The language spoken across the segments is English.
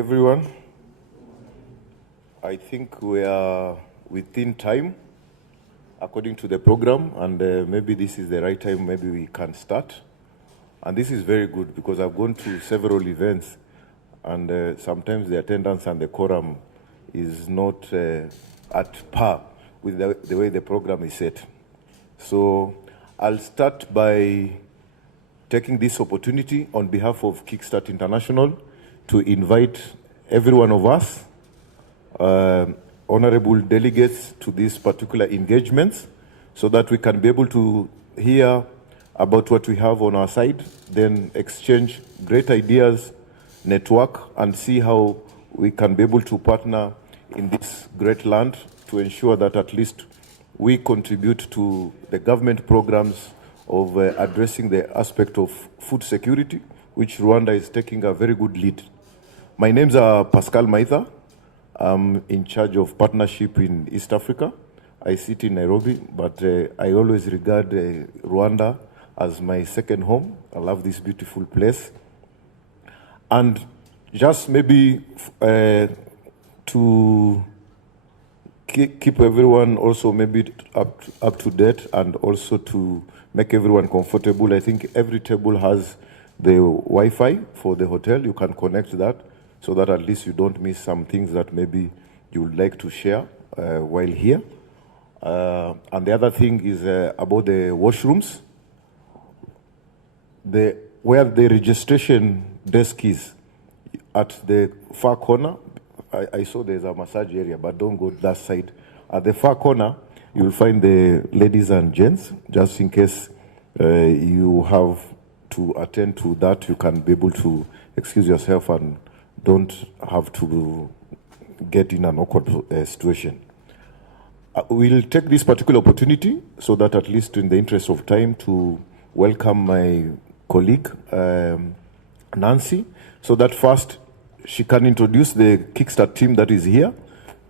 everyone. I think we are within time according to the program, and maybe this is the right time, maybe we can start. And this is very good because I've gone to several events, and sometimes the attendance and the quorum is not at par with the way the program is set. So I'll start by taking this opportunity on behalf of Kickstart International to invite every one of us, honorable delegates, to these particular engagements so that we can be able to hear about what we have on our side, then exchange great ideas, network, and see how we can be able to partner in this great land to ensure that at least we contribute to the government programs of addressing the aspect of food security, which Rwanda is taking a very good lead. My name's Pascal Maitha. I'm in charge of partnership in East Africa. I sit in Nairobi, but I always regard Rwanda as my second home. I love this beautiful place. And just maybe to keep everyone also maybe up to date, and also to make everyone comfortable, I think every table has the Wi-Fi for the hotel. You can connect that so that at least you don't miss some things that maybe you would like to share while here. And the other thing is about the washrooms. Where the registration desk is, at the far corner, I saw there's a massage area, but don't go that side. At the far corner, you'll find the ladies and gents. Just in case you have to attend to that, you can be able to excuse yourself and don't have to get in an awkward situation. We'll take this particular opportunity so that at least in the interest of time to welcome my colleague, Nancy, so that first she can introduce the Kickstart team that is here,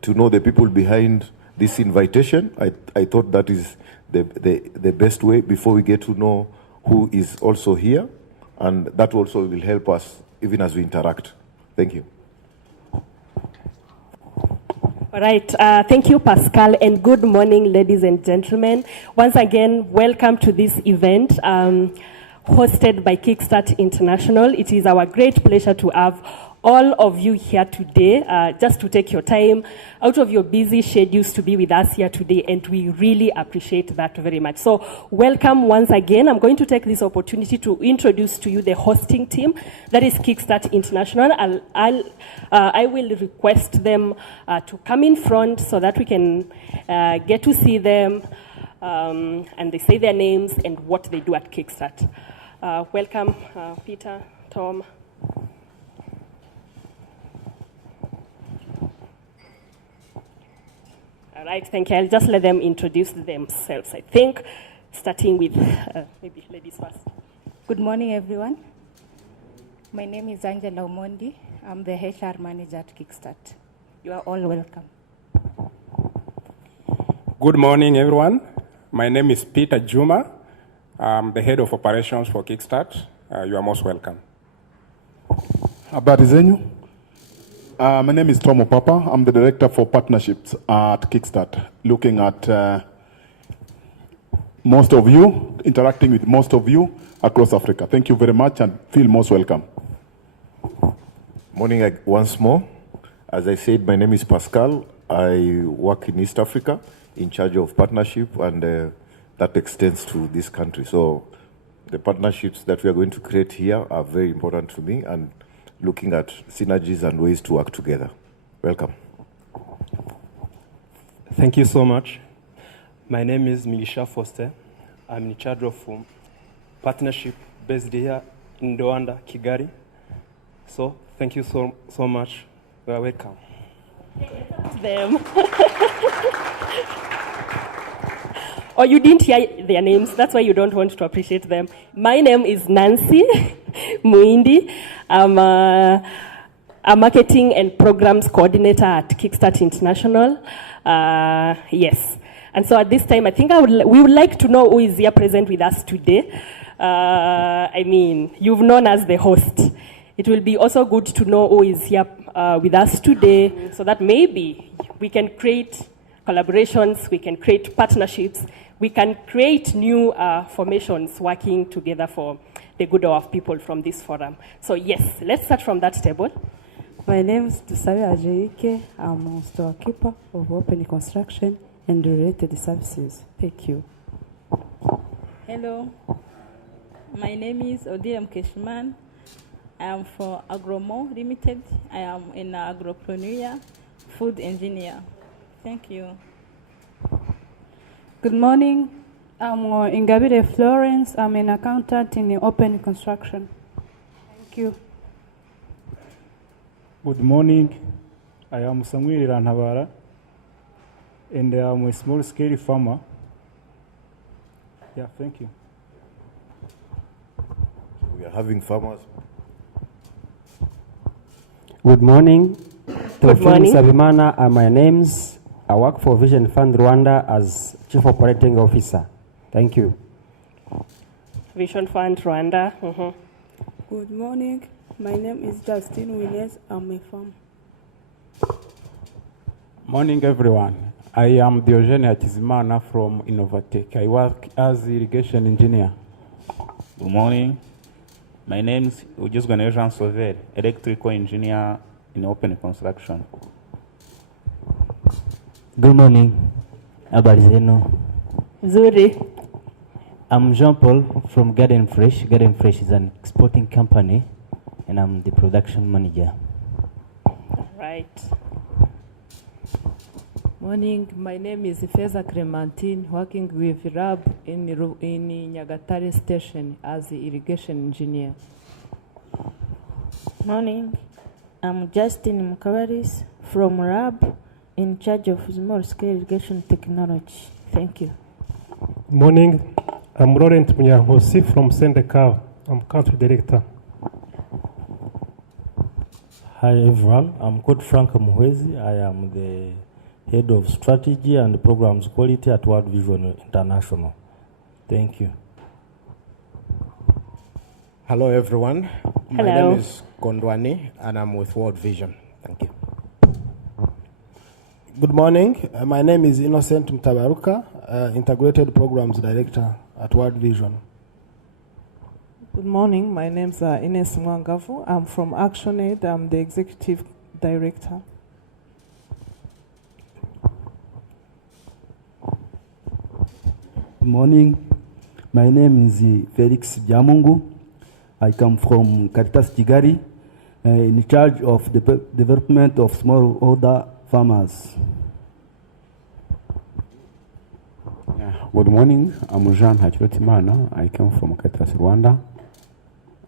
to know the people behind this invitation. I thought that is the best way before we get to know who is also here, and that also will help us even as we interact. Thank you. All right, thank you, Pascal, and good morning, ladies and gentlemen. Once again, welcome to this event hosted by Kickstart International. It is our great pleasure to have all of you here today, just to take your time out of your busy schedules to be with us here today, and we really appreciate that very much. So welcome once again. I'm going to take this opportunity to introduce to you the hosting team, that is Kickstart International. I will request them to come in front so that we can get to see them, and they say their names and what they do at Kickstart. Welcome, Peter, Tom. All right, thank you. I'll just let them introduce themselves, I think, starting with maybe ladies first. Good morning, everyone. My name is Angela Omondi. I'm the HR manager at Kickstart. You are all welcome. Good morning, everyone. My name is Peter Juma. I'm the head of operations for Kickstart. You are most welcome. Habari zenyu. My name is Tom Opapa. I'm the director for partnerships at Kickstart, looking at most of you, interacting with most of you across Africa. Thank you very much and feel most welcome. Morning once more. As I said, my name is Pascal. I work in East Africa in charge of partnership, and that extends to this country. So the partnerships that we are going to create here are very important to me, and looking at synergies and ways to work together. Welcome. Thank you so much. My name is Milisha Foster. I'm in charge of partnership based here in Rwanda, Kigali. So thank you so much. You are welcome. Them. Or you didn't hear their names, that's why you don't want to appreciate them. My name is Nancy Muindi. I'm a marketing and programs coordinator at Kickstart International. Yes. And so at this time, I think we would like to know who is here present with us today. I mean, you've known as the host. It will be also good to know who is here with us today so that maybe we can create collaborations, we can create partnerships, we can create new formations working together for the good of people from this forum. So yes, let's start from that table. My name is Tusabe Ajeike. I'm a storekeeper of open construction and related services. Thank you. Hello, my name is Odiem Keshman. I am for Agromo Limited. I am an agropreneur, food engineer. Thank you. Good morning. I'm Ingabire Florence. I'm an accountant in the open construction. Thank you. Good morning. I am Samuel Ranhabara, and I am a small-scale farmer. Yeah, thank you. We are having farmers. Good morning. Good morning. Sabimana are my names. I work for Vision Fund Rwanda as Chief Operating Officer. Thank you. Vision Fund Rwanda. Good morning. My name is Justin Williams. I'm a farmer. Morning, everyone. I am Diogene Hakizimana from Innovatech. I work as irrigation engineer. Good morning. My name is Ujusgane Jean Sauver, electrical engineer in open construction. Good morning. Habari zenu. Zuri. I'm Jean-Paul from Garden Fresh. Garden Fresh is an exporting company, and I'm the production manager. Right. Morning, my name is Feza Clementine, working with RAB in Nyagatare Station as the irrigation engineer. Morning, I'm Justin Mkabaris from RAB, in charge of small-scale irrigation technology. Thank you. Morning, I'm Laurent Munyahosi from Sendeka. I'm country director. Hi everyone, I'm Code Frank Muhwezi. I am the Head of Strategy and Programs Quality at World Vision International. Thank you. Hello everyone. Hello. My name is Kondwani and I'm with World Vision. Thank you. Good morning. My name is Innocent Mtabaruka, Integrated Programs Director at World Vision. Good morning. My name is Ines Mwangavu. I'm from ActionAid. I'm the Executive Director. Good morning. My name is Felix Jamungu. I come from Caritas Tigari, in charge of the development of smallholder farmers. Good morning. I'm Jean Hachirotimana. I come from Caritas Rwanda.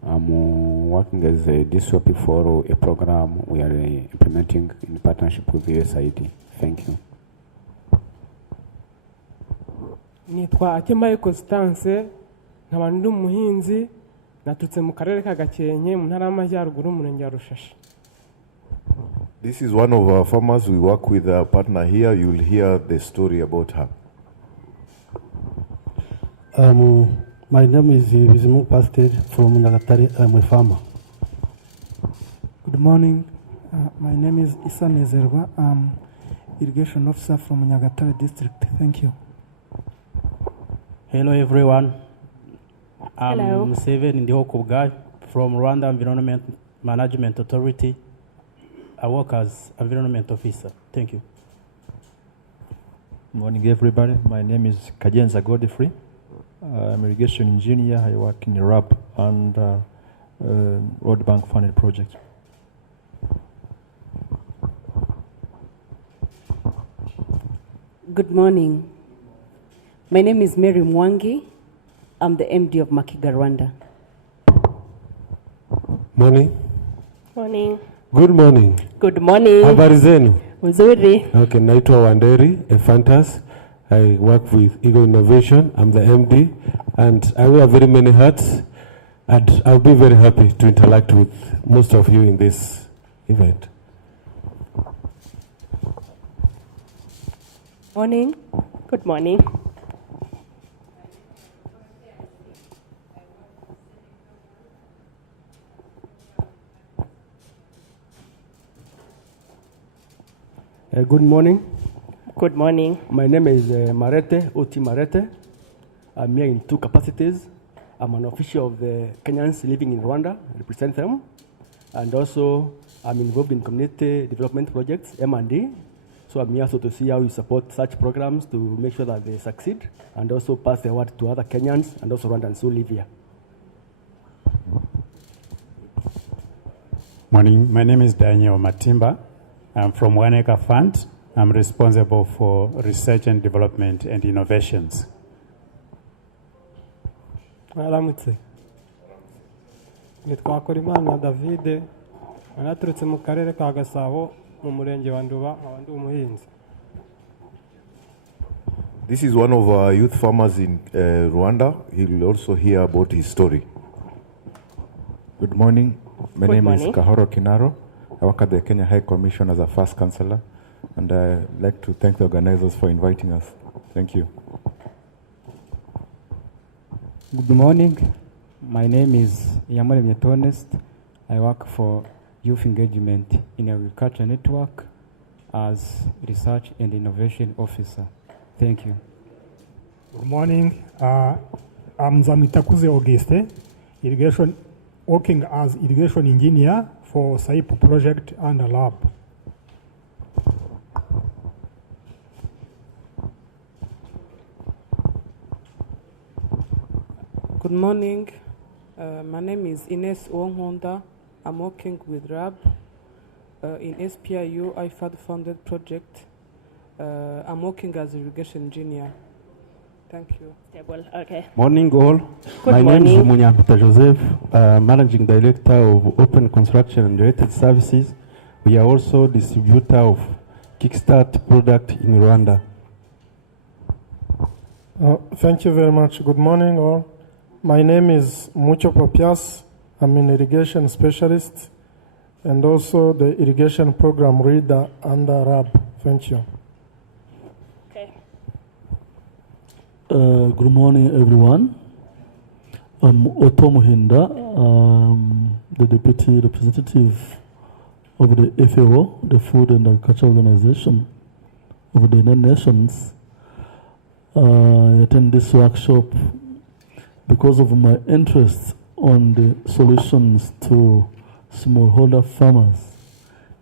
I'm working as a DSOP for a program we are implementing in partnership with USAID. Thank you. Nitwa Akemaye Constance, nkaba ndi umuhinzi, naturutse mu karere ka Gakenke mu ntara y'Amajyaruguru mu murenge wa Rushashi. This is one of our farmers. We work with a partner here. You'll hear the story about her. My name is Bizimu Pastor from Nyagatare. I'm a farmer. Good morning. My name is Issa Nezerwa. I'm irrigation officer from Nyagatare district. Thank you. Hello everyone. I'm Hello. Seven Ndihokubwa from Rwanda Environment Management Authority. I work as environment officer. Thank you. Morning everybody. My name is Kajenza Godfrey. I'm irrigation engineer. I work in RAB and Road Bank funded project. Good morning. My name is Mary Mwangi. I'm the MD of Makiga Rwanda. Morning. Morning. Good morning. Good morning. Habari zenu? Uzuri. Okay, naitwa Wanderi, a fantas. I work with Ego Innovation. I'm the MD, and I wear very many hats. And I'll be very happy to interact with most of you in this event. Morning. Good morning. Good morning. Good morning. My name is Marete, Oti Marete. I'm here in two capacities. I'm an official of the Kenyans living in Rwanda, represent them. And also, I'm involved in community development projects, M&D. So I'm here also to see how we support such programs to make sure that they succeed and also pass the word to other Kenyans and also Rwandans who live here. Morning, my name is Daniel Matimba. I'm from One Acre Fund. I'm responsible for research and development and innovations. Mwaramutse. Nitwa Korimana David, anaturutse mu karere ka Gasabo mu murenge wa Nduba, nkaba ndi umuhinzi. This is one of our youth farmers in Rwanda. He will also hear about his story. Good morning. My Good name morning. is Kahoro Kinaro. I work at the Kenya High Commission as a first counselor, and I'd like to thank the organizers for inviting us. Thank you. Good morning. My name is Yamare Mietonest. I work for Youth Engagement in Agriculture Network as Research and Innovation Officer. Thank you. Good morning. I'm Zamitakuze Auguste, working as irrigation engineer for SAIP project and a lab. Good morning. My name is Ines Wonghonda. I'm working with RAB in SPIU IFAD funded project. I'm working as irrigation engineer. Thank you. Stable. Okay. Morning all. Good My morning. name is Munyampita Joseph, Managing Director of Open Construction and Related Services. We are also distributor of Kickstart product in Rwanda. Thank you very much. Good morning, all. My name is Mucho Papias. I'm an irrigation specialist and also the irrigation program leader under RAB. Thank you. Good morning, everyone. I'm Otto Muhinda, the Deputy Representative of the FAO, the Food and Agriculture Organization of the United Nations. I attend this workshop because of my interest on the solutions to smallholder farmers,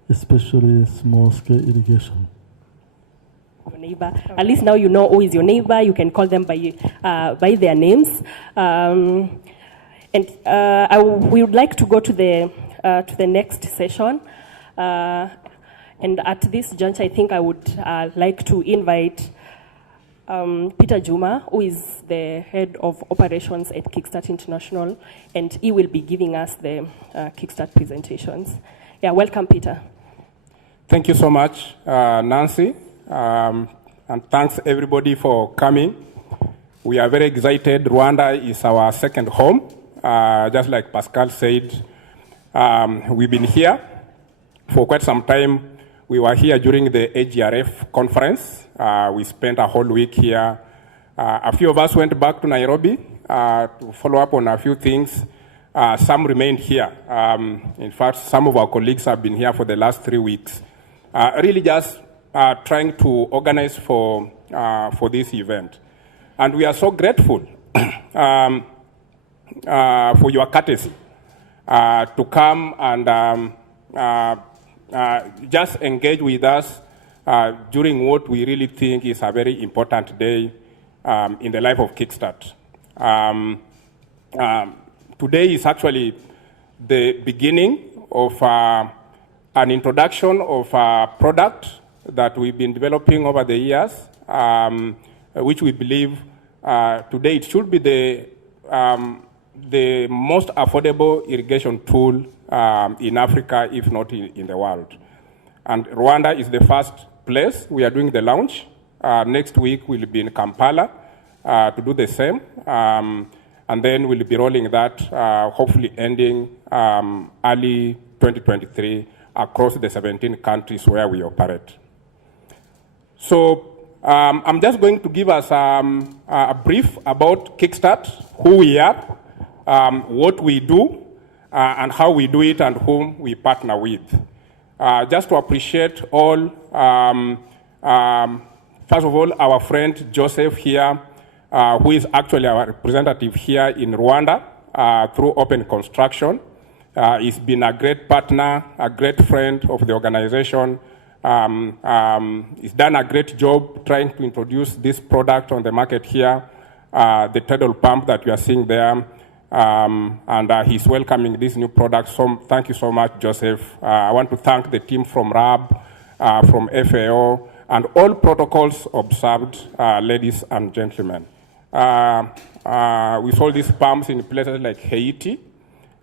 especially small-scale irrigation. Your neighbor. At least now you know who is your neighbor. You can call them by their names. We would like to go to the next session. And at this juncture, I think I would like to invite Peter Juma, who is the head of operations at Kickstart International, and he will be giving us the Kickstart presentations. Yeah, welcome, Peter. Thank you so much, Nancy. And thanks everybody for coming. We are very excited. Rwanda is our second home. Just like Pascal said, we've been here for quite some time. We were here during the AGRF conference. We spent a whole week here. A few of us went back to Nairobi to follow up on a few things. Some remained here. In fact, some of our colleagues have been here for the last 3 weeks. Really just trying to organize for this event. And we are so grateful for your courtesy to come and just engage with us during what we really think is a very important day in the life of Kickstart. Today is actually the beginning of an introduction of a product that we've been developing over the years, which we believe today it should be the most affordable irrigation tool in Africa, if not in the world. And Rwanda is the first place. We are doing the launch. Next week we'll be in Kampala to do the same. And then we'll be rolling that, hopefully ending early 2023 across the 17 countries where we operate. So I'm just going to give us a brief about Kickstart, who we are, what we do, and how we do it, and whom we partner with. just to appreciate all, first of all, our friend Joseph here, who is actually our representative here in Rwanda through Open Construction. He's been a great partner, a great friend of the organization. He's done a great job trying to introduce this product on the market here, the tidal pump that you are seeing there. And he's welcoming this new product. So thank you so much, Joseph. I want to thank the team from RAB, from FAO, and all protocols observed, ladies and gentlemen. We sold these pumps in places like Haiti,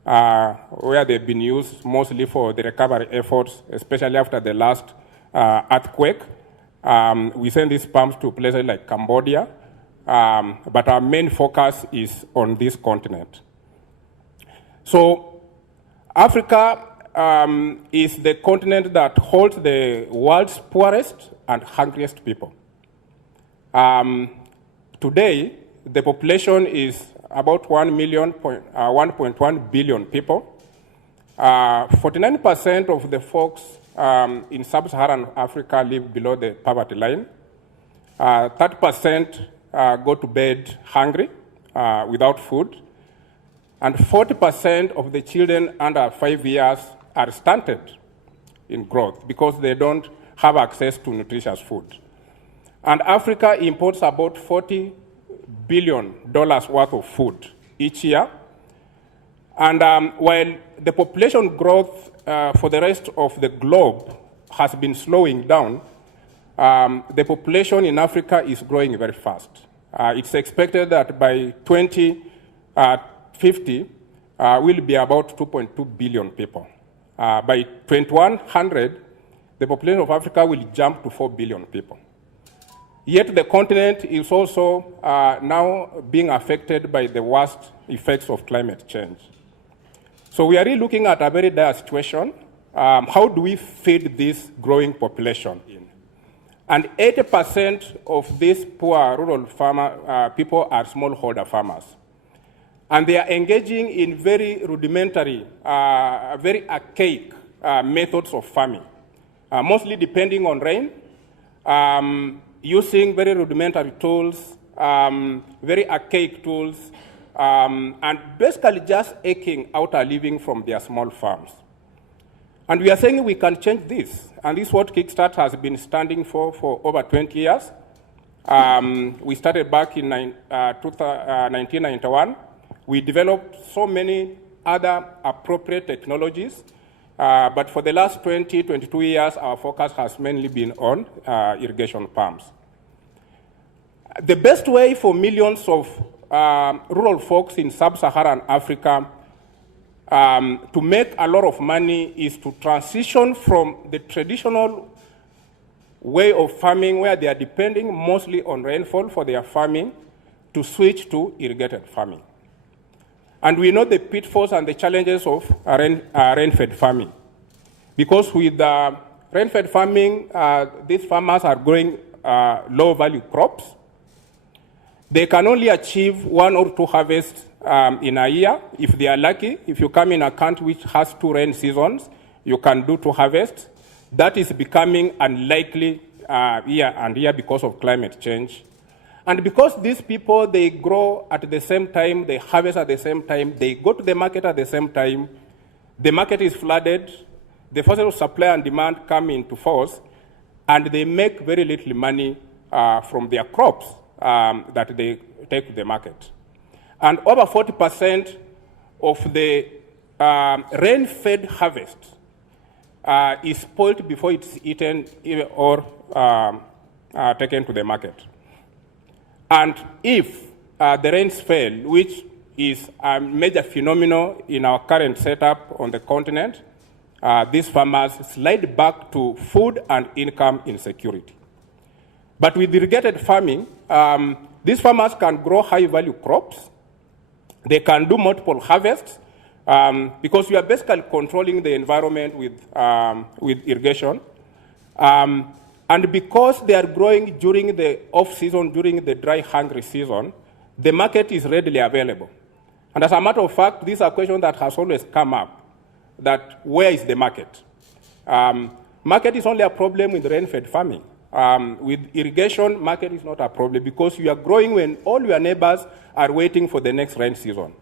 where they've been used mostly for the recovery efforts, especially after the last earthquake. We send these pumps to places like Cambodia, but our main focus is on this continent. So Africa is the continent that holds the world's poorest and hungriest people. Today, the population is about 1.1 billion people. 49% of the folks in sub-Saharan Africa live below the poverty line. 30% go to bed hungry, without food. And 40% of the children under 5 years are stunted in growth because they don't have access to nutritious food. And Africa imports about $40 billion worth of food each year. And while the population growth for the rest of the globe has been slowing down, the population in Africa is growing very fast. It's expected that by 2050, will be about 2.2 billion people. By 2100, the population of Africa will jump to 4 billion people. Yet the continent is also now being affected by the worst effects of climate change. So we are really looking at a very dire situation. How do we feed this growing population in? And 80% of these poor rural people are smallholder farmers. And they are engaging in very rudimentary, very archaic methods of farming, mostly depending on rain, using very rudimentary tools, very archaic tools, and basically just eking out a living from their small farms. And we are saying we can change this. And this is what Kickstart has been standing for over 20 years. We started back in 1991. We developed so many other appropriate technologies. But for the last 22 years, our focus has mainly been on irrigation pumps. The best way for millions of rural folks in sub-Saharan Africa to make a lot of money is to transition from the traditional way of farming, where they are depending mostly on rainfall for their farming, to switch to irrigated farming. And we know the pitfalls and the challenges of rain-fed farming. Because with rain-fed farming, these farmers are growing low-value crops. They can only achieve 1 or 2 harvests in a year. If they are lucky, if you come in a country which has 2 rain seasons, you can do 2 harvests. That is becoming unlikely year and year because of climate change. And because these people, they grow at the same time, they harvest at the same time, they go to the market at the same time, the market is flooded, the forces of supply and demand come into force, and they make very little money from their crops that they take to the market. And over 40% of the rain-fed harvest is spoiled before it's eaten or taken to the market. And if the rains fail, which is a major phenomenon in our current setup on the continent, these farmers slide back to food and income insecurity. But with irrigated farming, these farmers can grow high-value crops. They can do multiple harvests because we are basically controlling the environment with irrigation. And because they are growing during the off-season, during the dry, hungry season, the market is readily available. And as a matter of fact, this is a question that has always come up, that where is the market? Market is only a problem with rain-fed farming. With irrigation, market is not a problem because you are growing when all your neighbors are waiting for the next rain season.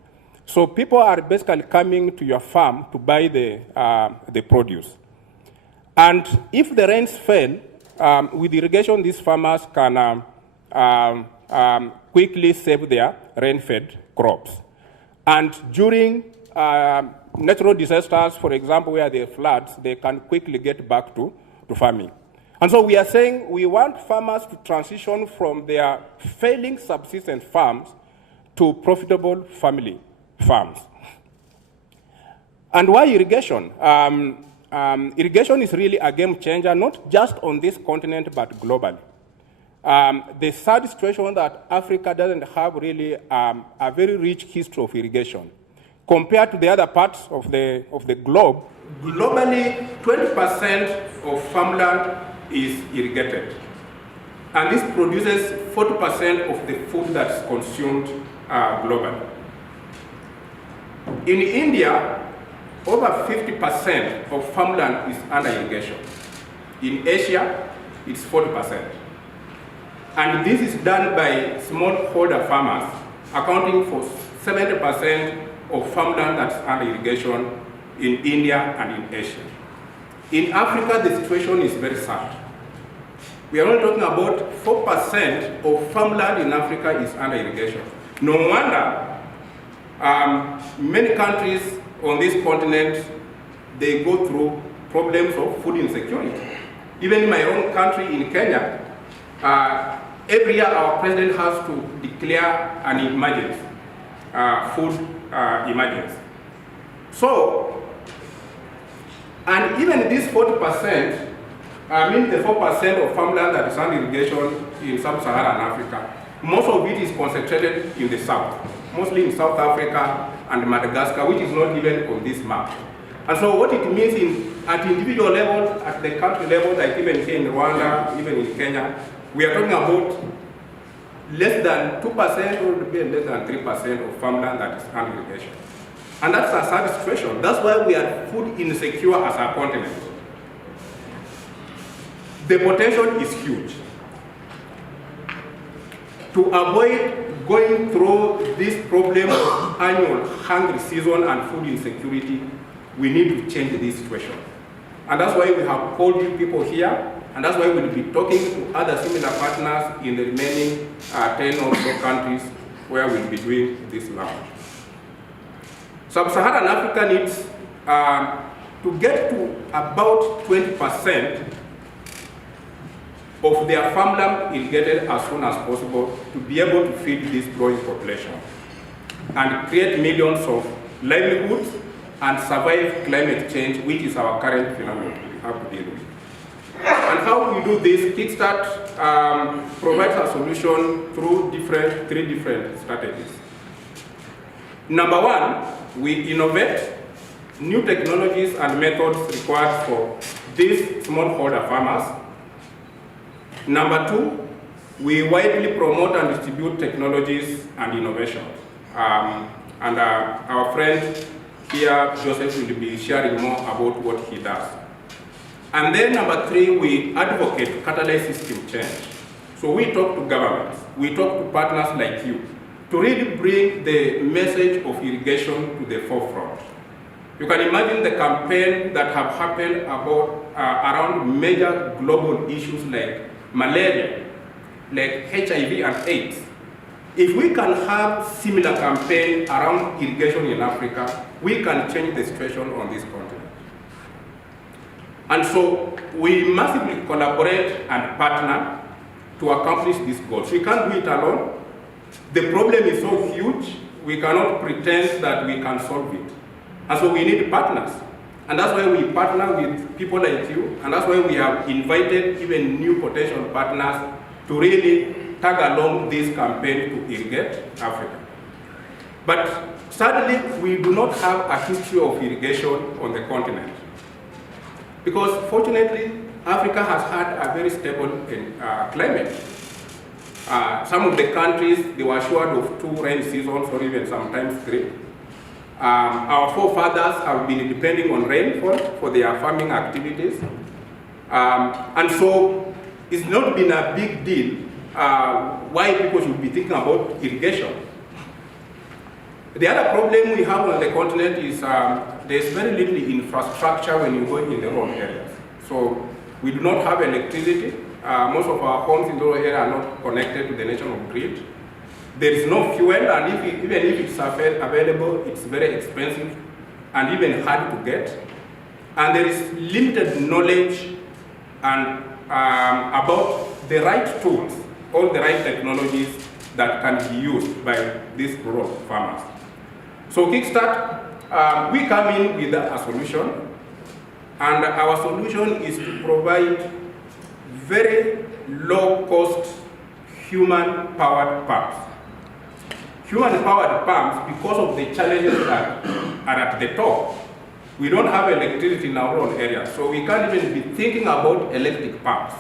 So people are basically coming to your farm to buy the produce. And if the rains fail, with irrigation, these farmers can quickly save their rain-fed crops. And during natural disasters, for example, where there are floods, they can quickly get back to farming. And so we are saying we want farmers to transition from their failing subsistence farms to profitable family farms. And why irrigation? Irrigation is really a game changer, not just on this continent, but globally. The sad situation that Africa doesn't have really a very rich history of irrigation. Compared to the other parts of the globe, globally, 20% of farmland is irrigated. And this produces 40% of the food that's consumed globally. In India, over 50% of farmland is under irrigation. In Asia, it's 40%. And this is done by smallholder farmers, accounting for 70% of farmland that's under irrigation in India and in Asia. In Africa, the situation is very sad. We are only talking about 4% of farmland in Africa is under irrigation. No wonder many countries on this continent, they go through problems of food insecurity. Even in my own country, in Kenya, every year our president has to declare an emergency, food emergency. So, and even this 40%, I mean the 4% of farmland that is under irrigation in sub-Saharan Africa, most of it is concentrated in the south, mostly in South Africa and Madagascar, which is not even on this map. And so what it means at individual level, at the country level, like even here in Rwanda, even in Kenya, we are talking about less than 2% or less than 3% of farmland that is under irrigation. And that's a sad situation. That's why we are food insecure as a continent. The potential is huge. To avoid going through this problem of annual hungry season and food insecurity, we need to change this situation. And that's why we have called you people here, and that's why we'll be talking to other similar partners in the remaining 10 or so countries where we'll be doing this launch. Sub-Saharan Africa needs to get to about 20% of their farmland irrigated as soon as possible to be able to feed this growing population and create millions of livelihoods and survive climate change, which is our current phenomenon we have to deal with. And how we do this, Kickstart provides a solution through three different strategies. Number one, we innovate new technologies and methods required for these smallholder farmers. Number two, we widely promote and distribute technologies and innovations. And our friend here, Joseph, will be sharing more about what he does. And then number three, we advocate catalyze system change. So we talk to governments, we talk to partners like you, to really bring the message of irrigation to the forefront. You can imagine the campaign that have happened about around major global issues like malaria, like HIV and AIDS. If we can have similar campaign around irrigation in Africa, we can change the situation on this continent. And so we massively collaborate and partner to accomplish these goals. We can't do it alone. The problem is so huge, we cannot pretend that we can solve it. And so we need partners. And that's why we partner with people like you, and that's why we have invited even new potential partners to really tag along this campaign to irrigate Africa. But sadly, we do not have a history of irrigation on the continent. Because fortunately, Africa has had a very stable climate. Some of the countries, they were assured of 2 rain seasons or even sometimes 3. Our forefathers have been depending on rainfall for their farming activities. And so it's not been a big deal why people should be thinking about irrigation. The other problem we have on the continent is there's very little infrastructure when you go in the rural areas. So we do not have electricity. Most of our homes in the rural area are not connected to the national grid. There is no fuel, and even if it's available, it's very expensive and even hard to get. And there is limited knowledge and about the right tools, all the right technologies that can be used by these rural farmers. So Kickstart, we come in with a solution, and our solution is to provide very low-cost human-powered pumps. Human-powered pumps, because of the challenges that are at the top, we don't have electricity in our rural areas, so we can't even be thinking about electric pumps.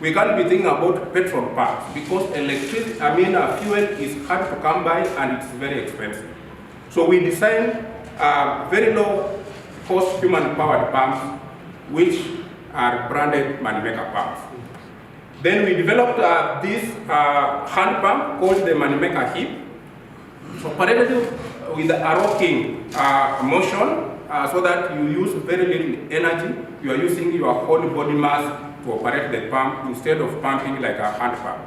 We can't be thinking about petrol pumps because fuel is hard to come by and it's very expensive. So we designed very low-cost human-powered pumps, which are branded MoneyMaker pumps. Then we developed this hand pump called the MoneyMaker Hip. So operated with a rocking motion, so that you use very little energy. You are using your whole body mass to operate the pump instead of pumping like a hand pump.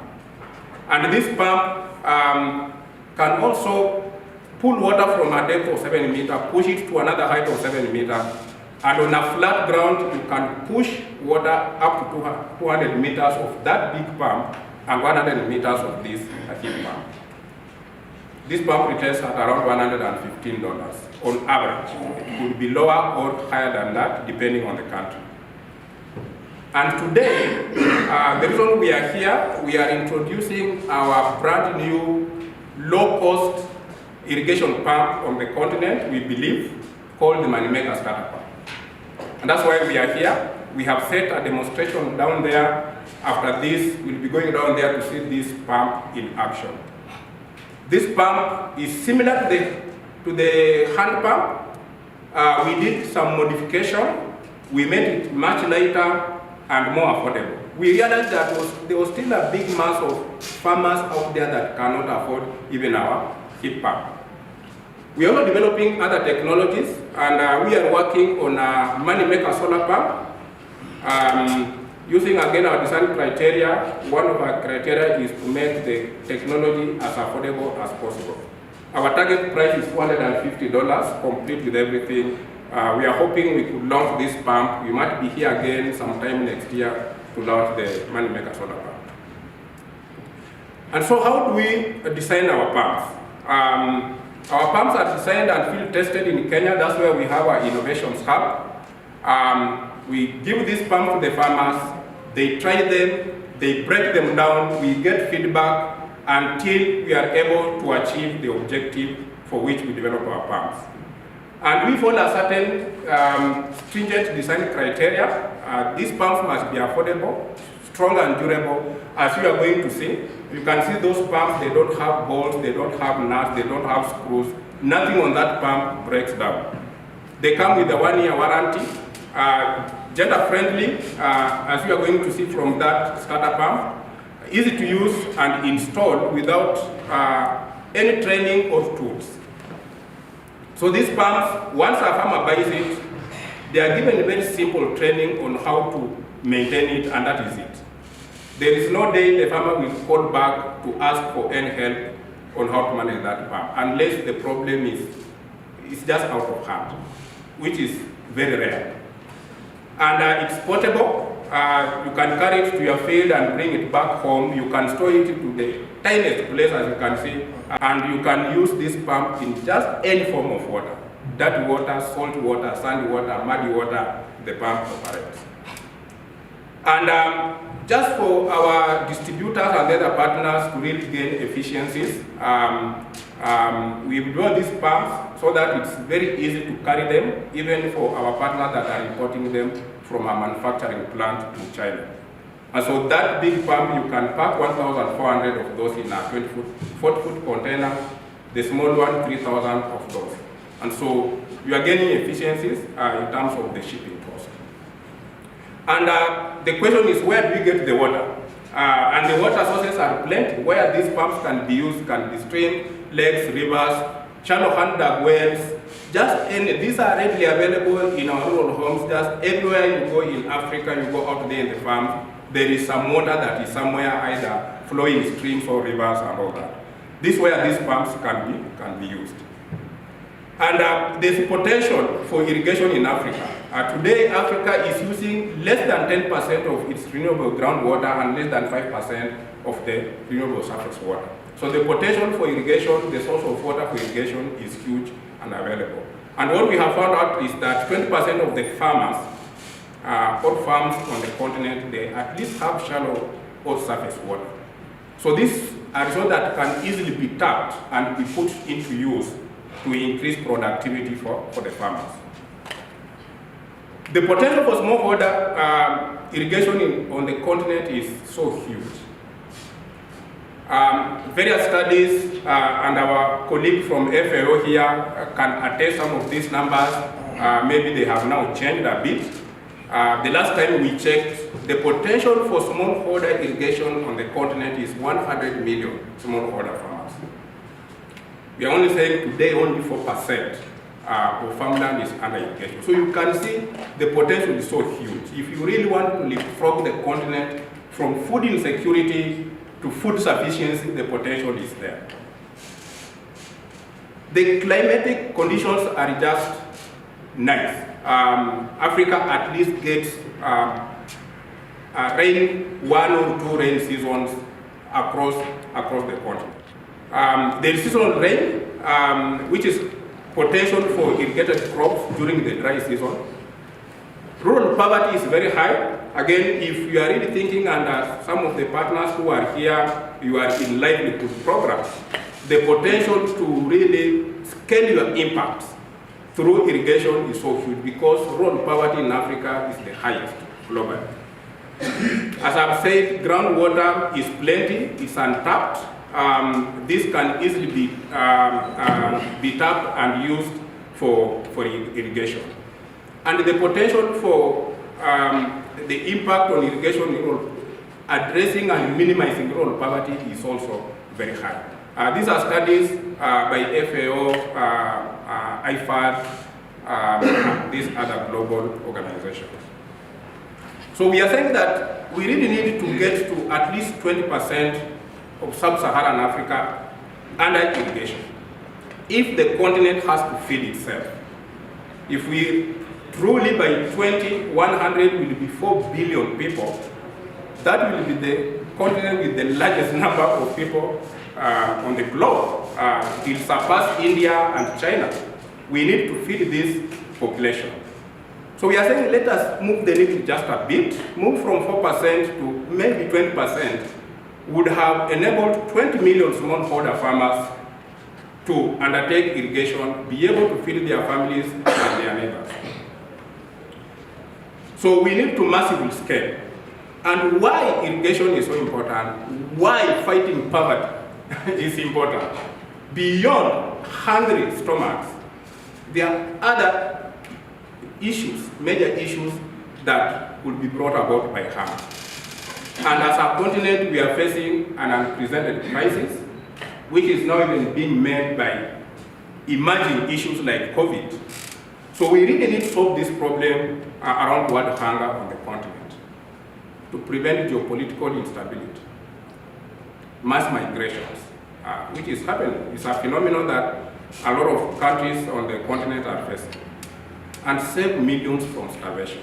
And this pump can also pull water from a depth of 7 meters, push it to another height of 7 meters, and on a flat ground, you can push water up to 200 meters of that big pump and 100 meters of this heat pump. This pump retails at around $115 on average. It could be lower or higher than that, depending on the country. And today, the reason we are here, we are introducing our brand new low-cost irrigation pump on the continent, we believe, called the MoneyMaker Starter Pump. And that's why we are here. We have set a demonstration down there. After this, we'll be going down there to see this pump in action. This pump is similar to the hand pump. We did some modification. We made it much lighter and more affordable. We realized that there was still a big mass of farmers out there that cannot afford even our heat pump. We are also developing other technologies, and we are working on a MoneyMaker solar pump. Using again our design criteria, one of our criteria is to make the technology as affordable as possible. Our target price is $450, complete with everything. We are hoping we could launch this pump. We might be here again sometime next year to launch the MoneyMaker solar pump. And so how do we design our pumps? Our pumps are designed and field tested in Kenya. That's where we have our innovations hub. We give these pumps to the farmers, they try them, they break them down, we get feedback until we are able to achieve the objective for which we develop our pumps. And we follow a certain stringent design criteria. These pumps must be affordable, strong and durable. As you are going to see, you can see those pumps, they don't have bolts, they don't have nuts, they don't have screws. Nothing on that pump breaks down. They come with a 1-year warranty. Gender friendly, as you are going to see from that starter pump, easy to use and install without any training or tools. So these pumps, once a farmer buys it, they are given very simple training on how to maintain it, and that is it. There is no day the farmer will call back to ask for any help on how to manage that pump, unless the problem is just out of hand, which is very rare. And it's portable. You can carry it to your field and bring it back home. You can store it to the tiniest place, as you can see, and you can use this pump in just any form of water. Dirty water, salt water, sandy water, muddy water, the pump operates. And just for our distributors and other partners to really gain efficiencies, we've developed these pumps so that it's very easy to carry them, even for our partners that are importing them from a manufacturing plant in China. And so that big pump, you can pack 1,400 of those in a 40-foot container, the small one, 3,000 of those. And so you are gaining efficiencies in terms of the shipping cost. And the question is, where do we get the water? And the water sources are plenty. Where these pumps can be used can be stream, lakes, rivers, shallow hand-dug wells. Just any, these are readily available in our rural homes. Just everywhere you go in Africa, you go out there in the farms, there is some water that is somewhere either flowing streams or rivers and all that. This is where these pumps can be used. And there's potential for irrigation in Africa. Today, Africa is using less than 10% of its renewable groundwater and less than 5% of the renewable surface water. So the potential for irrigation, the source of water for irrigation is huge and available. And what we have found out is that 20% of the farmers, all farms on the continent, they at least have shallow or surface water. So this is a result that can easily be tapped and be put into use to increase productivity for the farmers. The potential for smallholder irrigation on the continent is so huge. Various studies, and our colleague from FAO here can attest some of these numbers. Maybe they have now changed a bit. The last time we checked, the potential for smallholder irrigation on the continent is 100 million smallholder farmers. We are only saying today only 4% of farmland is under irrigation. So you can see the potential is so huge. If you really want to leapfrog the continent from food insecurity to food sufficiency, the potential is there. The climatic conditions are just nice. Africa at least gets rain, 1 or 2 rain seasons across the continent. There is seasonal rain, which is potential for irrigated crops during the dry season. Rural poverty is very high. Again, if you are really thinking, and some of the partners who are here, you are in livelihood programs, the potential to really scale your impact through irrigation is so huge because rural poverty in Africa is the highest globally. As I've said, groundwater is plenty, it's untapped. This can easily be tapped and used for irrigation. And the potential for the impact on irrigation, addressing and minimizing rural poverty is also very high. These are studies by FAO, IFAD, these other global organizations. So we are saying that we really need to get to at least 20% of sub-Saharan Africa under irrigation. If the continent has to feed itself, if we truly by 2100 will be 4 billion people, that will be the continent with the largest number of people on the globe. It will surpass India and China. We need to feed this population. So we are saying let us move the needle just a bit, move from 4% to maybe 20%, would have enabled 20 million smallholder farmers to undertake irrigation, be able to feed their families and their neighbors. So we need to massively scale. And why irrigation is so important, why fighting poverty is important. Beyond hungry stomachs, there are other issues, major issues that will be brought about by hunger. And as a continent, we are facing an unprecedented crisis, which is now even being made by emerging issues like COVID. So we really need to solve this problem around world hunger on the continent to prevent geopolitical instability, mass migrations, which is happening. It's a phenomenon that a lot of countries on the continent are facing, and save millions from starvation,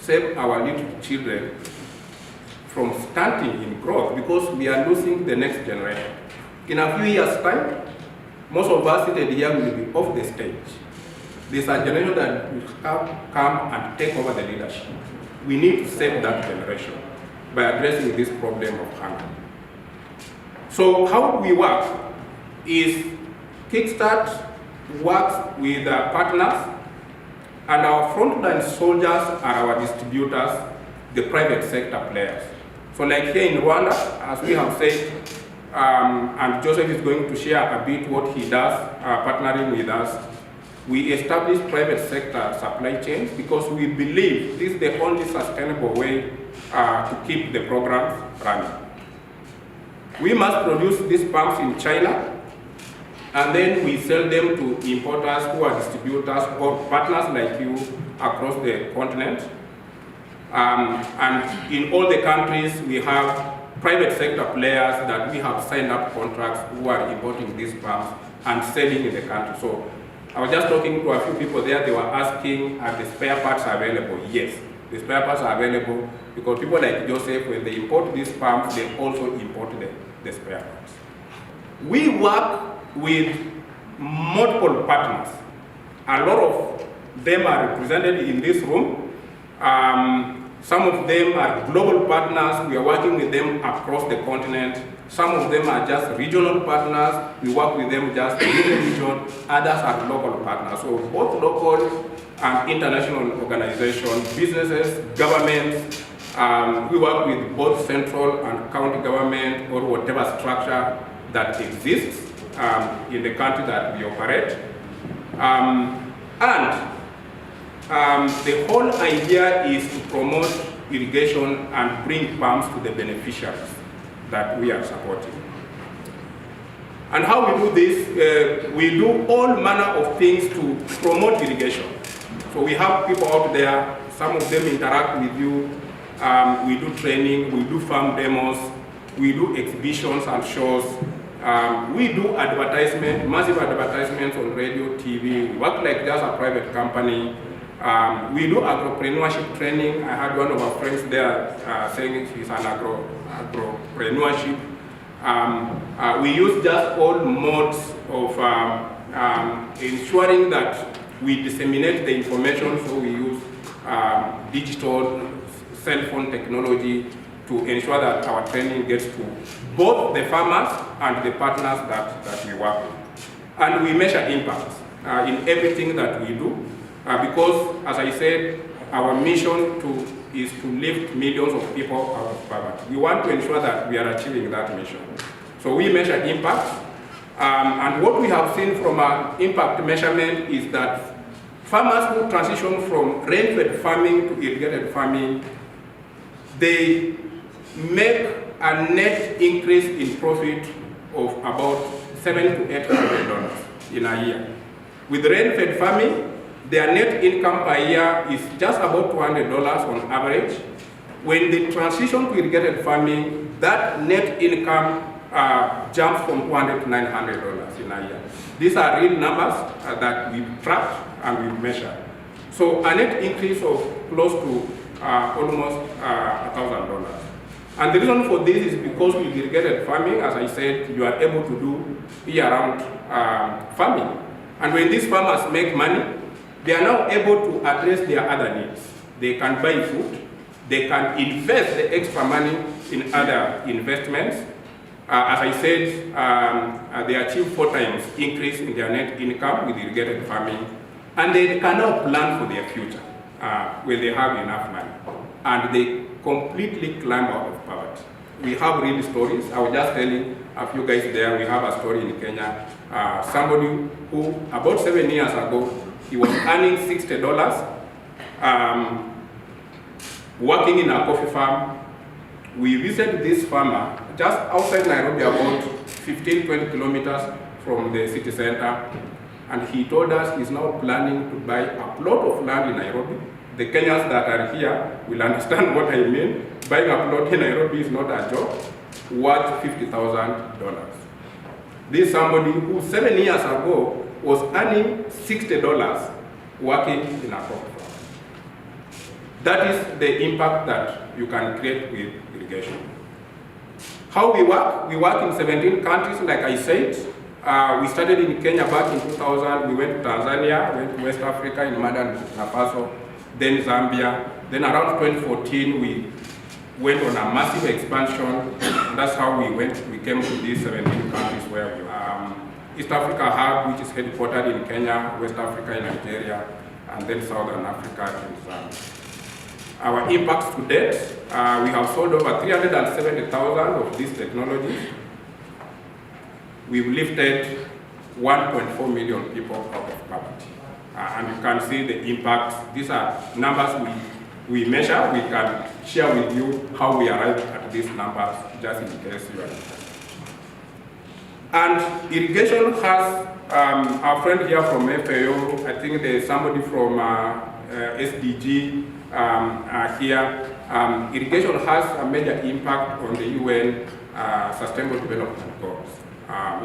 save our little children from stunting in growth because we are losing the next generation. In a few years' time, most of us seated here will be off the stage. There's a generation that will come and take over the leadership. We need to save that generation by addressing this problem of hunger. So how we work is Kickstart works with partners, and our frontline soldiers are our distributors, the private sector players. So like here in Rwanda, as we have said, and Joseph is going to share a bit what he does, partnering with us. We establish private sector supply chains because we believe this is the only sustainable way to keep the programs running. We must produce these pumps in China, and then we sell them to importers who are distributors or partners like you across the continent. And in all the countries, we have private sector players that we have signed up contracts who are importing these pumps and selling in the country. So I was just talking to a few people there, they were asking, are the spare parts available? Yes, the spare parts are available because people like Joseph, when they import these pumps, they also import the spare parts. We work with multiple partners. A lot of them are represented in this room. Some of them are global partners. We are working with them across the continent. Some of them are just regional partners. We work with them just in the region. Others are local partners. So both local and international organizations, businesses, governments, we work with both central and county government or whatever structure that exists in the country that we operate. The whole idea is to promote irrigation and bring pumps to the beneficiaries that we are supporting. And how we do this, we do all manner of things to promote irrigation. So we have people out there, some of them interact with you, we do training, we do farm demos, we do exhibitions and shows, we do advertisement, massive advertisements on radio, TV, we work like just a private company. We do agropreneurship training. I had one of our friends there saying he's an agropreneurship. We use just all modes of ensuring that we disseminate the information, so we use digital cell phone technology to ensure that our training gets to both the farmers and the partners that we work with. And we measure impact in everything that we do. Because, as I said, our mission is to lift millions of people out of poverty. We want to ensure that we are achieving that mission. So we measure impact. And what we have seen from our impact measurement is that farmers who transition from rain-fed farming to irrigated farming, they make a net increase in profit of about $700 to $800 in a year. With rain-fed farming, their net income per year is just about $200 on average. When they transition to irrigated farming, that net income jumps from $200 to $900 in a year. These are real numbers that we track and we measure. So a net increase of close to almost $1,000. And the reason for this is because with irrigated farming, as I said, you are able to do year-round farming. And when these farmers make money, they are now able to address their other needs. They can buy food, they can invest the extra money in other investments. As I said, they achieve 4 times increase in their net income with irrigated farming, and they can now plan for their future when they have enough money. And they completely climb out of poverty. We have real stories. I was just telling a few guys there, we have a story in Kenya. Somebody who, about 7 years ago, he was earning $60, working in a coffee farm. We visited this farmer just outside Nairobi, about 15-20 kilometers from the city center. And he told us he's now planning to buy a plot of land in Nairobi. The Kenyans that are here will understand what I mean. Buying a plot in Nairobi is not a job, worth $50,000. This is somebody who 7 years ago was earning $60 working in a coffee farm. That is the impact that you can create with irrigation. How we work? We work in 17 countries, like I said. We started in Kenya back in 2000. We went to Tanzania, went to West Africa in Mali and Burkina Faso, then Zambia. Then around 2014, we went on a massive expansion. And that's how we came to these 17 countries where we are. East Africa Hub, which is headquartered in Kenya, West Africa in Nigeria, and then Southern Africa in Zambia. Our impacts to date, we have sold over 370,000 of these technologies. We've lifted 1.4 million people out of poverty. And you can see the impact. These are numbers we measure. We can share with you how we arrived at these numbers, just in case you are interested. And irrigation has, our friend here from FAO, I think there's somebody from SDG here. Irrigation has a major impact on the UN Sustainable Development Goals.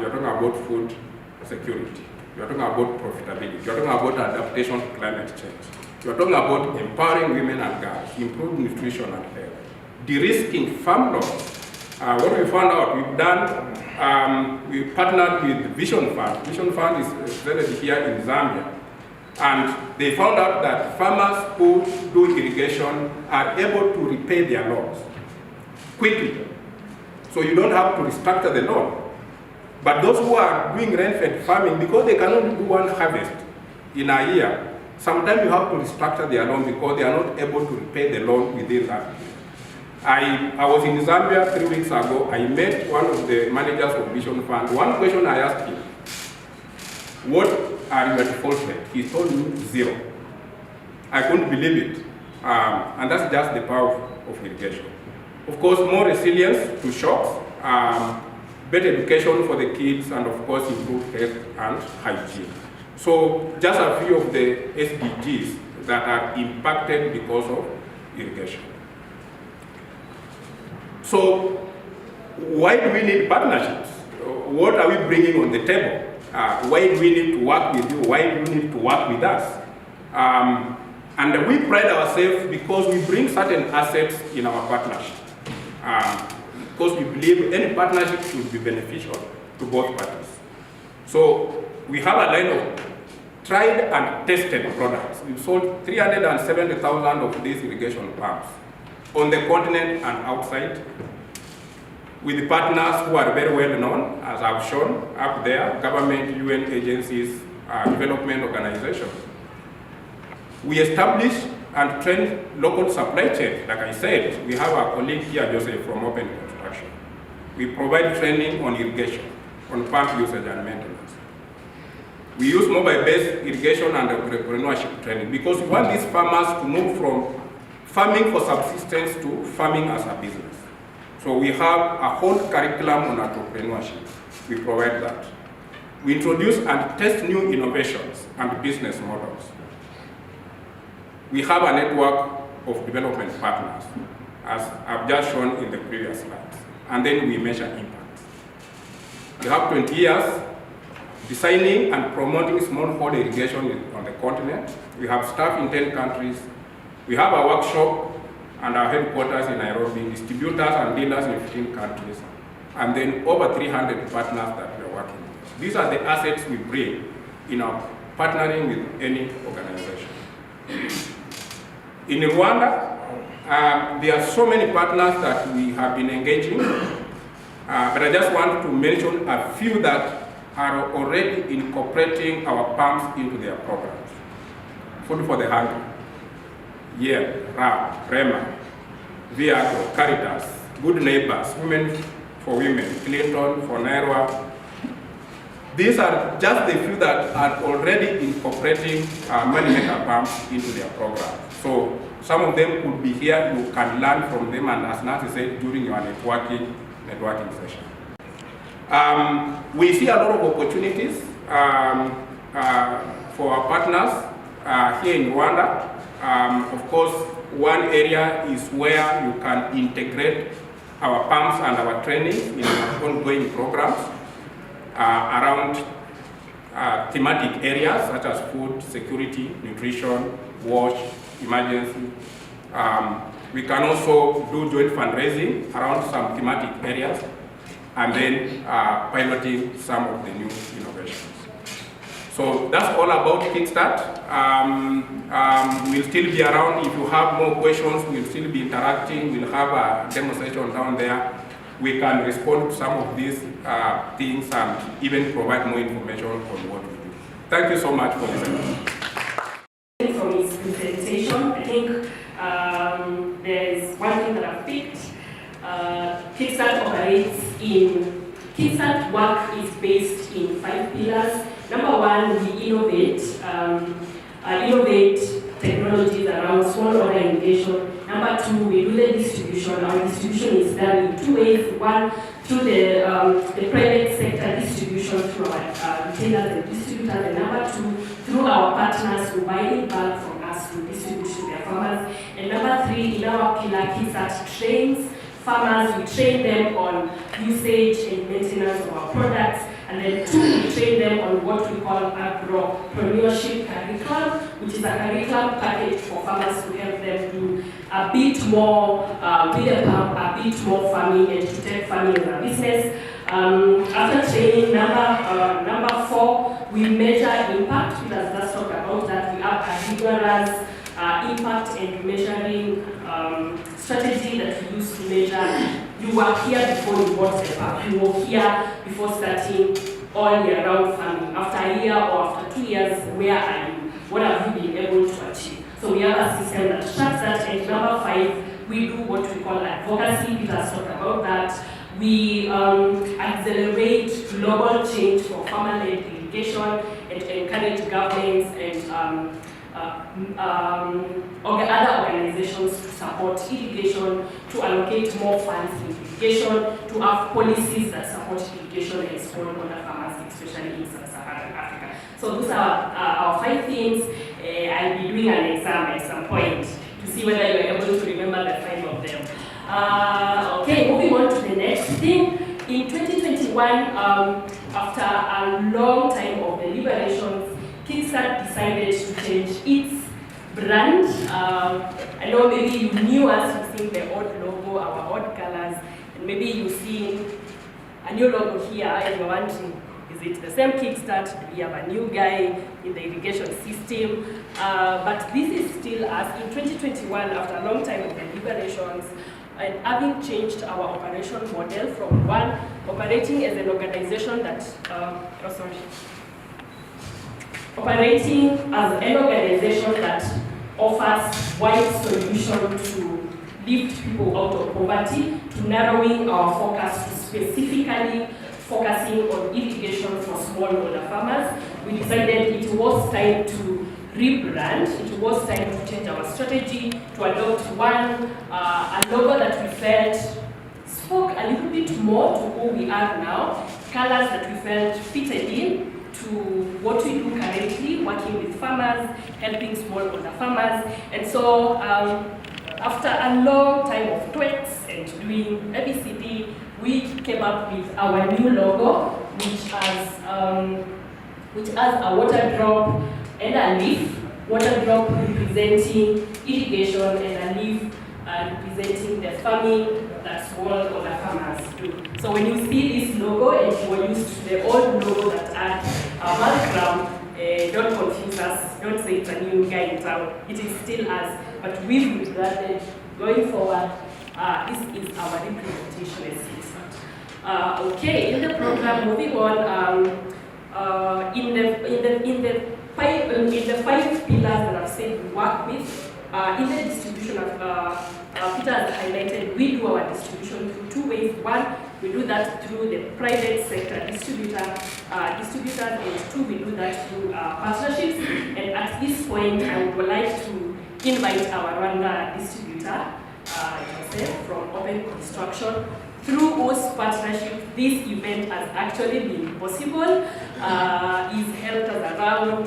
You're talking about food security. You're talking about profitability. You're talking about adaptation to climate change. You're talking about empowering women and girls, improved nutrition and health, de-risking farm loss. What we found out, we partnered with Vision Fund. Vision Fund is represented here in Zambia. And they found out that farmers who do irrigation are able to repay their loans quickly. So you don't have to restructure the loan. But those who are doing rain-fed farming, because they can only do one harvest in a year, sometimes you have to restructure their loan because they are not able to repay the loan within that year. I was in Zambia 3 weeks ago. I met one of the managers of Vision Fund. One question I asked him, what are your default rate? He told me 0. I couldn't believe it. And that's just the power of irrigation. Of course, more resilience to shocks, better education for the kids, and of course, improved health and hygiene. So just a few of the SDGs that are impacted because of irrigation. So why do we need partnerships? What are we bringing on the table? Why do we need to work with you? Why do you need to work with us? And we pride ourselves because we bring certain assets in our partnership. Because we believe any partnership should be beneficial to both parties. So we have a line of tried and tested products. We've sold 370,000 of these irrigation pumps on the continent and outside, with partners who are very well known, as I've shown up there, government, UN agencies, development organizations. We establish and train local supply chain. Like I said, we have our colleague here, Joseph, from Open Construction. We provide training on irrigation, on pump usage and maintenance. We use mobile-based irrigation and entrepreneurship training because we want these farmers to move from farming for subsistence to farming as a business. So we have a whole curriculum on entrepreneurship. We provide that. We introduce and test new innovations and business models. We have a network of development partners, as I've just shown in the previous slides. And then we measure impact. We have 20 years designing and promoting smallholder irrigation on the continent. We have staff in 10 countries. We have a workshop and our headquarters in Nairobi, distributors and dealers in 15 countries, and then over 300 partners that we are working with. These are the assets we bring in our partnering with any organization. In Rwanda, there are so many partners that we have been engaging, but I just want to mention a few that are already incorporating our pumps into their programs. Food for the Hungry, RAB, REMA, Viago, Caritas, Good Neighbors, Women for Women, Clinton for Naira. These are just the few that are already incorporating MoneyMaker pumps into their program. So some of them could be here, you can learn from them, and as Nancy said, during your networking session. We see a lot of opportunities for our partners here in Rwanda. Of course, one area is where you can integrate our pumps and our training in our ongoing programs around thematic areas such as food, security, nutrition, wash, emergency. We can also do joint fundraising around some thematic areas and then piloting some of the new innovations. So that's all about Kickstart. We'll still be around. If you have more questions, we'll still be interacting. We'll have a demo session down there. We can respond to some of these things and even provide more information on what we do. Thank you so much for listening. From his presentation, I think there's one thing that I've picked. Kickstart work is based in 5 pillars. Number number one, we innovate technologies around small order irrigation. Number two, we do the distribution. Our distribution is done in two ways. One, through the private sector distribution through our retailers and distributors. And number two, through our partners who buy in bulk from us to distribute to their farmers. And number three, in our pillar, Kickstart trains farmers. We train them on usage and maintenance of our products. And then two, we train them on what we call agropreneurship curriculum, which is a curriculum package for farmers to help them do a bit more a bit more farming and to take farming as a business. After training number four, we measure impact. We just talked about that. We have a rigorous impact and measuring strategy that we use to measure. You were here before you bought the pack. You were here before starting all year-round farming. After a year or after 2 years, where are you? What have you been able to achieve? So we have a system that tracks that. And number five, we do what we call advocacy. Peter has talked about that. We accelerate global change for farmer-led irrigation and encourage governments and other organizations to support irrigation, to allocate more funds in irrigation, to have policies that support irrigation and smallholder farmers, especially in sub-Saharan Africa. So those are our 5 themes. I'll be doing an exam at some point to see whether you're able to remember the 5 of them. Okay, moving on to the next thing. In 2021, after a long time of deliberations, Kickstart decided to change its brand. I know maybe you knew us, you've seen the odd logo, our odd colors, and maybe you've seen a new logo here and you're wondering, is it the same Kickstart? Do we have a new guy in the irrigation system? But this is still us. In 2021, after a long time of deliberations, and having changed our operation model from one operating as an organization that, operating as an organization that offers wide solutions to lift people out of poverty, to narrowing our focus to specifically focusing on irrigation for smallholder farmers, we decided it was time to rebrand. It was time to change our strategy, to adopt a logo that we felt spoke a little bit more to who we are now, colors that we felt fitted in to what we do currently, working with farmers, helping smallholder farmers. And so after a long time of tweaks and doing ABCD, we came up with our new logo, which has a water drop and a leaf. Water drop representing irrigation and a leaf representing the farming that smallholder farmers do. So when you see this logo and you were used to the old logo that had a background, don't confuse us, don't say it's a new guy in town. It is still us, but we've rebranded. Going forward, this is our implementation as Kickstart. Okay, in the program, moving on, in the 5 pillars that I've said we work with, in the distribution of Peter has highlighted, we do our distribution through 2 ways. One, we do that through the private sector distributors, and 2, we do that through partnerships. And at this point, I would like to invite our Rwanda distributor, from Open Construction. Through whose partnership, this event has actually been possible. He's helped us around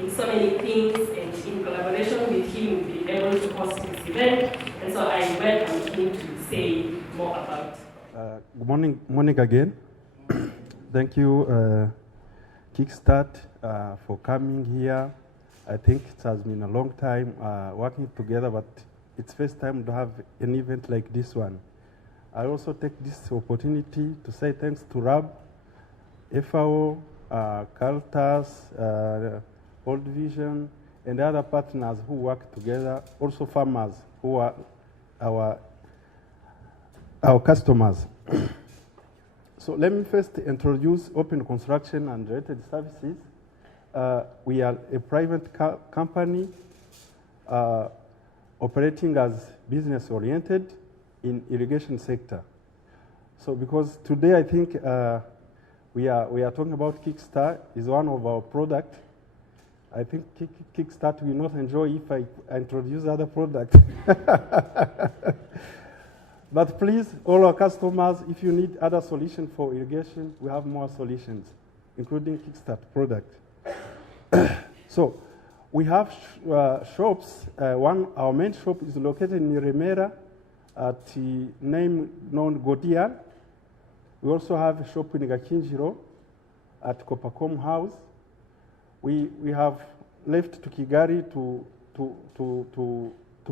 in so many things, and in collaboration with him, we've been able to host this event. And so I welcome him to say more about it. Good morning again. Thank you, Kickstart, for coming here. I think it has been a long time working together, but it's first time to have an event like this one. I also take this opportunity to say thanks to RAB, FAO, Caritas, World Vision, and other partners who work together, also farmers who are our customers. So let me first introduce Open Construction and Related Services. We are a private company operating as business-oriented in irrigation sector. So because today I think we are talking about Kickstart is one of our products. I think Kickstart will not enjoy if I introduce other products. But please, all our customers, if you need other solutions for irrigation, we have more solutions, including Kickstart product. So we have shops. Our main shop is located in Remera at the name known Godia. We also have a shop in Gakinjiro at Copacom House. We have left to Kigali to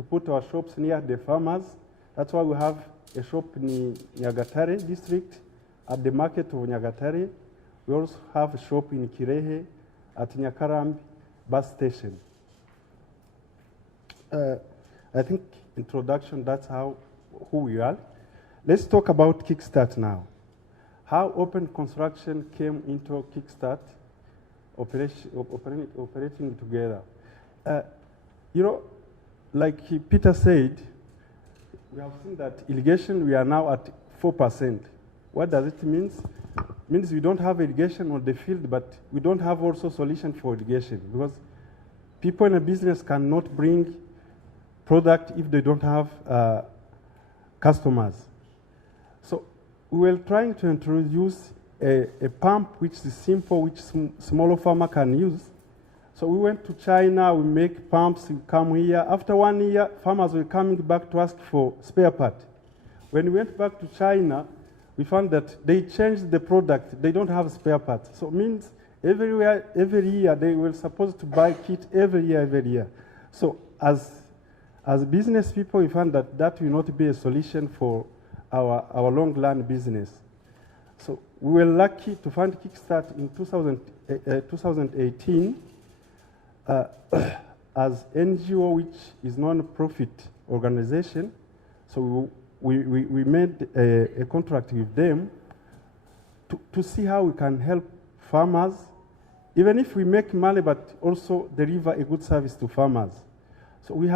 put our shops near the farmers. That's why we have a shop in Nyagatare district at the market of Nyagatare. We also have a shop in Kirehe at Nyakarambi bus station. I think introduction, that's who we are. Let's talk about Kickstart now. How open construction came into Kickstart operating together. You know, like Peter said, we have seen that irrigation, we are now at 4%. What does it mean? It means we don't have irrigation on the field, but we don't have also solution for irrigation, because people in a business cannot bring product if they don't have customers. So we were trying to introduce a pump which is simple, which smaller farmer can use. So we went to China, we make pumps, we come here. After 1 year, farmers were coming back to ask for spare part. When we went back to China, we found that they changed the product. They don't have spare parts. So it means every year they were supposed to buy kit every year. So as business people, we found that will not be a solution for our long run business. So we were lucky to find Kickstart in 2018 as NGO, which is non-profit organization. So we made a contract with them to see how we can help farmers, even if we make money, but also deliver a good service to farmers. So we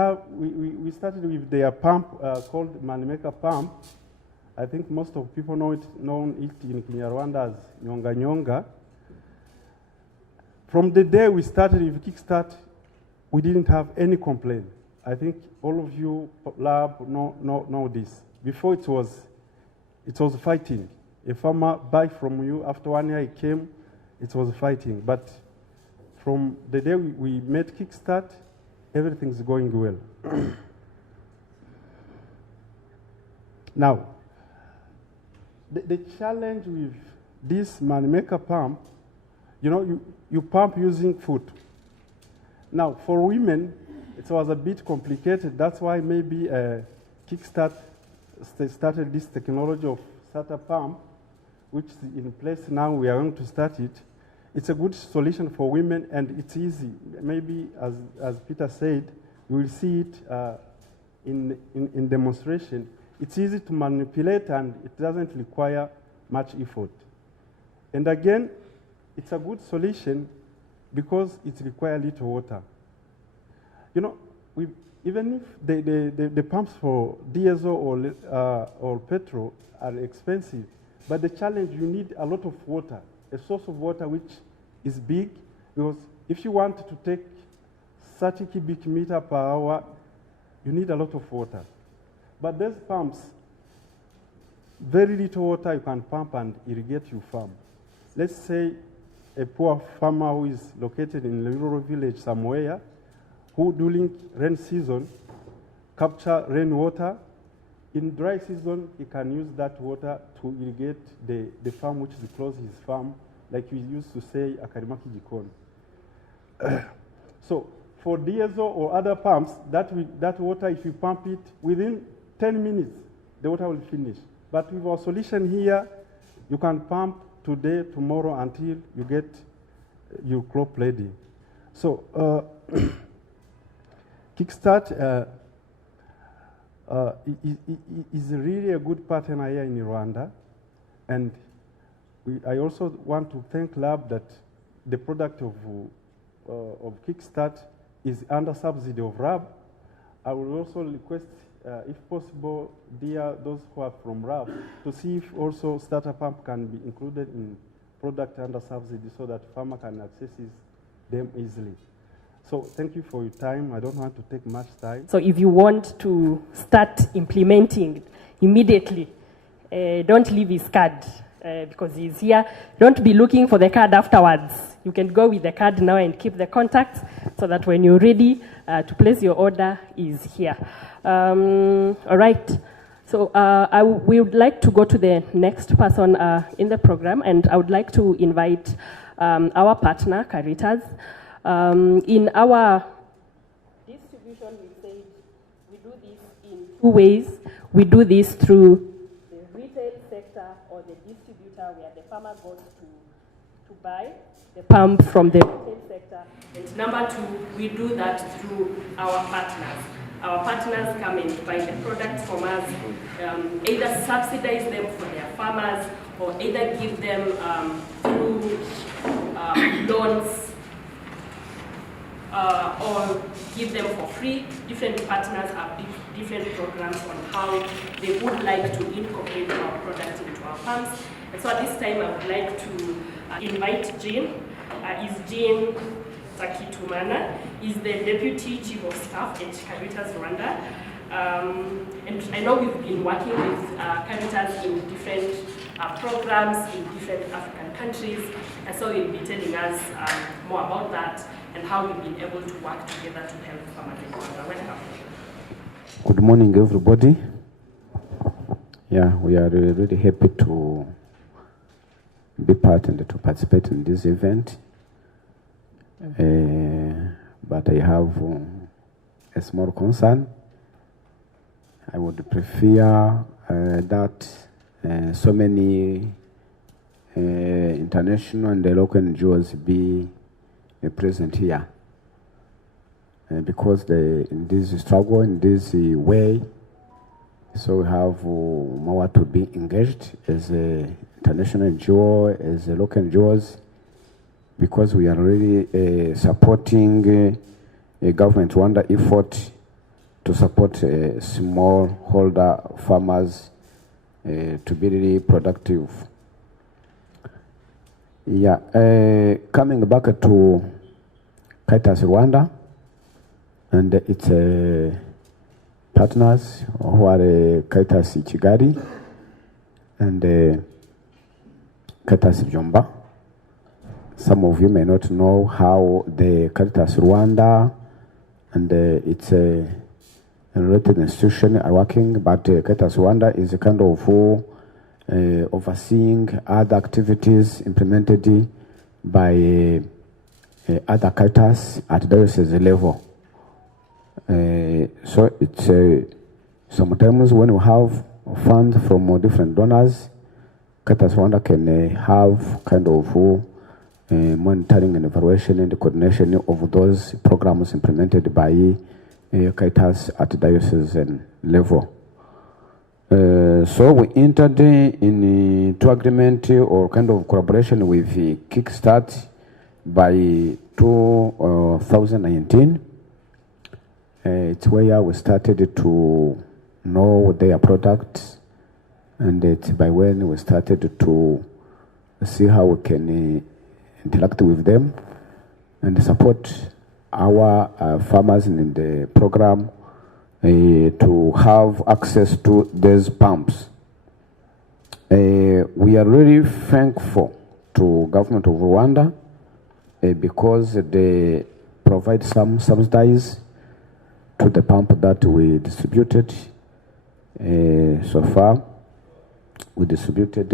started with their pump called MoneyMaker pump. I think most of people know it in Kinyarwanda as Nyonga Nyonga. From the day we started with Kickstart, we didn't have any complaint. I think all of you lab know this. Before it was fighting. A farmer buy from you, after 1 year he came, it was fighting. But from the day we made Kickstart, everything's going well. Now, the challenge with this MoneyMaker pump, you pump using foot. Now, for women, it was a bit complicated. That's why maybe Kickstart started this technology of starter pump, which is in place now. We are going to start it. It's a good solution for women, and it's easy. Maybe, as Peter said, you will see it in demonstration. It's easy to manipulate, and it doesn't require much effort. And again, it's a good solution because it requires little water. Even if the pumps for diesel or petrol are expensive, but the challenge, you need a lot of water, a source of water which is big, because if you want to take 30 cubic meter per hour, you need a lot of water. But these pumps, very little water you can pump and irrigate your farm. Let's say a poor farmer who is located in a rural village somewhere, who during rain season capture rainwater. In dry season, he can use that water to irrigate the farm which is close to his farm, like we used to say, akarimaki jikoni. So for diesel or other pumps, that water, if you pump it, within 10 minutes, the water will finish. But with our solution here, you can pump today, tomorrow, until you get your crop ready. So Kickstart is really a good partner here in Rwanda. And I also want to thank Lab that the product of Kickstart is under subsidy of RAB. I will also request, if possible, those who are from RAB, to see if also starter pump can be included in product under subsidy so that farmer can access them easily. So thank you for your time. I don't want to take much time. So if you want to start implementing immediately, don't leave his card because he's here. Don't be looking for the card afterwards. You can go with the card now and keep the contact so that when you're ready to place your order, he's here. All right. So we would like to go to the next person in the program, and I would like to invite our partner, Caritas. In our distribution, we said we do this in two ways. We do this through the retail sector or the distributor, where the farmer goes to buy the pump from the retail sector. And number two, we do that through our partners. Our partners come and buy the products from us, either subsidize them for their farmers or either give them through loans or give them for free. Different partners have different programs on how they would like to incorporate our product into our farms. And so at this time, I would like to invite Jean. Is Jean Takitumana, is the Deputy Chief of Staff at Caritas Rwanda. And I know we've been working with Caritas in different programs in different African countries, and so he'll be telling us more about that and how we've been able to work together to help farmers in Rwanda. Welcome. Good morning, everybody. Yeah, we are really happy to be part and to participate in this event. But I have a small concern. I would prefer that so many international and local NGOs be present here. Because in this struggle, in this way, so we have more to be engaged as an international NGO, as a local NGOs, because we are really supporting a government Rwanda effort to support smallholder farmers to be really productive. Yeah, coming back to Caritas Rwanda and its partners who are Caritas Kigali and Caritas Byumba. Some of you may not know how the Caritas Rwanda and its related institution are working, but Caritas Rwanda is a kind of overseeing other activities implemented by other Caritas at diocese level. So it's sometimes when we have funds from different donors, Caritas Rwanda can have kind of monitoring and evaluation and coordination of those programs implemented by Caritas at diocesan level. So we entered into agreement or kind of collaboration with Kickstart by 2019. It's where we started to know their products, and it's by when we started to see how we can interact with them and support our farmers in the program to have access to these pumps. We are really thankful to government of Rwanda because they provide some subsidies to the pump that we distributed. So far, we distributed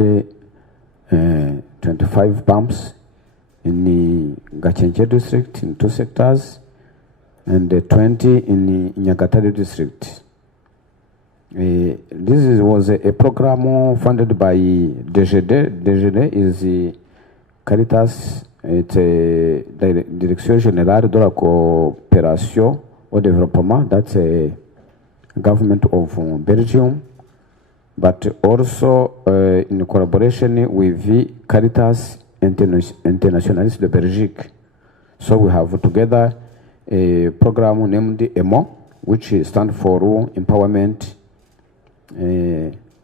25 pumps in the Gachenche district in 2 sectors, and 20 in the Nyagatare district. This was a program funded by DGD. DGD is the Caritas, it's a Direction Générale de la Coopération au Développement, that's a government of Belgium, but also in collaboration with the Caritas Internationaliste de Belgique. So we have together a program named EMO, which stands for Empowerment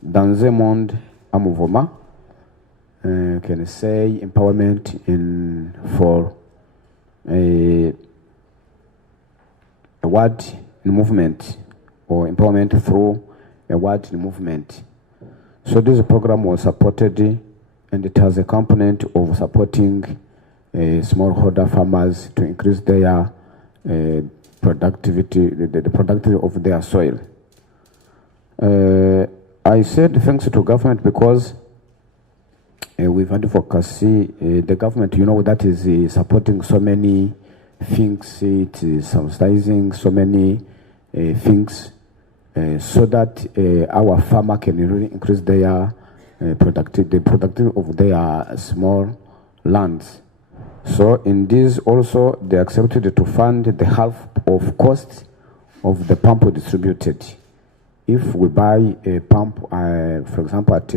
dans un monde en mouvement. can I say, empowerment for a word in movement, or empowerment through a word in movement. So this program was supported, and it has a component of supporting smallholder farmers to increase their productivity, the productivity of their soil. I said thanks to government because we've had advocacy. The government, you know, that is supporting so many things. It is subsidizing so many things so that our farmer can really increase their the productivity of their small lands. So in this also they accepted to fund the half of cost of the pump distributed. If we buy a pump, for example, at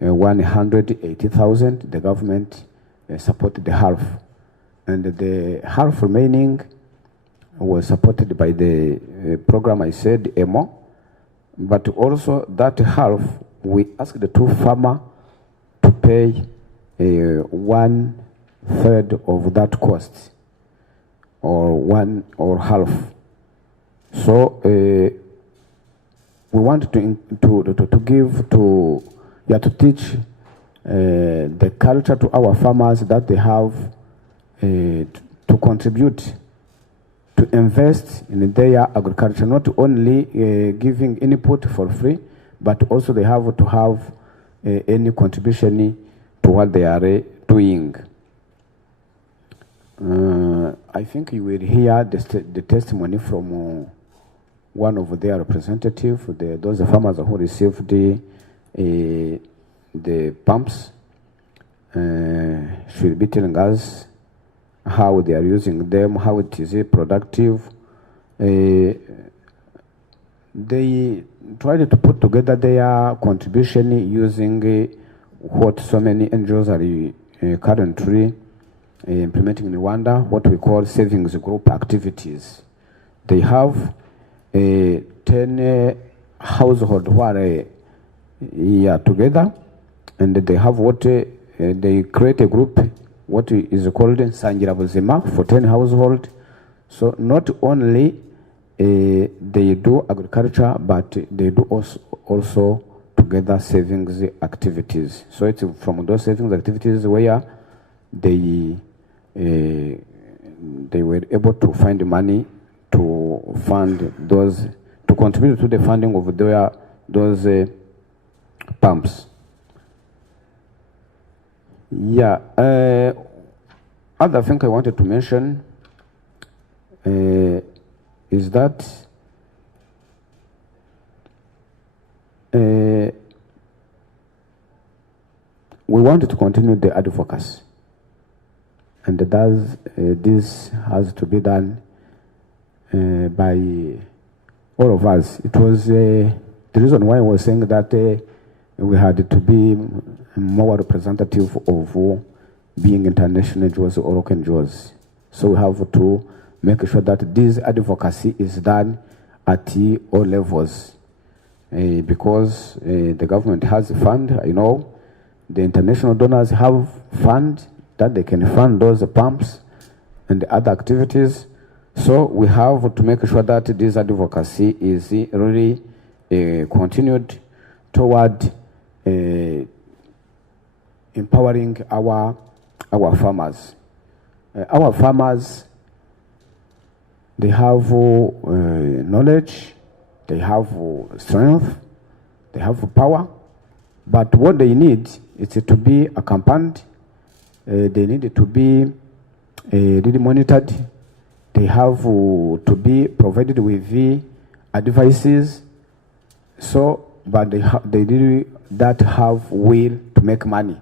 180,000, the government supported the half, and the half remaining was supported by the program I said, EMO, but also that half we asked the two farmers to pay 1/3 of that cost, or half. So we want to teach the culture to our farmers that they have to contribute, to invest in their agriculture, not only giving input for free, but also they have to have any contribution to what they are doing. I think you will hear the testimony from one of their representatives, those farmers who received the pumps, should be telling us how they are using them, how it is productive. They tried to put together their contribution using what so many NGOs are currently implementing in Rwanda, what we call savings group activities. They have 10 households who are together, and they have what they create a group, what is called Sangira Buzima, for 10 households. So not only they do agriculture, but they do also together savings activities. So it's from those savings activities where they were able to find money to fund those, to contribute to the funding of those pumps. Yeah. Other thing I wanted to mention is that we wanted to continue the advocacy, and this has to be done by all of us. It was the reason why I was saying that we had to be more representative of being international NGOs or local NGOs. So we have to make sure that this advocacy is done at all levels, because the government has a fund. I know the international donors have fund that they can fund those pumps and other activities. So we have to make sure that this advocacy is really continued toward empowering our farmers. Our farmers, they have knowledge, they have strength, they have power, but what they need is to be accompanied. They need to be really monitored. They have to be provided with the advices. So, but they really that have will to make money.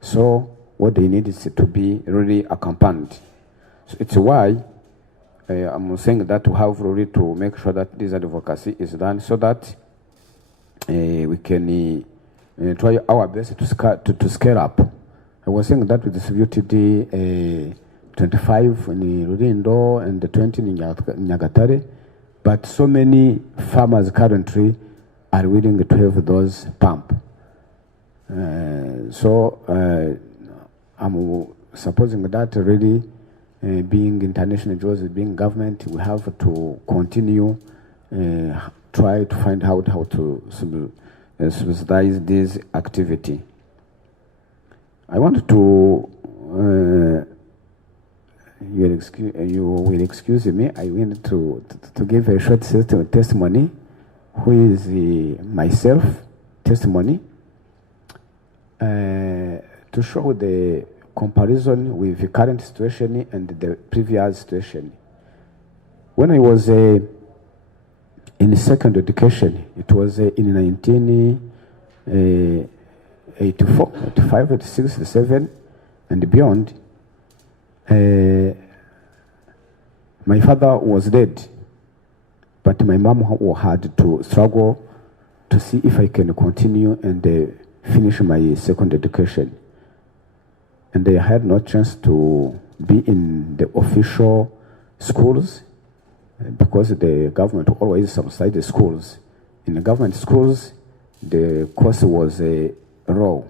So what they need is to be really accompanied. So it's why I'm saying that we have really to make sure that this advocacy is done, so that we can try our best to scale up. I was saying that we distributed 25 in Rulindo and 20 in Nyagatare, but so many farmers currently are willing to have those pumps. I'm supposing that really, being international NGOs, being government, we have to continue try to find out how to subsidize this activity. I want to, you will excuse me, I want to give a short testimony, who is myself testimony, to show the comparison with the current situation and the previous situation. When I was in secondary education, it was in 1984, 85, 86, 87, and beyond. My father was dead, but my mom had to struggle to see if I can continue and finish my secondary education. And I had no chance to be in the official schools because the government always subsidized the schools. In the government schools, the cost was low,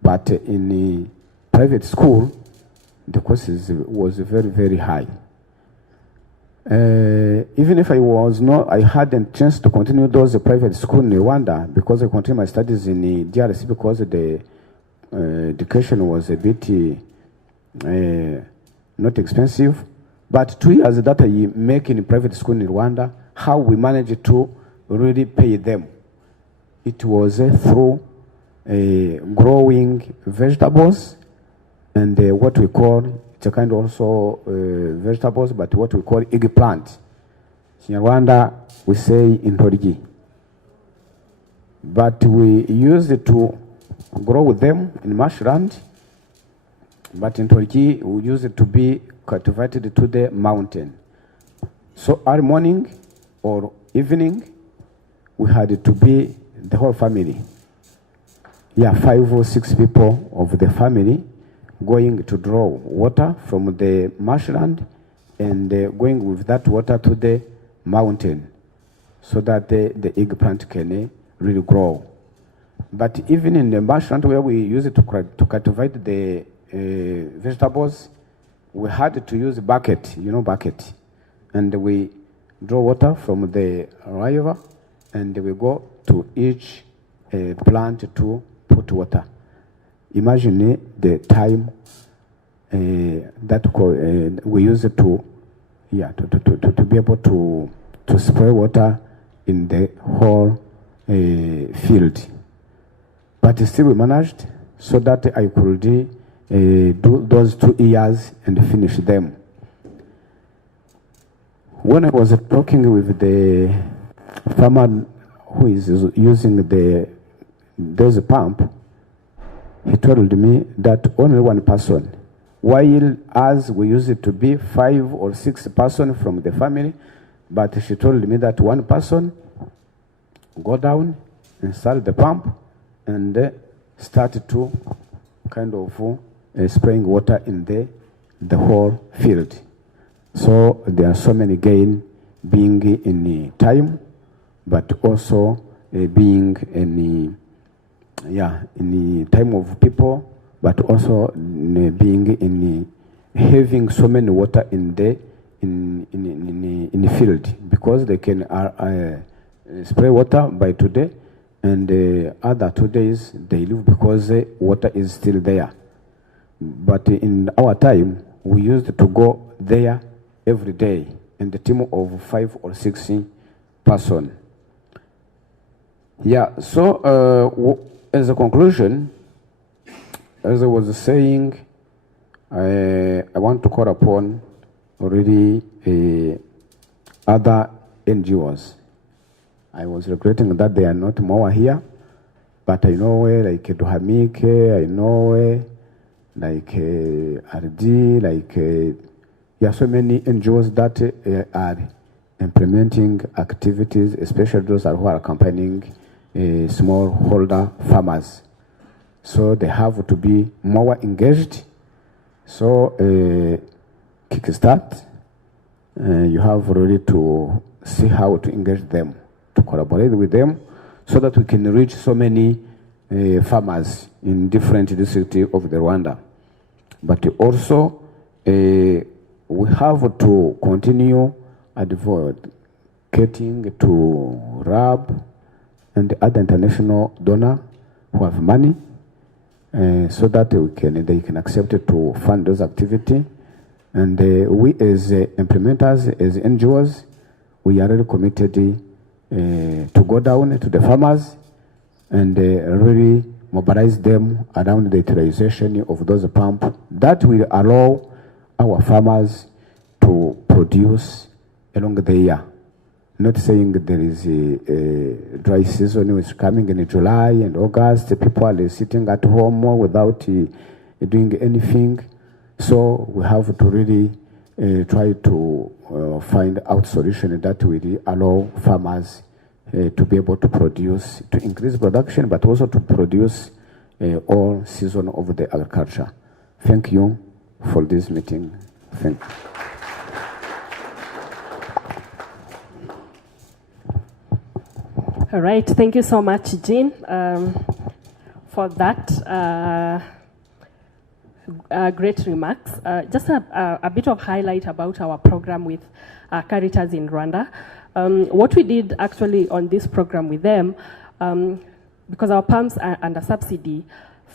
but in the private school, the cost was very, very high. Even if I hadn't chance to continue those private school in Rwanda, because I continued my studies in the DRC because the education was a bit not expensive. But 2 years that I make in private school in Rwanda, how we managed to really pay them? It was through growing vegetables and what we call, it's a kind of also vegetables, but what we call eggplant. In Rwanda, we say intorigi. But we used it to grow with them in marshland, but in Turkey, we use it to be cultivated to the mountain. So early morning or evening, we had to be the whole family. 5 or 6 people of the family going to draw water from the marshland and going with that water to the mountain so that the eggplant can really grow. But even in the marshland where we use it to cultivate the vegetables, we had to use bucket, bucket. And we draw water from the river and we go to each plant to put water. Imagine the time that we use it to be able to spray water in the whole field. But still we managed so that I could do those 2 years and finish them. When I was talking with the farmer who is using those pump, he told me that only one person, while as we used it to be 5 or 6 persons from the family, but she told me that one person go down, install the pump, and start to kind of spraying water in the whole field. So there are so many gain being in time, but also being in the time of people, but also being in having so many water in the field, because they can spray water by today, and other 2 days they leave because the water is still there. But in our time, we used to go there every day, and the team of 5 or 6 persons. So as a conclusion, as I was saying, I want to call upon already other NGOs. I was regretting that they are not more here, but I know like Duhamike, I know like RD, like so many NGOs that are implementing activities, especially those who are accompanying smallholder farmers. So they have to be more engaged. So Kickstart, you have really to see how to engage them, to collaborate with them, so that we can reach so many farmers in different districts of the Rwanda. But also, we have to continue advocating to RAB and other international donors who have money, so that they can accept it to fund those activities. And we as implementers, as NGOs, we are really committed to go down to the farmers and really mobilize them around the utilization of those pumps. That will allow our farmers to produce along the year. Not saying there is a dry season which is coming in July and August. People are sitting at home without doing anything. So we have to really try to find out solution that will allow farmers to be able to produce, to increase production, but also to produce all season of the agriculture. Thank you for this meeting. Thank you. All right, thank you so much, Jean, for that great remarks. Just a bit of highlight about our program with Caritas in Rwanda. What we did actually on this program with them, because our pumps are under subsidy,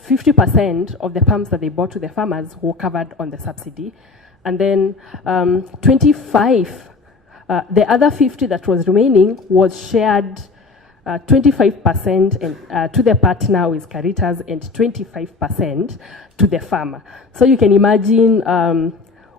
50% of the pumps that they bought to the farmers were covered on the subsidy. And then 25, the other 50 that was remaining was shared 25% to the partner with Caritas and 25% to the farmer. So you can imagine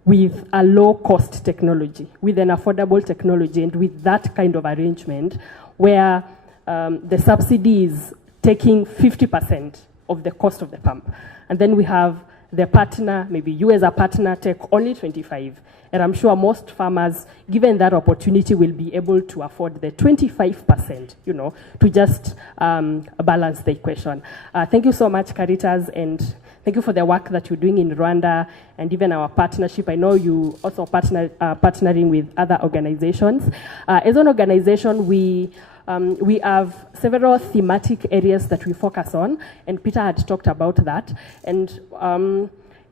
with a low-cost technology, with an affordable technology, and with that kind of arrangement where the subsidy is taking 50% of the cost of the pump. And then we have the partner, maybe you as a partner, take only 25. And I'm sure most farmers, given that opportunity, will be able to afford the 25%, to just balance the equation. Thank you so much, Caritas, and thank you for the work that you're doing in Rwanda and even our partnership. I know you also partnering with other organizations. As an organization, we have several thematic areas that we focus on, and Peter had talked about that. And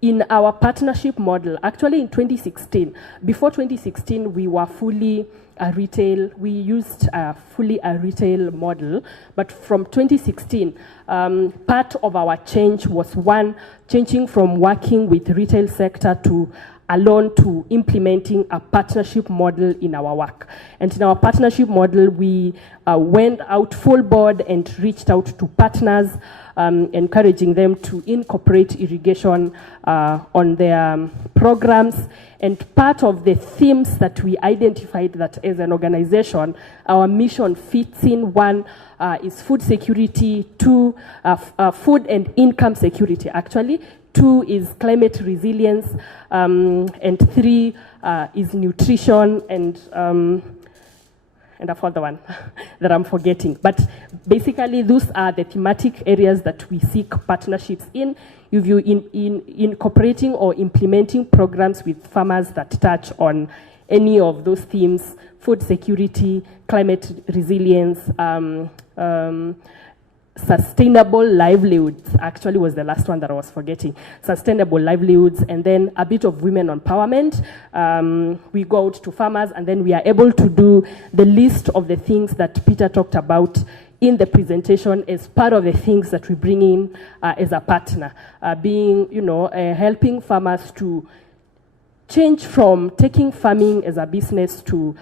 in our partnership model, actually in 2016, before 2016, we were fully a retail, we used fully a retail model, but from 2016, part of our change was changing from working with retail sector alone to implementing a partnership model in our work. And in our partnership model, we went out full board and reached out to partners, encouraging them to incorporate irrigation on their programs. And part of the themes that we identified that as an organization, our mission fits in: one is food security, two, food and income security, actually. Two is climate resilience, and three is nutrition, and a fourth one that I'm forgetting. But basically, those are the thematic areas that we seek partnerships in. If you incorporating or implementing programs with farmers that touch on any of those themes: food security, climate resilience, sustainable livelihoods, actually was the last one that I was forgetting. Sustainable livelihoods, and then a bit of women empowerment. We go out to farmers, and then we are able to do the list of the things that Peter talked about in the presentation as part of the things that we bring in as a partner. Being, helping farmers to change from taking farming as a business to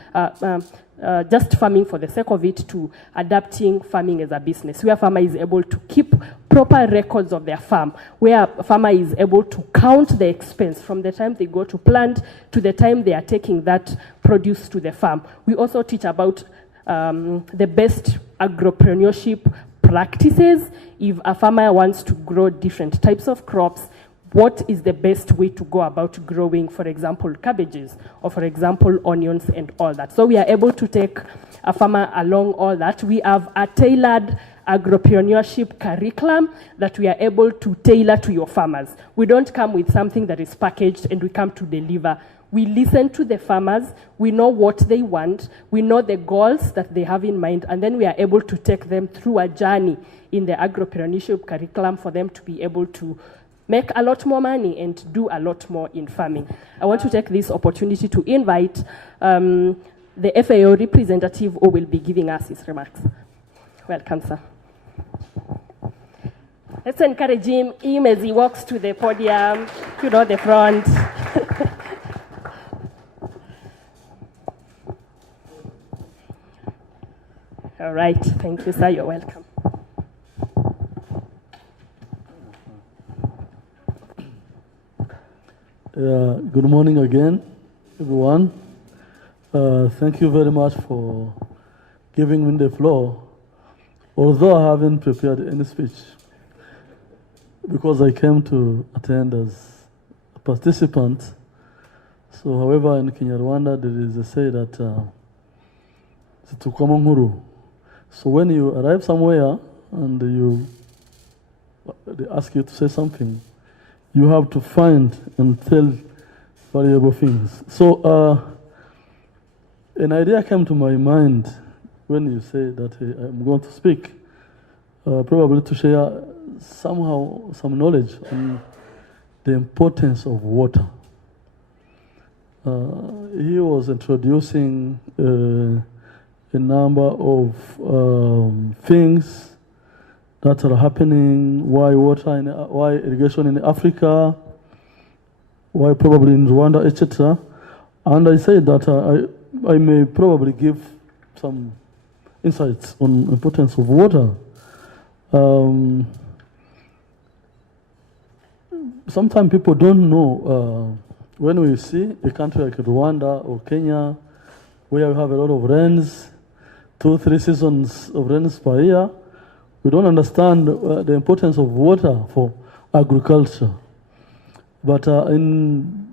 just farming for the sake of it, to adapting farming as a business, where farmer is able to keep proper records of their farm, where farmer is able to count the expense from the time they go to plant to the time they are taking that produce to the farm. We also teach about the best agropreneurship practices. If a farmer wants to grow different types of crops, what is the best way to go about growing, for example, cabbages, or for example, onions and all that. So we are able to take a farmer along all that. We have a tailored agropreneurship curriculum that we are able to tailor to your farmers. We don't come with something that is packaged and we come to deliver. We listen to the farmers, we know what they want, we know the goals that they have in mind, and then we are able to take them through a journey in the agripreneurship curriculum for them to be able to make a lot more money and do a lot more in farming. I want to take this opportunity to invite the FAO representative who will be giving us his remarks. Welcome, sir. Let's encourage him as he walks to the podium, the front. All right, thank you, sir. You're welcome. Good morning again, everyone. Thank you very much for giving me the floor, although I haven't prepared any speech, because I came to attend as a participant. So, however, in Rwanda, there is a say that so when you arrive somewhere and they ask you to say something, you have to find and tell valuable things. So an idea came to my mind when you say that I'm going to speak, probably to share somehow some knowledge on the importance of water. He was introducing a number of things that are happening, why irrigation in Africa, why probably in Rwanda, etc. And I said that I may probably give some insights on the importance of water. Sometimes people don't know, when we see a country like Rwanda or Kenya, where we have a lot of rains, 2-3 seasons of rains per year, we don't understand the importance of water for agriculture. But in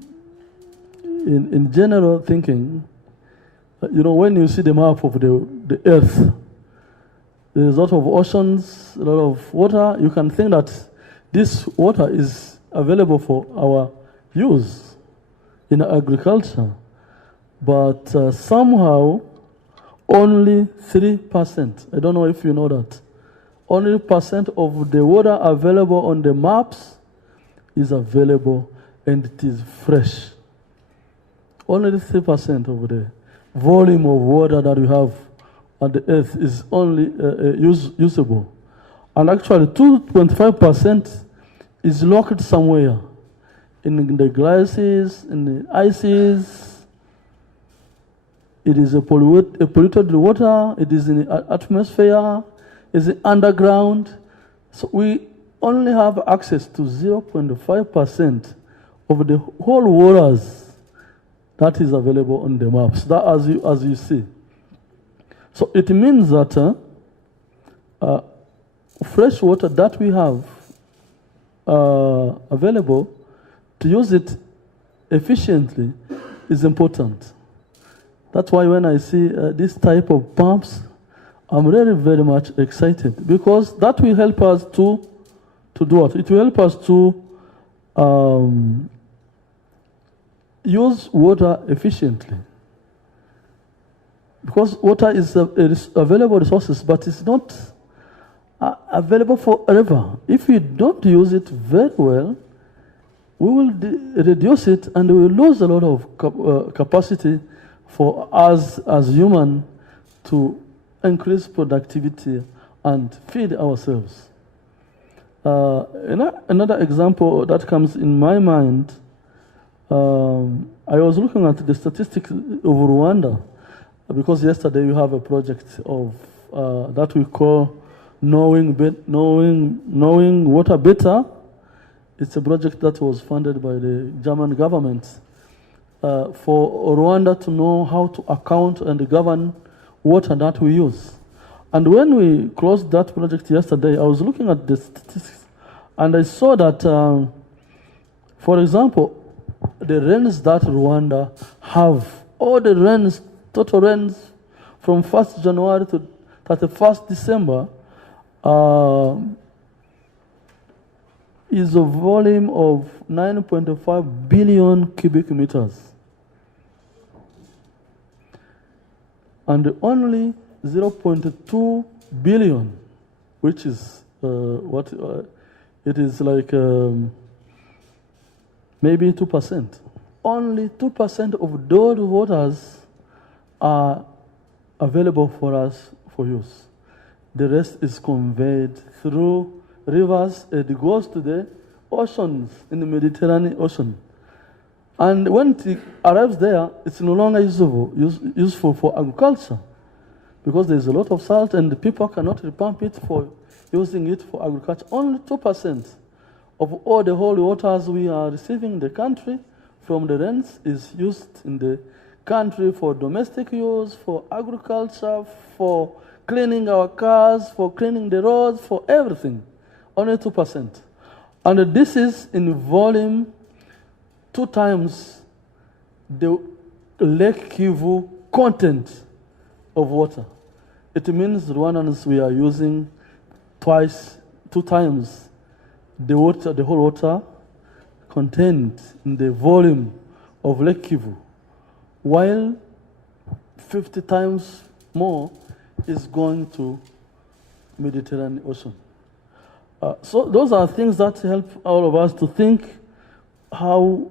general thinking, when you see the map of the earth, there's a lot of oceans, a lot of water. You can think that this water is available for our use in agriculture. But somehow, only 3%, I don't know if you know that, only % of the water available on the maps is available and it is fresh. Only 3% of the volume of water that we have on the earth is only usable. And actually 2.5% is locked somewhere in the glaciers, in the ices. It is a polluted water, it is in the atmosphere, it is underground. So we only have access to 0.5% of the whole waters that is available on the maps, that as you see. So it means that fresh water that we have available, to use it efficiently is important. That's why when I see this type of pumps, I'm really very much excited, because that will help us to do what? It will help us to use water efficiently. Because water is available resources, but it's not available forever. If we don't use it very well, we will reduce it and we will lose a lot of capacity for us as humans to increase productivity and feed ourselves. Another example that comes in my mind, I was looking at the statistics of Rwanda, because yesterday we have a project of that we call knowing water better. It's a project that was funded by the German government for Rwanda to know how to account and govern water that we use. And when we closed that project yesterday, I was looking at the statistics and I saw that, for example, the rains that Rwanda have, all the rains, total rains from 1st January to 31st December, is a volume of 9.5 billion cubic meters. and only 0.2 billion, which is it is like maybe 2%. Only 2% of those waters are available for us for use. The rest is conveyed through rivers. It goes to the oceans in the Mediterranean Ocean. And when it arrives there, it's no longer useful for agriculture because there's a lot of salt and the people cannot repump it for using it for agriculture. Only 2% of all the holy waters we are receiving in the country from the rains is used in the country for domestic use, for agriculture, for cleaning our cars, for cleaning the roads, for everything. Only 2%. And this is in volume 2 times the Lake Kivu content of water. It means Rwandans, we are using 2 times the water, the whole water contained in the volume of Lake Kivu, while 50 times more is going to Mediterranean Ocean. So those are things that help all of us to think how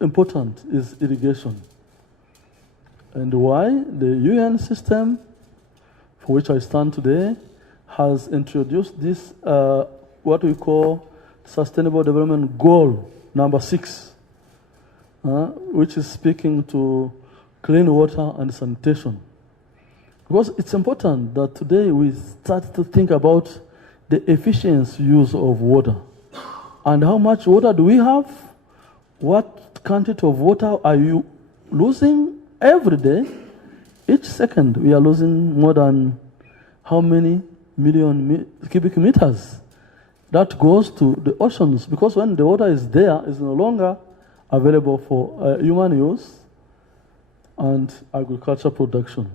important is irrigation and why the UN system, for which I stand today, has introduced this, what we call Sustainable Development Goal number 6, which is speaking to clean water and sanitation. Because it's important that today we start to think about the efficient use of water. And how much water do we have? What quantity of water are you losing every day? Each second we are losing more than how many million cubic meters? That goes to the oceans, because when the water is there, it's no longer available for human use and agriculture production.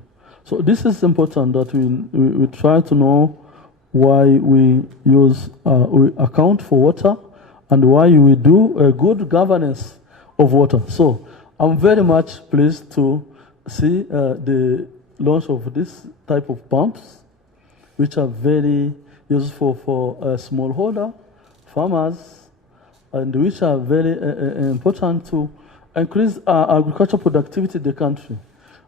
So this is important that we try to know why we account for water and why we do a good governance of water. So I'm very much pleased to see the launch of this type of pumps, which are very useful for smallholder farmers, and which are very important to increase agricultural productivity in the country.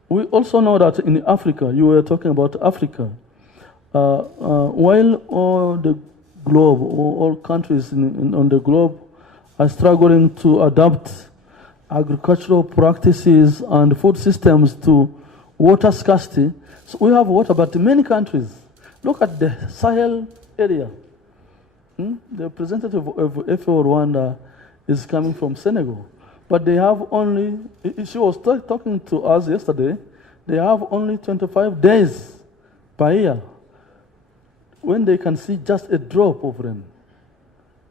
We also know that in Africa, you were talking about Africa, while all the globe, all countries on the globe are struggling to adapt agricultural practices and food systems to water scarcity. So we have water, but in many countries, look at the Sahel area. The representative of FAO Rwanda is coming from Senegal. But they have only, she was talking to us yesterday, they have only 25 days per year when they can see just a drop of rain.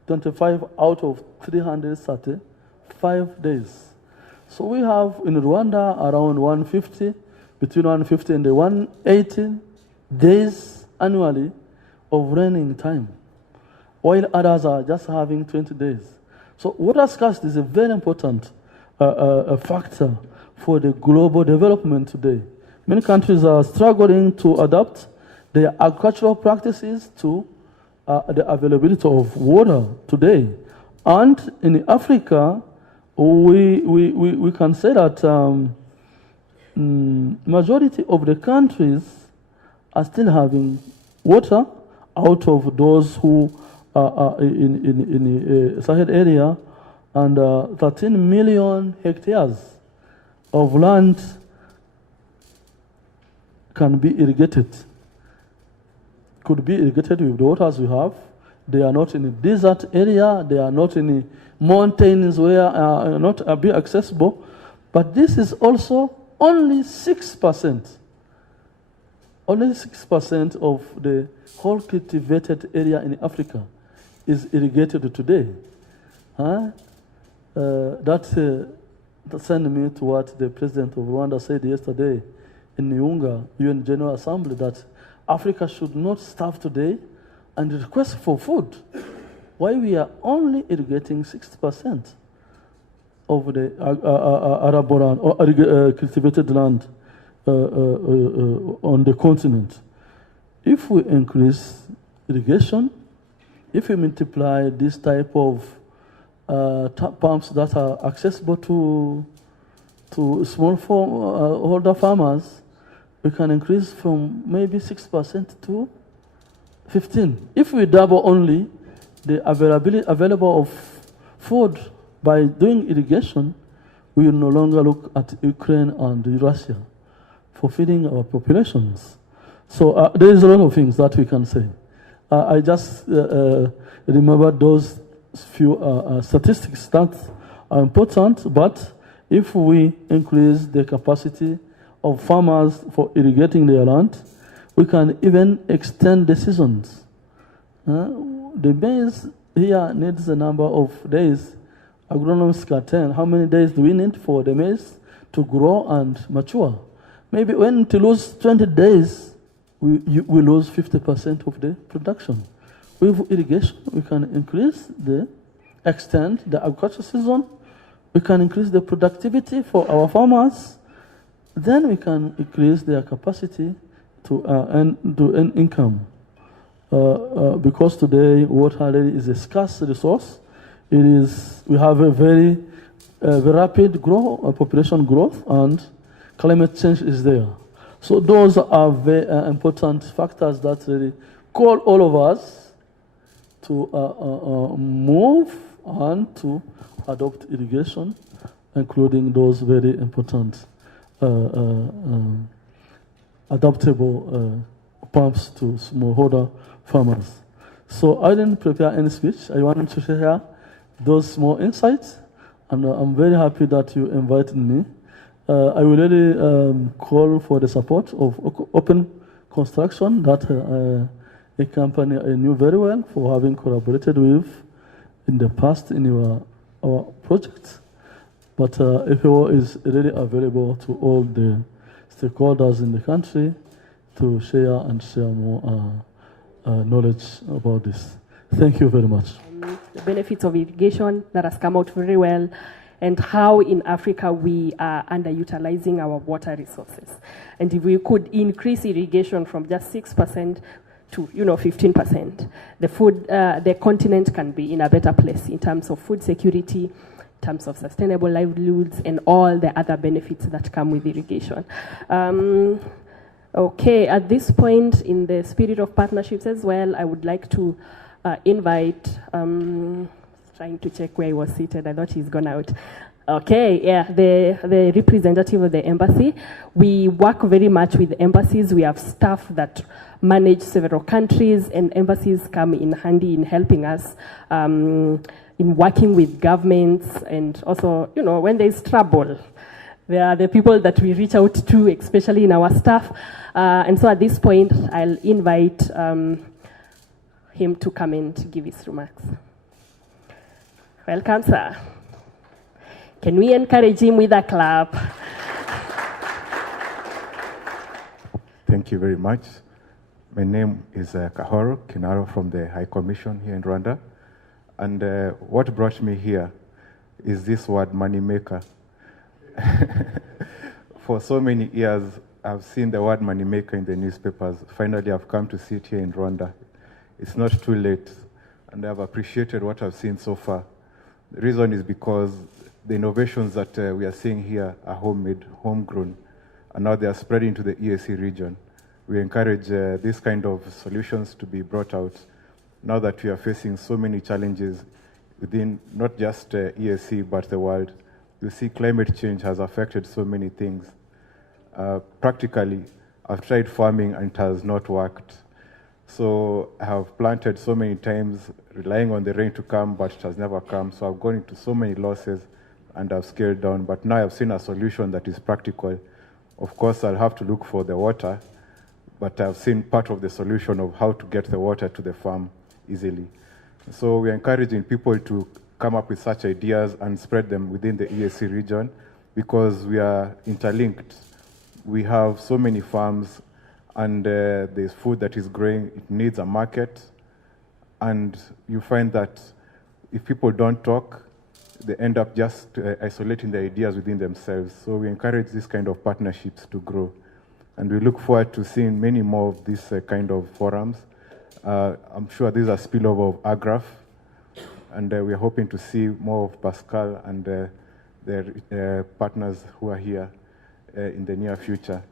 25 out of 335 days. So we have in Rwanda around 150, between 150 and 180 days annually of raining time, while others are just having 20 days. So water scarcity is a very important factor for the global development today. Many countries are struggling to adapt their agricultural practices to the availability of water today. And in Africa, we can say that majority of the countries are still having water out of those who are in the Sahel area, and 13 million hectares of land can be irrigated, could be irrigated with the waters we have. They are not in a desert area, they are not in the mountains where are not be accessible, but this is also only 6%. Only 6% of the whole cultivated area in Africa is irrigated today. That sent me to what the president of Rwanda said yesterday in Nyunga, UN General Assembly, that Africa should not starve today and request for food. Why we are only irrigating 60% of the arable land or cultivated land on the continent. If we increase irrigation, if we multiply this type of pumps that are accessible to smallholder farmers, we can increase from maybe 6% to 15%. If we double only the available of food by doing irrigation, we will no longer look at Ukraine and Russia for feeding our populations. So there is a lot of things that we can say. I just remember those few statistics that are important, but if we increase the capacity of farmers for irrigating their land, we can even extend the seasons. The maize here needs a number of days. Agronomists can tell how many days do we need for the maize to grow and mature. Maybe when to lose 20 days, we lose 50% of the production. With irrigation, we can extend the agriculture season. We can increase the productivity for our farmers. Then we can increase their capacity to earn income. Because today water really is a scarce resource. We have a very rapid population growth, and climate change is there. So those are very important factors that really call all of us to move and to adopt irrigation, including those very important adaptable pumps to smallholder farmers. So I didn't prepare any speech. I wanted to share those small insights, and I'm very happy that you invited me. I will really call for the support of Open Construction, that a company I knew very well for having collaborated with in the past in our projects. But FAO is really available to all the stakeholders in the country to share more knowledge about this. Thank you very much. The benefits of irrigation that has come out very well, and how in Africa we are underutilizing our water resources. And if we could increase irrigation from just 6% to 15%, the continent can be in a better place in terms of food security, in terms of sustainable livelihoods, and all the other benefits that come with irrigation. Okay, at this point, in the spirit of partnerships as well, I would like to invite, trying to check where he was seated. I thought he's gone out. Okay, yeah, the representative of the embassy. We work very much with embassies. We have staff that manage several countries, and embassies come in handy in helping us in working with governments, and also, when there's trouble, they are the people that we reach out to, especially in our staff. And so at this point, I'll invite him to come in to give his remarks. Welcome, sir. Can we encourage him with a clap? Thank you very much. My name is Kahoro Kinaro from the High Commission here in Rwanda. And what brought me here is this word, MoneyMaker. For so many years, I've seen the word MoneyMaker in the newspapers. Finally, I've come to see it here in Rwanda. It's not too late, and I've appreciated what I've seen so far. The reason is because the innovations that we are seeing here are homemade, homegrown, and now they are spreading to the EAC region. We encourage this kind of solutions to be brought out now that we are facing so many challenges within not just EAC but the world. You see, climate change has affected so many things. Practically, I've tried farming and it has not worked. So I have planted so many times, relying on the rain to come, but it has never come. So I've gone into so many losses and I've scaled down. But now I've seen a solution that is practical. Of course, I'll have to look for the water, but I've seen part of the solution of how to get the water to the farm easily. So we're encouraging people to come up with such ideas and spread them within the EAC region, because we are interlinked. We have so many farms, and there's food that is growing. It needs a market, and you find that if people don't talk, they end up just isolating the ideas within themselves. So we encourage this kind of partnerships to grow. And we look forward to seeing many more of these kind of forums. I'm sure these are spillover of AGRAF, and we're hoping to see more of Pascal and their partners who are here in the near future.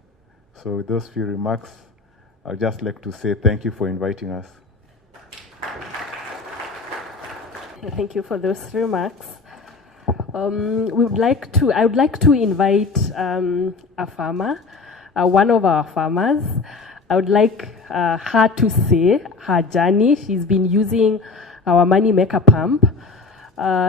So with those few remarks, I'd just like to say thank you for inviting us. Thank you for those remarks. I would like to invite a farmer, one of our farmers. I would like her to say her journey. She's been using our MoneyMaker pump.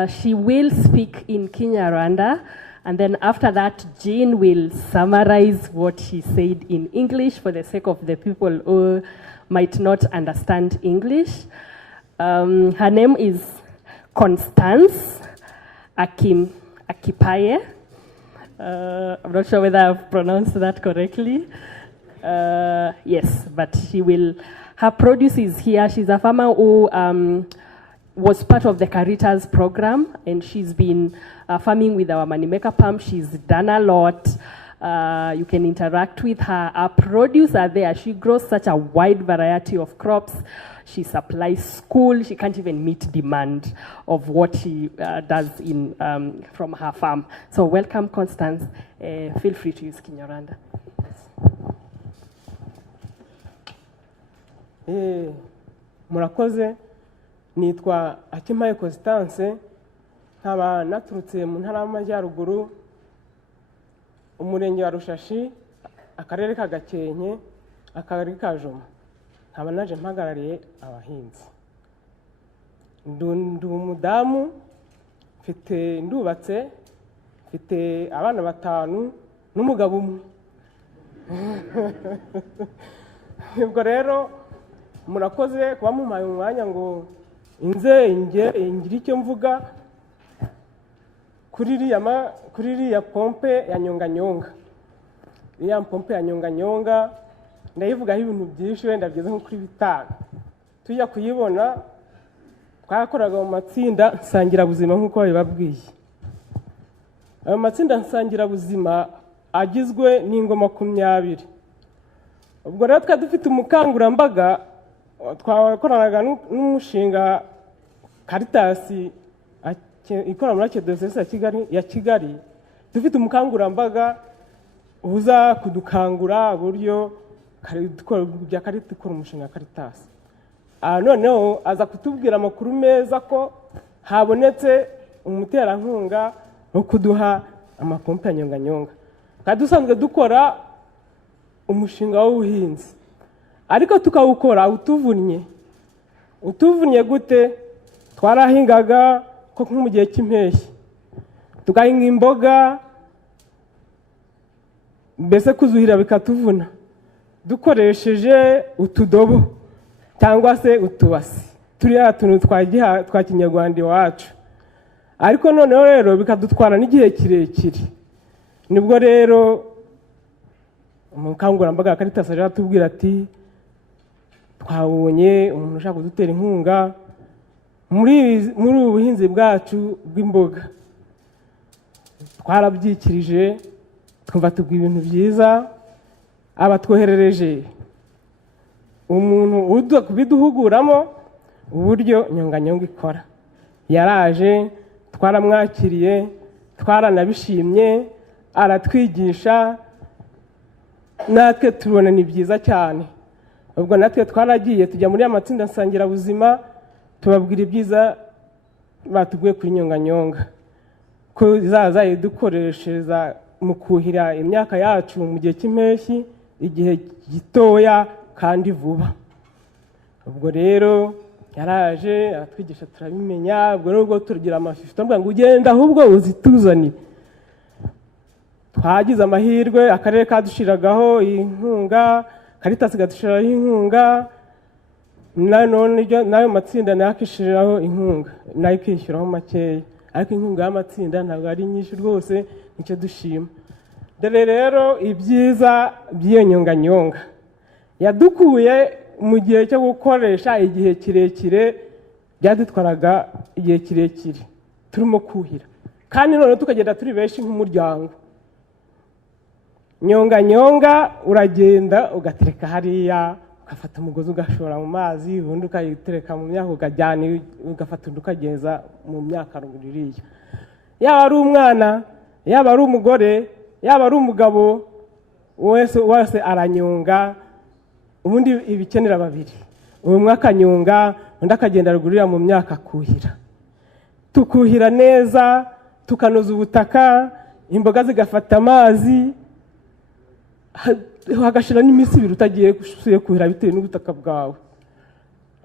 She will speak in Kinyarwanda, and then after that, Jane will summarize what she said in English for the sake of the people who might not understand English. Her name is Constance Akipaye. I'm not sure whether I've pronounced that correctly. Yes, but her produce is here. She's a farmer who was part of the Caritas program, and she's been farming with our MoneyMaker pump. She's done a lot. You can interact with her. Our produce are there. She grows such a wide variety of crops. She supplies school. She can't even meet demand of what she does from her farm. So welcome, Constance. Feel free to use Kinyarwanda. Murakoze, nitwa Akimpaye Constance, nkaba naturutse mu ntara y'Amajyaruguru, umurenge wa Rushashi, akarere ka Gakenke, akagari ka Joma. Nkaba naje mpagarariye abahinzi. Ndi umudamu, ndubatse, mfite abana 5 n'umugabo umwe. Ubwo rero murakoze kuba mumpaye umwanya ngo ngira icyo mvuga kuri iriya pompe ya nyonganyonga. Iriya pompe ya nyonganyonga ndayivugaho ibintu byinshi, wenda bigeze nko kuri 5. Tujya kuyibona twakoraga mu matsinda nsangirabuzima nk'uko babibabwiye. Ayo matsinda nsangirabuzima agizwe n'ingo 20. Ubwo rero twari dufite umukangurambaga twakoranaga n'umushinga Caritas ikora muri Archdiocese ya Kigali. Dufite umukangurambaga uza kudukangura uburyo bya Caritas ikora umushinga Caritas. Noneho aza kutubwira amakuru meza ko habonetse umuterankunga wo kuduha amapompe ya nyonganyonga. Kandi dusanzwe dukora umushinga w'ubuhinzi, ariko tukawukora utuvunnye gute? Twarahingaga ko mu gihe cy'impeshyi tugahinga imboga, mbese kuzuhira bikatuvuna dukoresheje utudobo cyangwa se utubasi, turiya tuntu twa Kinyarwanda iwacu. Ariko noneho rero bikadutwara n'igihe kirekire. Nibwo rero umukangurambaga wa Caritas aje atubwira ati twabonye umuntu ushaka kudutera inkunga muri ubu buhinzi bwacu bw'imboga. Twarabyikirije twumva tubwira ibintu byiza, abatwoherereje umuntu biduhuguramo uburyo nyonganyonga ikora. Yaraje, twaramwakiriye, twaranabishimye, aratwigisha, natwe tubona ni byiza cyane. Ubwo natwe twaragiye tujya muri amatsinda nsangirabuzima tubabwira ibyiza batubwiye kuri nyonganyonga, ko zaza idukoreshereza mu kuhira imyaka yacu mu gihe cy'impeshyi, igihe gitoya kandi vuba. Ubwo rero yaraje atwigisha turabimenya. Ubwo rero tugira amashusho tuvuga ngo ugenda ahubwo uzituzanire. Twagize amahirwe, akarere kadushiragaho inkunga, Caritas gadushiraho inkunga, nayo matsinda nakishiraho inkunga, nayo kwishyuraho makeya. Ariko inkunga y'amatsinda ntabwo ari nyinshi rwose, nicyo dushima. Dore rero ibyiza by'iyo nyonganyonga yadukuye mu gihe cyo gukoresha igihe kirekire, byadutwaraga igihe kirekire turimo kuhira, kandi none tukagenda turi benshi nk'umuryango. nyonga uragenda ugatereka hariya ugafata umugozi ugashora mu mazi ubundi ukayitereka mu myaka ukajyana ugafata undi ukageza mu myaka ruguru iriya. Yaba ari umwana, yaba ari umugore, yaba ari umugabo, wese aranyonga, ubundi ibikenera babiri. Umwe akanyonga undi akagenda rugurira mu myaka kuhira. Tukuhira neza, tukanoza ubutaka, imboga zigafata amazi, hagashira n'iminsi ibiri utagiye kuhira bitewe n'ubutaka bwawe.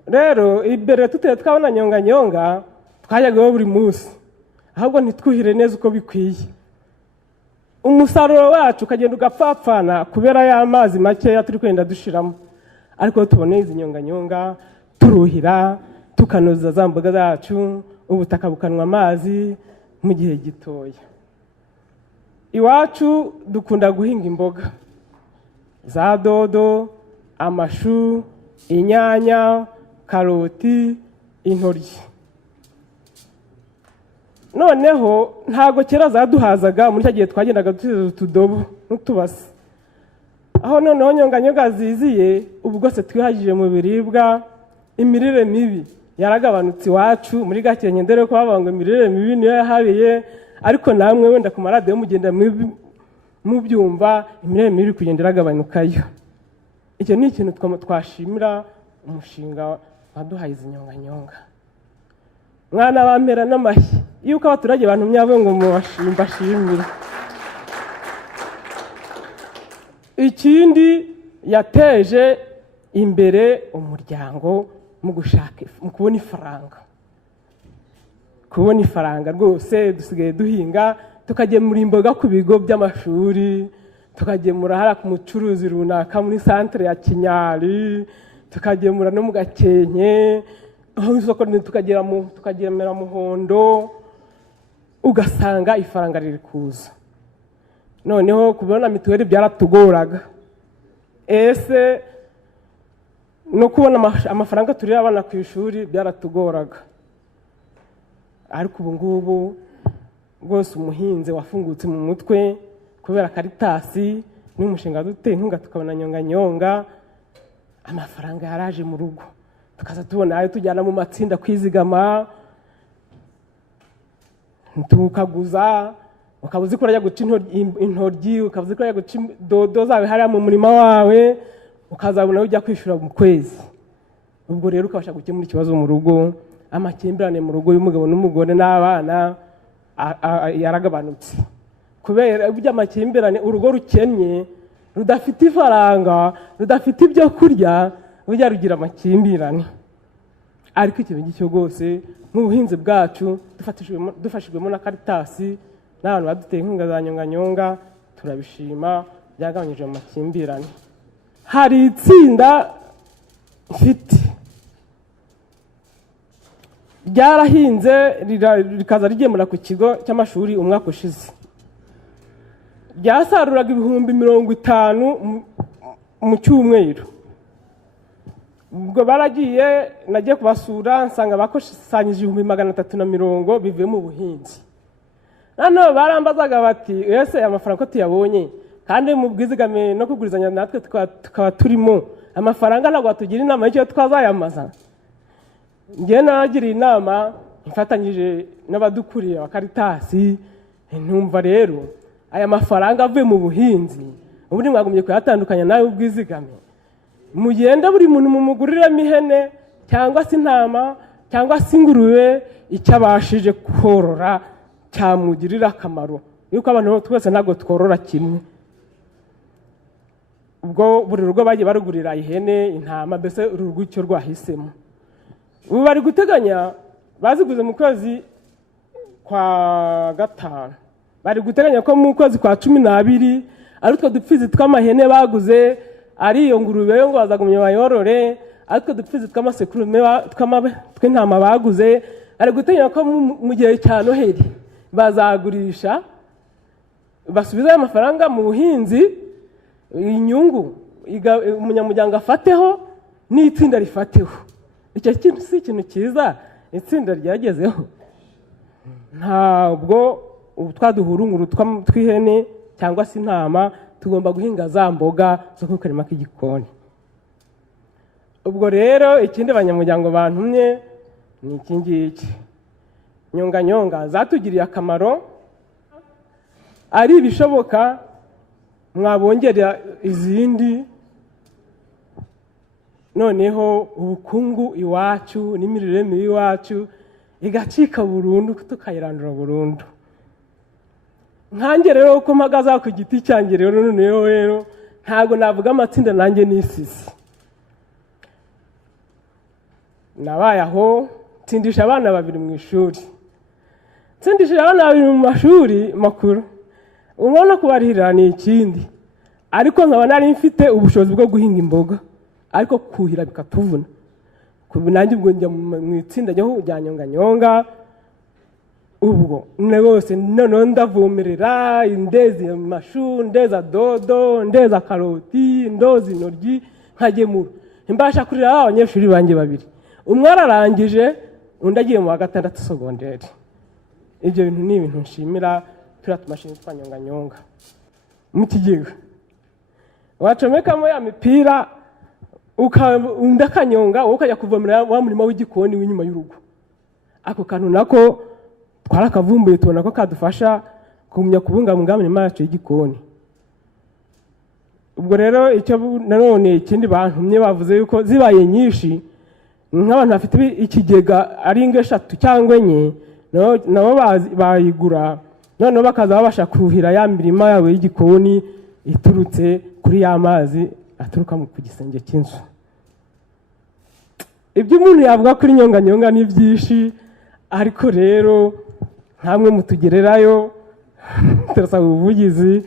Rero imbere tuteye twabona nyonga twajyagaho buri munsi, ahubwo ntitwuhire neza uko bikwiye. Umusaruro wacu ukagenda ugapfapfana kubera ya mazi makeya turi kwenda dushiramo. Ariko tubone izi nyonga turuhira, tukanoza za mboga zacu, ubutaka bukanwa amazi mu gihe gitoya. Iwacu dukunda guhinga imboga za dodo, amashu, inyanya, karoti, intoryi. Noneho ntago kera zaduhazaga, muri cyo gihe twagendaga dutuze utudobo n'utubase. Aho noneho nyonga ziziye, ubwo se twihagije mu biribwa, imirire mibi yaragabanutse iwacu muri Gakenke, ndere ko bavuga ngo imirire mibi niyo yahabiye, ariko namwe wenda ku maradiyo mugenda mu byumva imirire mibi kugenda iragabanukayo. Icyo ni ikintu twashimira umushinga waduhaye izi nyonga. Mwana bampera n'amashyi yuko abaturage bantumye abo ngo mbashimire. Ikindi yateje imbere umuryango mu gushaka mu kubona ifaranga. Kubona ifaranga rwose dusigaye duhinga, tukagemura imboga ku bigo by'amashuri, tukagemura hara ku mucuruzi runaka muri centre ya Kinyari, tukagemura no mu Gakenke, aho isoko tukagemera Muhondo, ugasanga ifaranga riri kuza. Noneho kubona mituweli byaratugoraga. Ese no kubona amafaranga turi abana ku ishuri byaratugoraga. Ariko ubu ngubu rwose umuhinzi wafungutse mu mutwe kubera Karitasi n'umushinga duteye inkunga tukabona nyonga, amafaranga yaraje mu rugo. Tukaza tubona ayo tujyana mu matsinda kwizigama, tukaguza, ukabuzi ko urajya guca intoryi, ukabuzi ko urajya guca dodo zawe hariya mu murima wawe, ukazabona ujya kwishura mu kwezi. Ubwo rero ukabasha gukemura ikibazo mu rugo, amakimbirane mu rugo y'umugabo n'umugore n'abana yaragabanutse. Kubera burya amakimbirane, urugo rukennye rudafite ifaranga, rudafite ibyo kurya, burya rugira amakimbirane. Ariko ikintu gicyo rwose nk'ubuhinzi bwacu dufashijwemo na Karitasi n'abantu baduteye inkunga za nyonga, turabishima, byagabanyije amakimbirane. Hari itsinda mfite ryarahinze rikaza rigemura ku kigo cy'amashuri umwaka ushize. Ryasaruraga 50,000 mu cyumweru. Ubwo baragiye, nagiye kubasura nsanga bakusanyije 350 bivuye mu buhinzi. Nano barambazaga bati ese amafaranga ko tuyabonye kandi mu bwizigame no kugurizanya natwe tukaba turimo, amafaranga ntabwo atugira inama y'icyo twazayamaza. Ngiye nagiriye inama mfatanyije n'abadukuriye wa Karitasi, ntumva rero aya mafaranga avuye mu buhinzi ubundi mwagumye kuyatandukanya nawe ubwizigame. Mugenda buri muntu mumuguriramo ihene cyangwa se intama cyangwa se ingurube, icyo abashije korora cyamugirira akamaro, yuko abantu twese ntabwo tworora kimwe. Ubwo buri rugo bagiye barugurira ihene, intama, mbese urugo icyo rwahisemo. Ubu bari guteganya, baziguze mu kwezi kwa gatanu, bari guteganya ko mu kwezi kwa 12 ari utwo dupfizi tw'amahene baguze, ari iyo ngurube yo ngo bazagumye bayorore, ari utwo dupfizi tw'amasekurume tw'intama baguze. Ari guteganya ko mu gihe cya Noheli bazagurisha, basubiza amafaranga mu buhinzi, inyungu umunyamuryango afateho n'itsinda rifateho. Icyo kintu si ikintu cyiza itsinda ryagezeho. Ntabwo twaduhurunguru tw'ihene cyangwa se intama, tugomba guhinga za mboga zo ku karima k'igikoni. Ubwo rero ikindi abanyamuryango bantumye ni iki ngiki. Nyonganyonga zatugiriye akamaro, ari ibishoboka mwabongera izindi, noneho ubukungu iwacu n'imirire mibi iwacu igacika burundu, tukayirandura burundu. Nkanjye rero uko mpagaze ku giti cyanjye rero noneho rero ntabwo navuga amatsinda nanjye n'isisi. Nabaye aho tsindisha abana 2 mu ishuri, tsindishije abana 2 mu mashuri makuru, ubona kubarihira ni ikindi, ariko nkaba nari mfite ubushobozi bwo guhinga imboga, ariko kuhira bikatuvuna. Nanjye ubwo njya mu itsinda rya Nyonganyonga, ubwo rwose noneho ndavomerera indezi amashu, ndeza dodo, ndeza karoti, ndoza intoryi, nkagemura. Mbasha kurira abanyeshuri banjye 2. Umwe ararangije, undi agiye mu wa 6 segonderi. Ibyo bintu ni ibintu nshimira turiya tumashini twa Nyonganyonga. Mu kigega wacomekamo ya mipira, undi akanyonga, wowe ukajya kuvomera wa murima w'igikoni w'inyuma y'urugo. Ako kantu nako twarakavumbuye, tubona ko kadufasha kumenya kubungabunga imirima yacu y'igikoni. Ubwo rero icyo nanone ikindi bantumye bavuze yuko zibaye nyinshi, nk'abantu bafite ikigega ari 3 cyangwa 4, nabo bayigura, noneho bakaza babasha kuhira ya mirima yabo y'igikoni iturutse kuri ya mazi aturuka ku gisenge cy'inzu. Ibyo umuntu yavuga kuri Nyonganyonga ni byinshi, ariko rero ntamwe mutugererayo, turasaba ubuvugizi,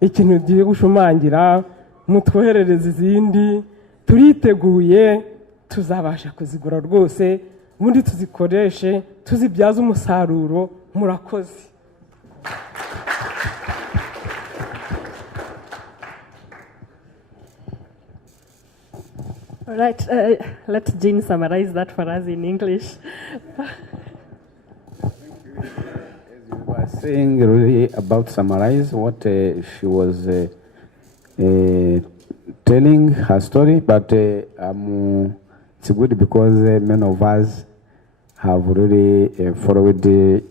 ikintu giye gushumangira, mutwoherereza izindi, turiteguye, tuzabasha kuzigura rwose, ubundi tuzikoreshe, tuzibyaza umusaruro. Murakoze. All right, let Jean summarize that for us in English. Was saying really about summarize what she was telling her story, but it's good because many of us have really followed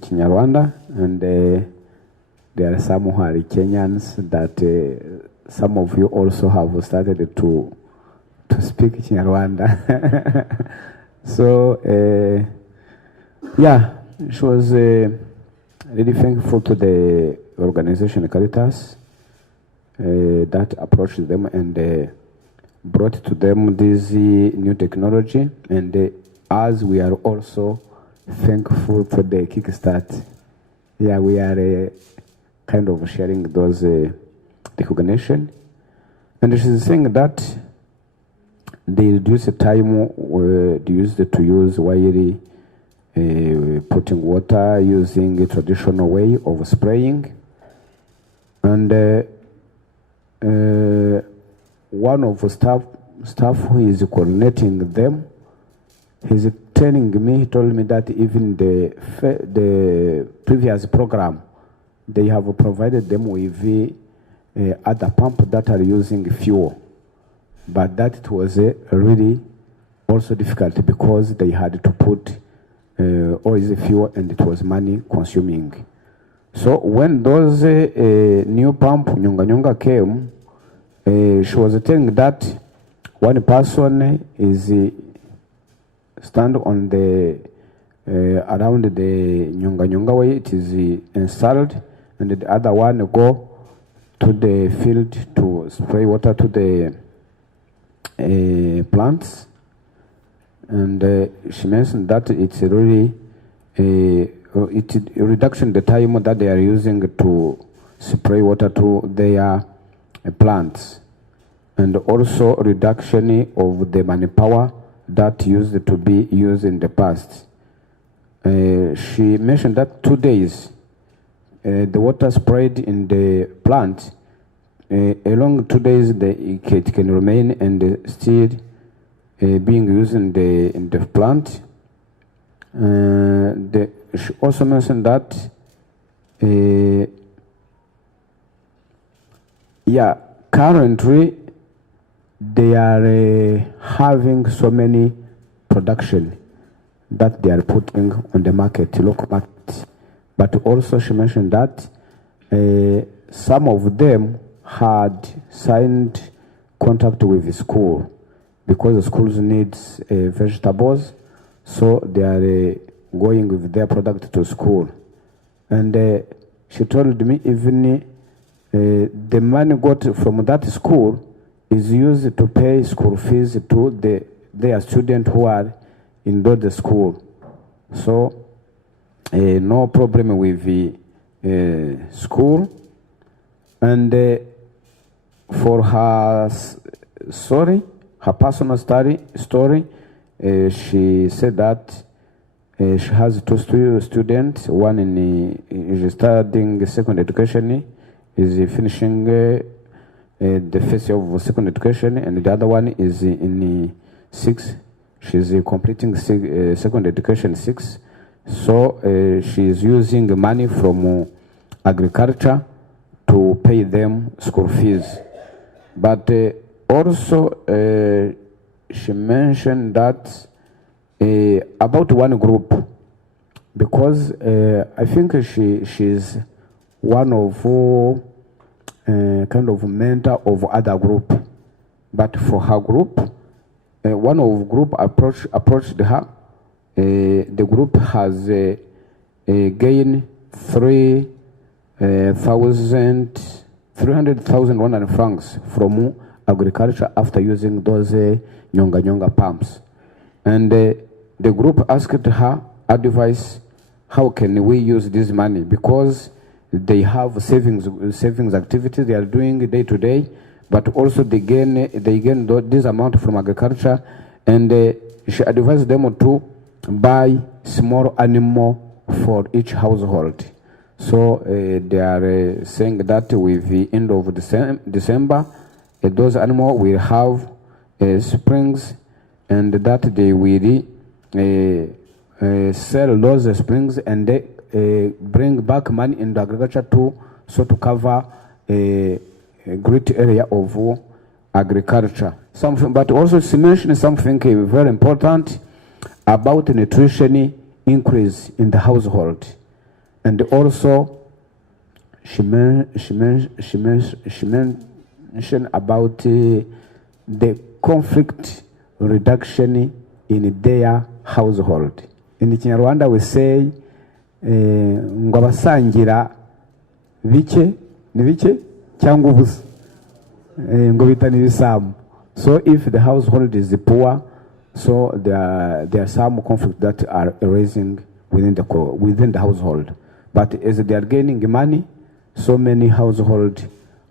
Kinyarwanda, and there are some who are Kenyans that some of you also have started to speak Kinyarwanda. So yeah, she was really thankful to the organization Caritas that approached them and brought to them this new technology, and as we are also thankful for the Kickstart. Yeah, we are kind of sharing those recognition, and she's saying that they reduce the time they used to use while putting water using a traditional way of spraying. And one of the staff who is coordinating them, he's telling me, he told me that even the previous program, they have provided them with other pumps that are using fuel. But that it was really also difficult because they had to put oil fuel, and it was money consuming. So when those new pump Nyonganyonga came, she was telling that one person is stand on the around the Nyonganyonga way it is installed, and the other one go to the field to spray water to the plants. And she mentioned that it's really a reduction the time that they are using to spray water to their plants, and also reduction of the manpower that used to be used in the past. She mentioned that 2 days the water sprayed in the plant, along 2 days it can remain and still being used in the plant. She also mentioned that Yeah, currently they are having so many production that they are putting on the market, local market. But also she mentioned that some of them had signed contract with the school because the schools needs vegetables, so they are going with their product to school. And she told me even the money got from that school is used to pay school fees to their students who are in the school. So no problem with the school. And for her her personal story, she said that she has two students. One is studying second education, is finishing the first year of second education, and the other one is in 6. She's completing second education 6. So she is using money from agriculture to pay them school fees. But also she mentioned that about one group, because I think she's one of kind of mentor of other group. But for her group, one of group approached her. The group has gained 300,000 francs from agriculture after using those nyonga pumps. And the group asked her advice, how can we use this money? Because they have savings activities they are doing day to day, but also they gain this amount from agriculture. And she advised them to buy small animal for each household. So they are saying that with the end of December, those animals will have springs, and that they will sell those springs, and they bring back money into agriculture to cover a great area of agriculture. But also she mentioned something very important about nutrition increase in the household. And also she mentioned about the conflict reduction in their household. In Kinyarwanda we say ngo abasangira bike ni bike cyangwa ubusa, ngo bitana ibisambo. So if the household is poor, so there are some conflicts that are arising within the household. But as they are gaining money, so many households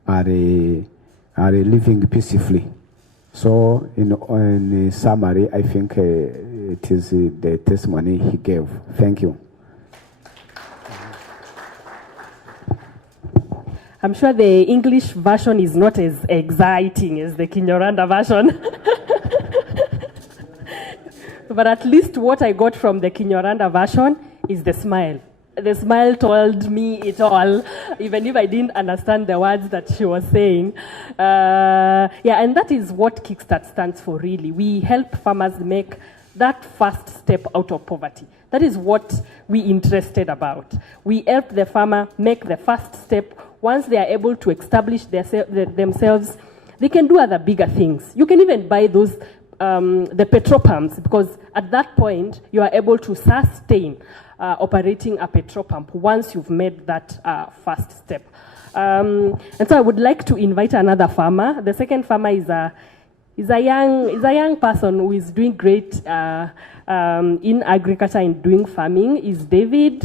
are living peacefully. So in summary, I think it is the testimony he gave. Thank you. I'm sure the English version is not as exciting as the Kinyarwanda version. But at least what I got from the Kinyarwanda version is the smile. The smile told me it all, even if I didn't understand the words that she was saying. And that is what Kickstart stands for, really. We help farmers make that first step out of poverty. That is what we're interested about. We help the farmer make the first step. Once they are able to establish themselves, they can do other bigger things. You can even buy those the petrol pumps, because at that point you are able to sustain operating a petrol pump once you've made that first step. And so I would like to invite another farmer. The second farmer is a young person who is doing great in agriculture and doing farming. Is David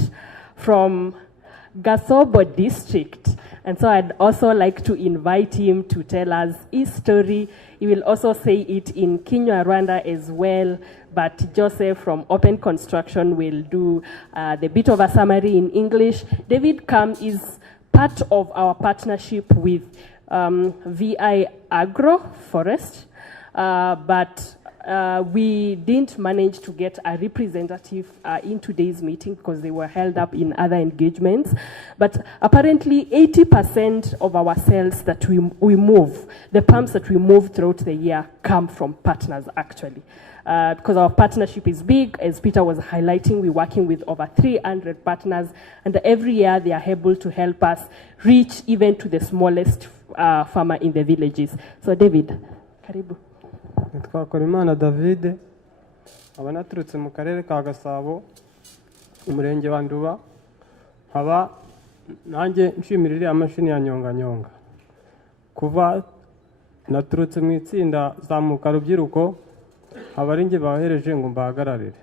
from Gasobo district. And so I'd also like to invite him to tell us his story. He will also say it in Kinyarwanda as well, but Joseph from Open Construction will do the bit of a summary in English. David Kam is part of our partnership with VI Agro Forest, but We didn't manage to get a representative in today's meeting because they were held up in other engagements. But apparently 80% of our sales that we move, the pumps that we move throughout the year, come from partners actually. Because our partnership is big, as Peter was highlighting, we're working with over 300 partners, and every year they are able to help us reach even to the smallest farmer in the villages. So David, karibu. Twakorimana David, aba naturutse mu karere ka Gasabo, umurenge wa Nduba, nkaba nanjye nshimira iriya mashini ya nyonganyonga. Kuva naturutse mu itsinda zamuka rubyiruko, abari nge bahereje ngo mbahagararire.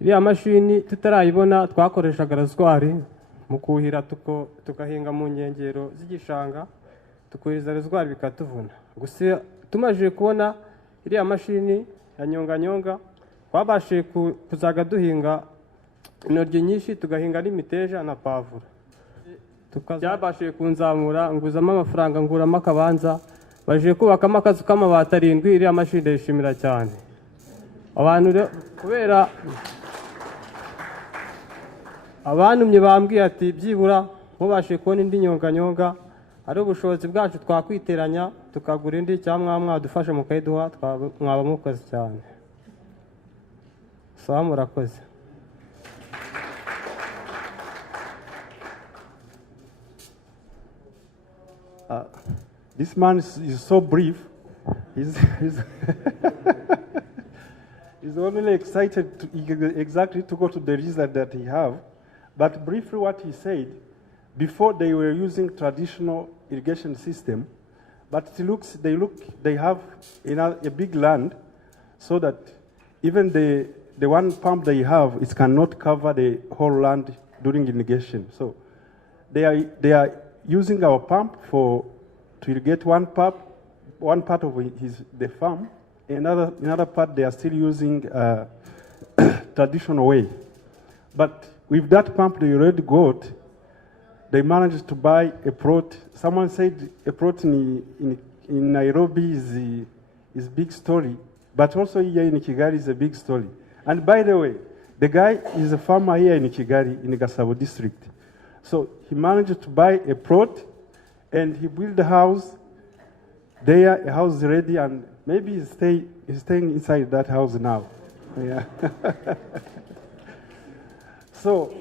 Iriya mashini tutarayibona twakoreshaga rozwari mu kuhira tugahinga mu nkengero z'igishanga, tukuhiriza rozwari bikatuvuna. Gusa tumaze kubona iriya mashini ya nyonganyonga, twabashije kuzaga duhinga intoryi nyinshi, tugahinga n'imiteja na pavuro. Byabashije kunzamura, nguzamo amafaranga, nguramo akabanza, baje kubakamo akazu k'amabati 7, iriya mashini ndayishimira cyane. Abantu kubera abantumye bambwiye ati byibura mubashe kubona indi nyonganyonga, ari ubushobozi bwacu twakwiteranya tukagura indi, cyangwa mwadufashe mukayiduha, mwaba mukoze cyane. Sawa, murakoze. This man is so brief. He's He's only excited exactly to go to the result that he have. But briefly what he said, before they were using traditional irrigation system, but they have a big land, so that even the one pump they have, it cannot cover the whole land during irrigation. So they are using our pump to irrigate one part of the farm. Another part they are still using traditional way. But with that pump they already got, they managed to buy a plot. Someone said a plot in Nairobi is big story, but also here in Kigali is a big story. And by the way, the guy is a farmer here in Kigali, in the Gasabo district. So he managed to buy a plot, and he built a house. There, a house is ready, and maybe he's staying inside that house now. Yeah. So,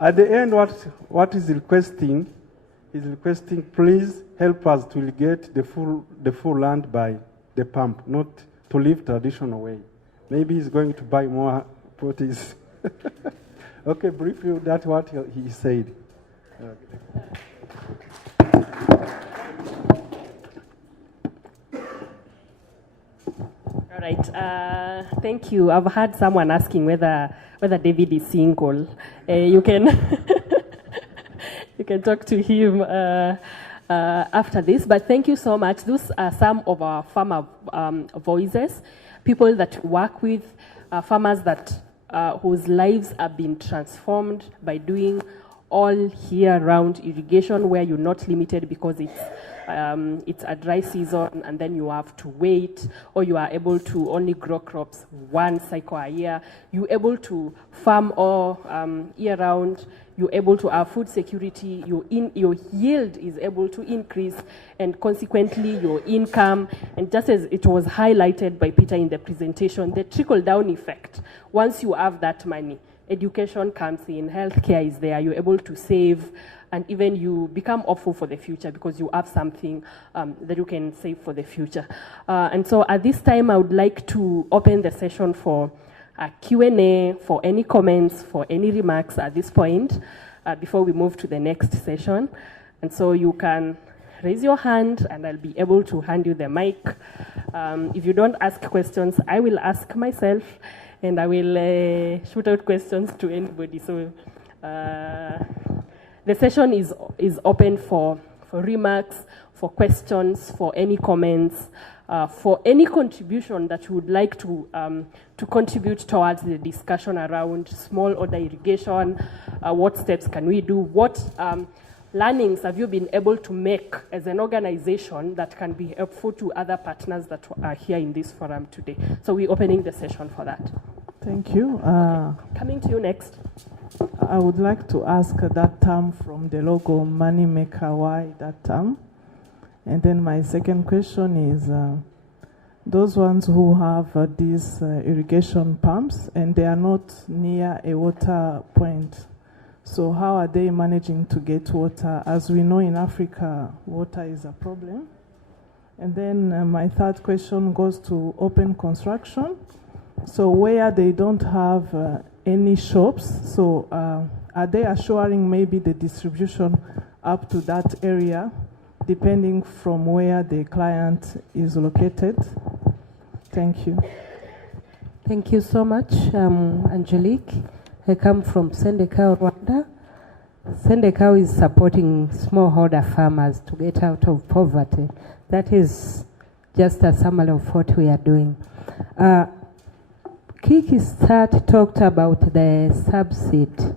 at the end, what he's requesting, please help us to irrigate the full land by the pump, not to live traditional way. Maybe he's going to buy more properties. Okay, briefly, that's what he said. Okay. All right, thank you. I've had someone asking whether David is single. You can you can talk to him after this. But thank you so much. Those are some of our farmer voices, people that work with farmers that whose lives have been transformed by doing all year-round irrigation, where you're not limited because it's a dry season and then you have to wait, or you are able to only grow crops one cycle a year. You're able to farm all year-round. You're able to have food security. Your yield is able to increase, and consequently your income. And just as it was highlighted by Peter in the presentation, the trickle-down effect. Once you have that money, education comes in, healthcare is there, you're able to save, and even you become hopeful for the future because you have something that you can save for the future. And so at this time, I would like to open the session for a Q&A, for any comments, for any remarks at this point, before we move to the next session. And so you can raise your hand and I'll be able to hand you the mic. If you don't ask questions, I will ask myself, and I will shoot out questions to anybody. So the session is open for remarks, for questions, for any comments, for any contribution that you would like to contribute towards the discussion around small order irrigation. What steps can we do? What learnings have you been able to make as an organization that can be helpful to other partners that are here in this forum today? So we're opening the session for that. Thank you. Coming to you next. I would like to ask that term from the logo MoneyMaker, why that term? And then my second question is, those ones who have these irrigation pumps and they are not near a water point, so how are they managing to get water? As we know in Africa, water is a problem. And then my third question goes to open construction. So where they don't have any shops, so are they assuring maybe the distribution up to that area, depending from where the client is located? Thank you. Thank you so much, Angelique. I come from Sendekao, Rwanda. Sendekao is supporting smallholder farmers to get out of poverty. That is just a summary of what we are doing. Kickstart talked about the subsidy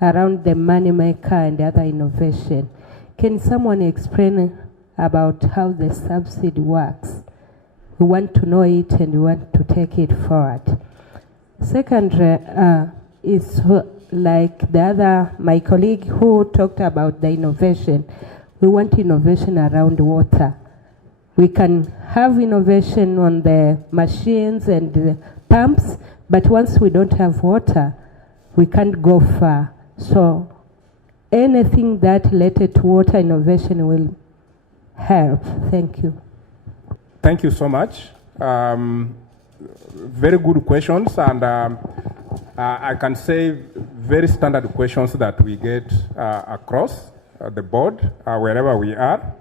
around the MoneyMaker and other innovation. Can someone explain about how the subsidy works? We want to know it and we want to take it forward. Second, is like the other, my colleague who talked about the innovation. We want innovation around water. We can have innovation on the machines and the pumps, but once we don't have water, we can't go far. So anything that related to water innovation will help. Thank you. Thank you so much. Very good questions, and I can say very standard questions that we get across the board, wherever we are.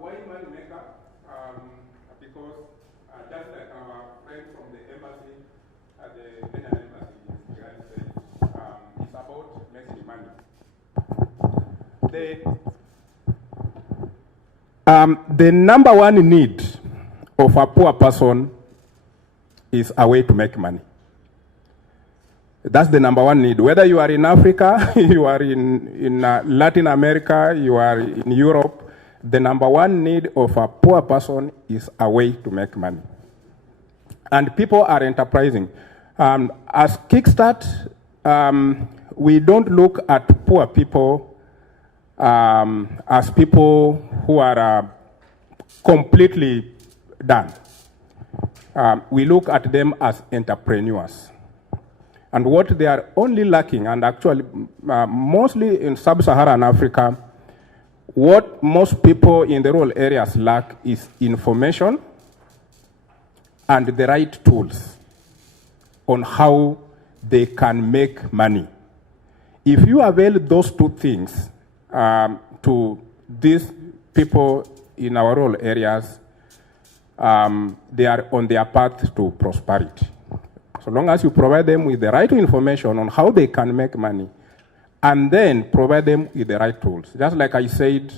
Why MoneyMaker? Because just like our friend from the embassy, the Kenyan embassy, it's about making money. The number one need of a poor person is a way to make money. That's the number one need. Whether you are in Africa, you are in Latin America, you are in Europe, the number one need of a poor person is a way to make money. And people are enterprising. As Kickstart, we don't look at poor people as people who are completely done. We look at them as entrepreneurs. And what they are only lacking, and actually mostly in sub-Saharan Africa, what most people in the rural areas lack is information and the right tools on how they can make money. If you avail those two things to these people in our rural areas, they are on their path to prosperity. So long as you provide them with the right information on how they can make money, and then provide them with the right tools. Just like I said,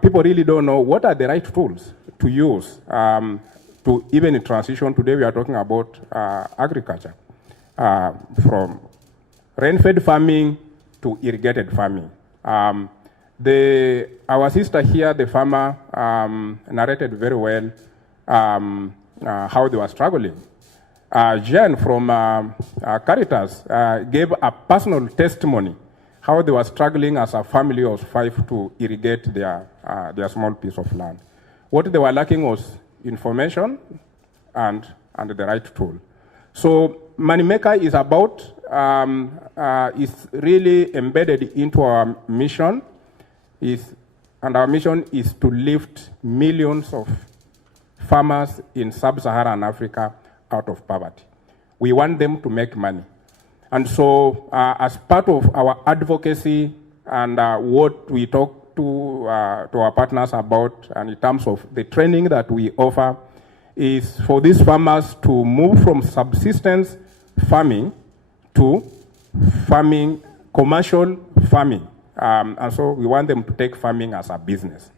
people really don't know what are the right tools to use to even in transition. Today we are talking about agriculture, from rain-fed farming to irrigated farming. Our sister here, the farmer, narrated very well how they were struggling. Jean from Caritas gave a personal testimony how they were struggling as a family of 5 to irrigate their small piece of land. What they were lacking was information and the right tool. So MoneyMaker is about, is really embedded into our mission, and our mission is to lift millions of farmers in sub-Saharan Africa out of poverty. We want them to make money. And so as part of our advocacy and what we talk to our partners about, and in terms of the training that we offer, is for these farmers to move from subsistence farming to farming, commercial farming. And so we want them to take farming as a business.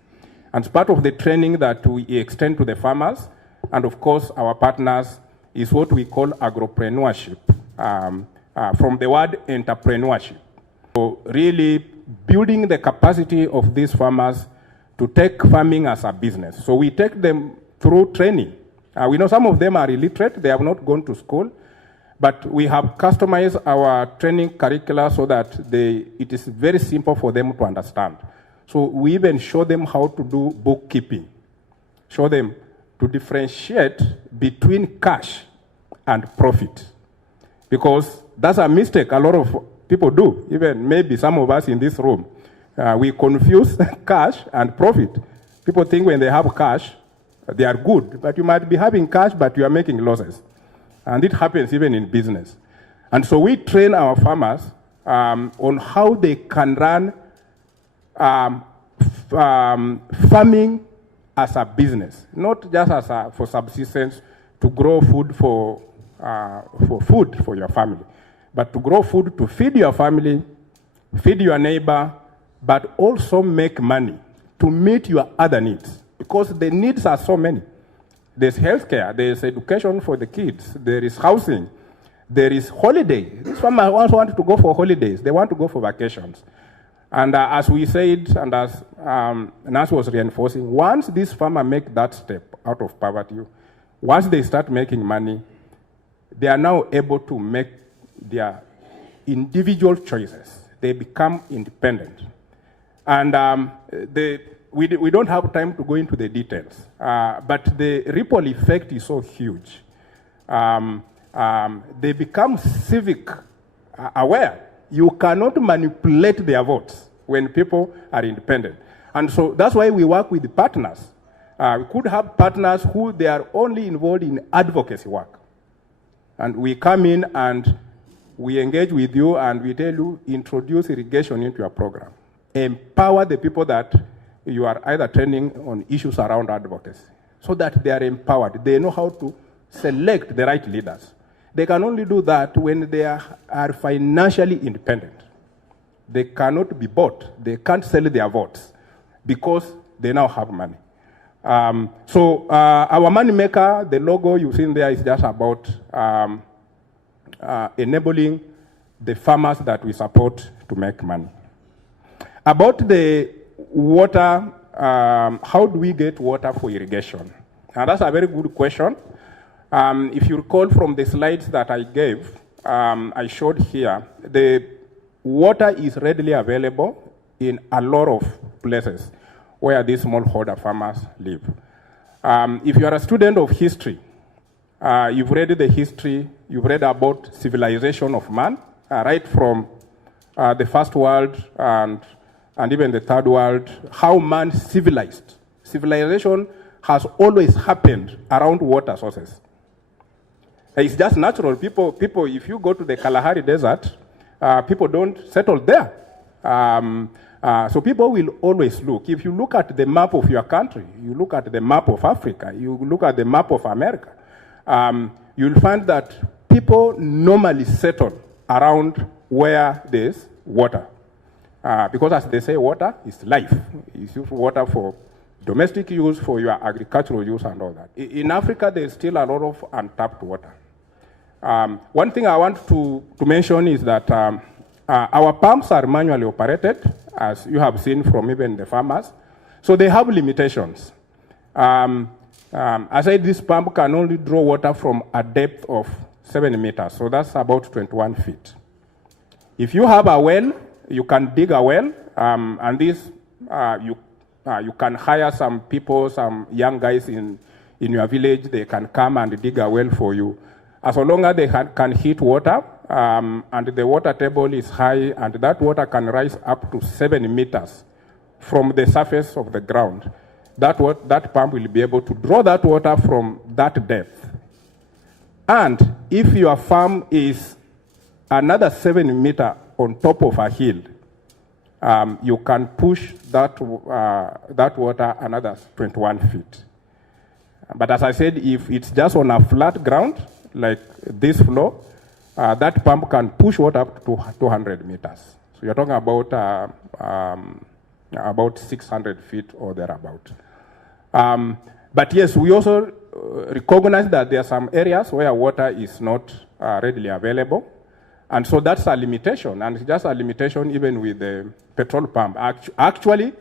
And part of the training that we extend to the farmers, and of course our partners, is what we call agropreneurship, from the word entrepreneurship. So really building the capacity of these farmers to take farming as a business. So we take them through training. We know some of them are illiterate, they have not gone to school, but we have customized our training curricula so that it is very simple for them to understand. So we even show them how to do bookkeeping, show them to differentiate between cash and profit. Because that's a mistake a lot of people do, even maybe some of us in this room. We confuse cash and profit. People think when they have cash, they are good, but you might be having cash, but you are making losses. And it happens even in business. And so we train our farmers on how they can run farming as a business, not just as for subsistence, to grow food for your family, but to grow food to feed your family, feed your neighbor, but also make money to meet your other needs, because the needs are so many. There's healthcare, there's education for the kids, there is housing, there is holiday. These farmers also want to go for holidays, they want to go for vacations. And as we said, and as Nancy was reinforcing, once these farmers make that step out of poverty, once they start making money, they are now able to make their individual choices. They become independent. And we don't have time to go into the details, but the ripple effect is so huge. They become civic aware. You cannot manipulate their votes when people are independent. And so that's why we work with the partners. We could have partners who they are only involved in advocacy work. And we come in and we engage with you and we tell you, introduce irrigation into your program. Empower the people that you are either training on issues around advocacy so that they are empowered. They know how to select the right leaders. They can only do that when they are financially independent. They cannot be bought. They can't sell their votes because they now have money. So our MoneyMaker, the logo you've seen there is just about enabling the farmers that we support to make money. About the water, how do we get water for irrigation? And that's a very good question. If you recall from the slides that I gave, I showed here, the water is readily available in a lot of places where these smallholder farmers live. If you are a student of history, you've read the history, you've read about civilization of man, right from the first world and even the third world, how man civilized. Civilization has always happened around water sources. It's just natural. People, if you go to the Kalahari Desert, people don't settle there. So people will always look. If you look at the map of your country, you look at the map of Africa, you look at the map of America, you'll find that people normally settle around where there's water. Because as they say, water is life. You use water for domestic use, for your agricultural use and all that. In Africa, there's still a lot of untapped water. One thing I want to mention is that our pumps are manually operated, as you have seen from even the farmers. So they have limitations. I said this pump can only draw water from a depth of 7 meters, so that's about 21 feet. If you have a well, you can dig a well, and this, you can hire some people, some young guys in your village, they can come and dig a well for you. As long as they can heat water, and the water table is high, and that water can rise up to 7 meters from the surface of the ground, that pump will be able to draw that water from that depth. And if your farm is another 7 meters on top of a hill, you can push that water another 21 feet. But as I said, if it's just on a flat ground, like this floor, that pump can push water up to 200 meters. So you're talking about 600 feet or thereabout. But yes, we also recognize that there are some areas where water is not readily available. And so that's a limitation, and it's just a limitation even with the petrol pump. Actually,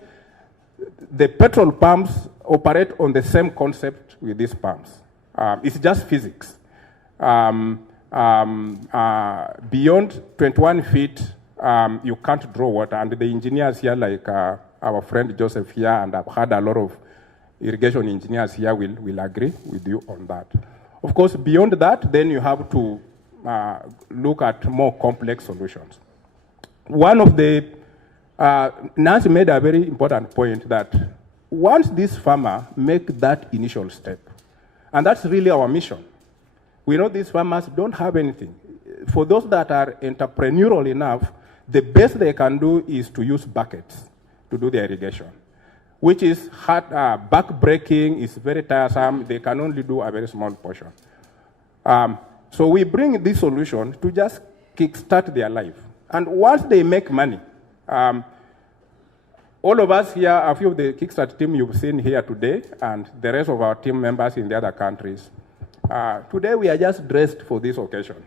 the petrol pumps operate on the same concept with these pumps. It's just physics. Beyond 21 feet, you can't draw water. And the engineers here, like our friend Joseph here, and I've had a lot of irrigation engineers here will agree with you on that. Of course, beyond that, then you have to look at more complex solutions. One of the, Nancy made a very important point that once this farmer make that initial step, and that's really our mission. We know these farmers don't have anything. For those that are entrepreneurial enough, the best they can do is to use buckets to do the irrigation, which is hard, back-breaking, is very tiresome. They can only do a very small portion. So we bring this solution to just kickstart their life. And once they make money, all of us here, a few of the Kickstart team you've seen here today, and the rest of our team members in the other countries, today we are just dressed for this occasion.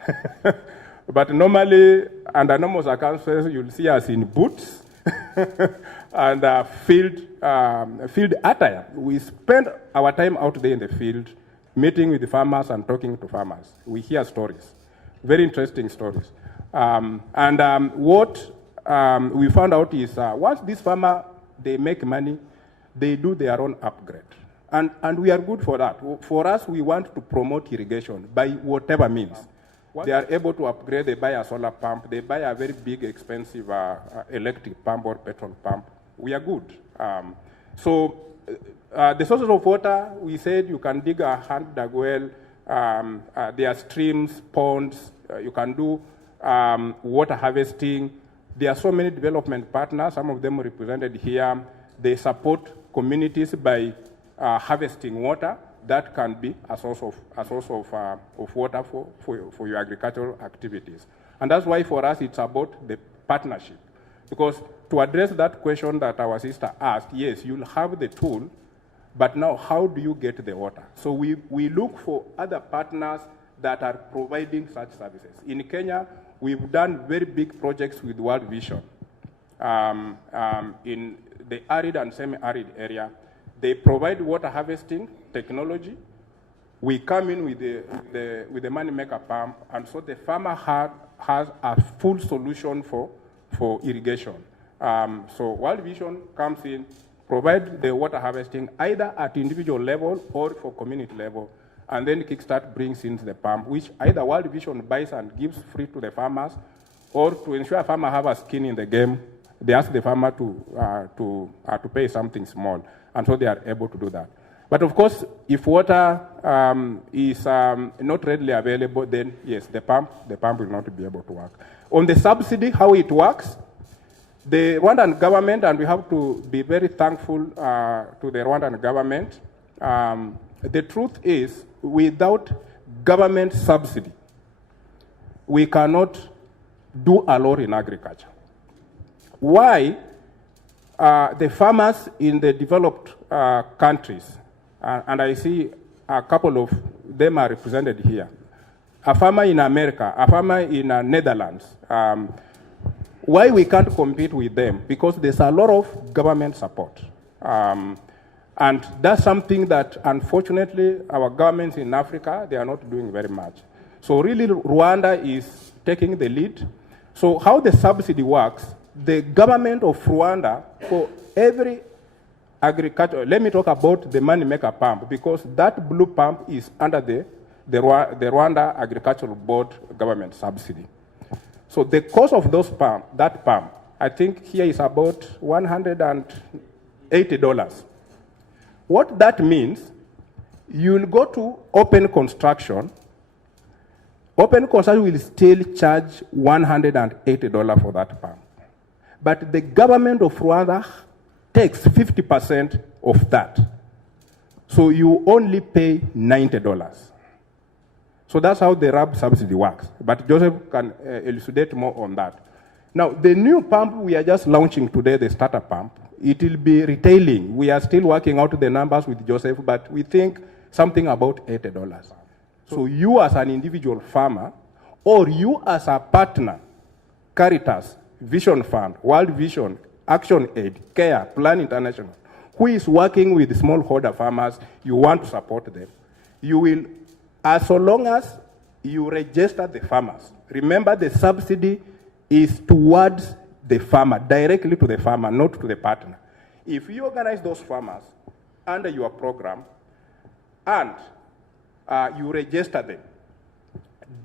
But normally, under normal circumstances, you'll see us in boots and field attire. We spend our time out there in the field, meeting with the farmers and talking to farmers. We hear stories, very interesting stories. What we found out is once this farmer, they make money, they do their own upgrade. And we are good for that. For us, we want to promote irrigation by whatever means. They are able to upgrade, they buy a solar pump, they buy a very big, expensive electric pump or petrol pump. We are good. The sources of water, we said you can dig a hand-dug well, there are streams, ponds, you can do water harvesting. There are so many development partners, some of them represented here. They support communities by harvesting water. That can be a source of water for your agricultural activities. And that's why for us it's about the partnership. Because to address that question that our sister asked, yes, you'll have the tool, but now how do you get the water? So we look for other partners that are providing such services. In Kenya, we've done very big projects with World Vision in the arid and semi-arid area. They provide water harvesting technology. We come in with the MoneyMaker pump, and so the farmer has a full solution for irrigation. So World Vision comes in, provide the water harvesting either at individual level or for community level, and then Kickstart brings in the pump, which either World Vision buys and gives free to the farmers, or to ensure a farmer have a skin in the game, they ask the farmer to pay something small, and so they are able to do that. But of course, if water is not readily available, then yes, the pump will not be able to work. On the subsidy, how it works, the Rwandan government, and we have to be very thankful to the Rwandan government, the truth is, without government subsidy, we cannot do a lot in agriculture. Why? The farmers in the developed countries, and I see a couple of them are represented here. A farmer in America, a farmer in Netherlands. Why we can't compete with them? Because there's a lot of government support. And that's something that, unfortunately, our governments in Africa, they are not doing very much. So really, Rwanda is taking the lead. So how the subsidy works, the government of Rwanda, for every agriculture, let me talk about the MoneyMaker pump, because that blue pump is under the Rwanda Agricultural Board government subsidy. So the cost of that pump, I think here is about $180. What that means, you'll go to open construction. Open construction will still charge $180 for that pump. But the government of Rwanda takes 50% of that. So you only pay $90. So that's how the RAB subsidy works. But Joseph can elucidate more on that. Now, the new pump we are just launching today, the starter pump, it will be retailing. We are still working out the numbers with Joseph, but we think something about $80. So you as an individual farmer, or you as a partner, Caritas, Vision Fund, World Vision, Action Aid, CARE, Plan International, who is working with smallholder farmers, you want to support them. You will, as so long as you register the farmers. Remember, the subsidy is towards the farmer, directly to the farmer, not to the partner. If you organize those farmers under your program and you register them,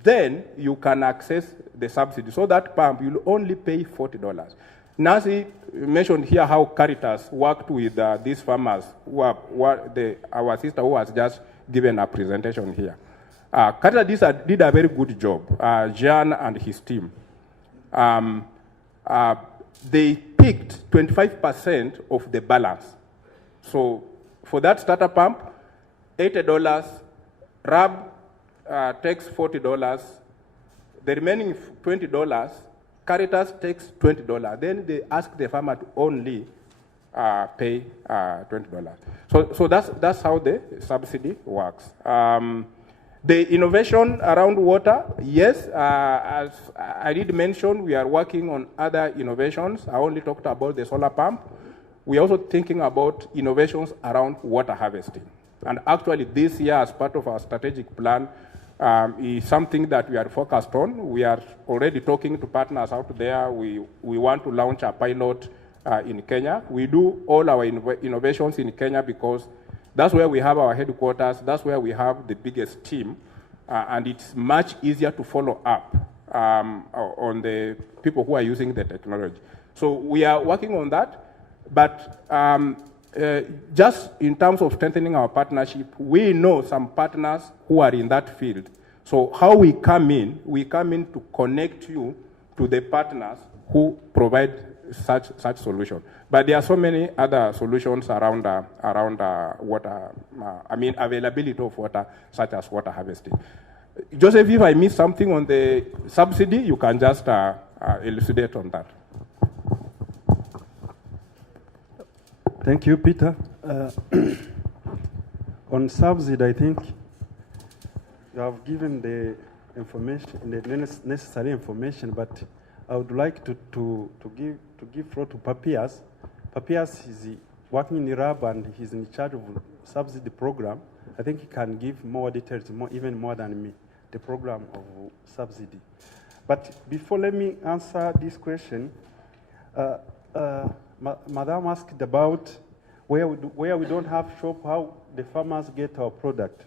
then you can access the subsidy. So that pump, you'll only pay $40. Nancy mentioned here how Caritas worked with these farmers, our sister who has just given a presentation here. Caritas did a very good job, Jean and his team. They picked 25% of the balance. So for that starter pump, $80, RAB takes $40, the remaining $20, Caritas takes $20. Then they ask the farmer to only pay $20. So that's how the subsidy works. The innovation around water, yes, as I did mention, we are working on other innovations. I only talked about the solar pump. We are also thinking about innovations around water harvesting. And actually this year, as part of our strategic plan, is something that we are focused on. We are already talking to partners out there. We want to launch a pilot in Kenya. We do all our innovations in Kenya because that's where we have our headquarters. That's where we have the biggest team. And it's much easier to follow up on the people who are using the technology. So we are working on that. But just in terms of strengthening our partnership, we know some partners who are in that field. So how we come in to connect you to the partners who provide such solution. But there are so many other solutions around water, availability of water, such as water harvesting. Joseph, if I miss something on the subsidy, you can just elucidate on that. Thank you, Peter. On subsidy, I think you have given the information, the necessary information, but I would like to give floor to Papias. Papias is working in RAB and he's in charge of subsidy program. I think he can give more details, even more than me, the program of subsidy. But before, let me answer this question. Madam asked about where we don't have shop, how the farmers get our product.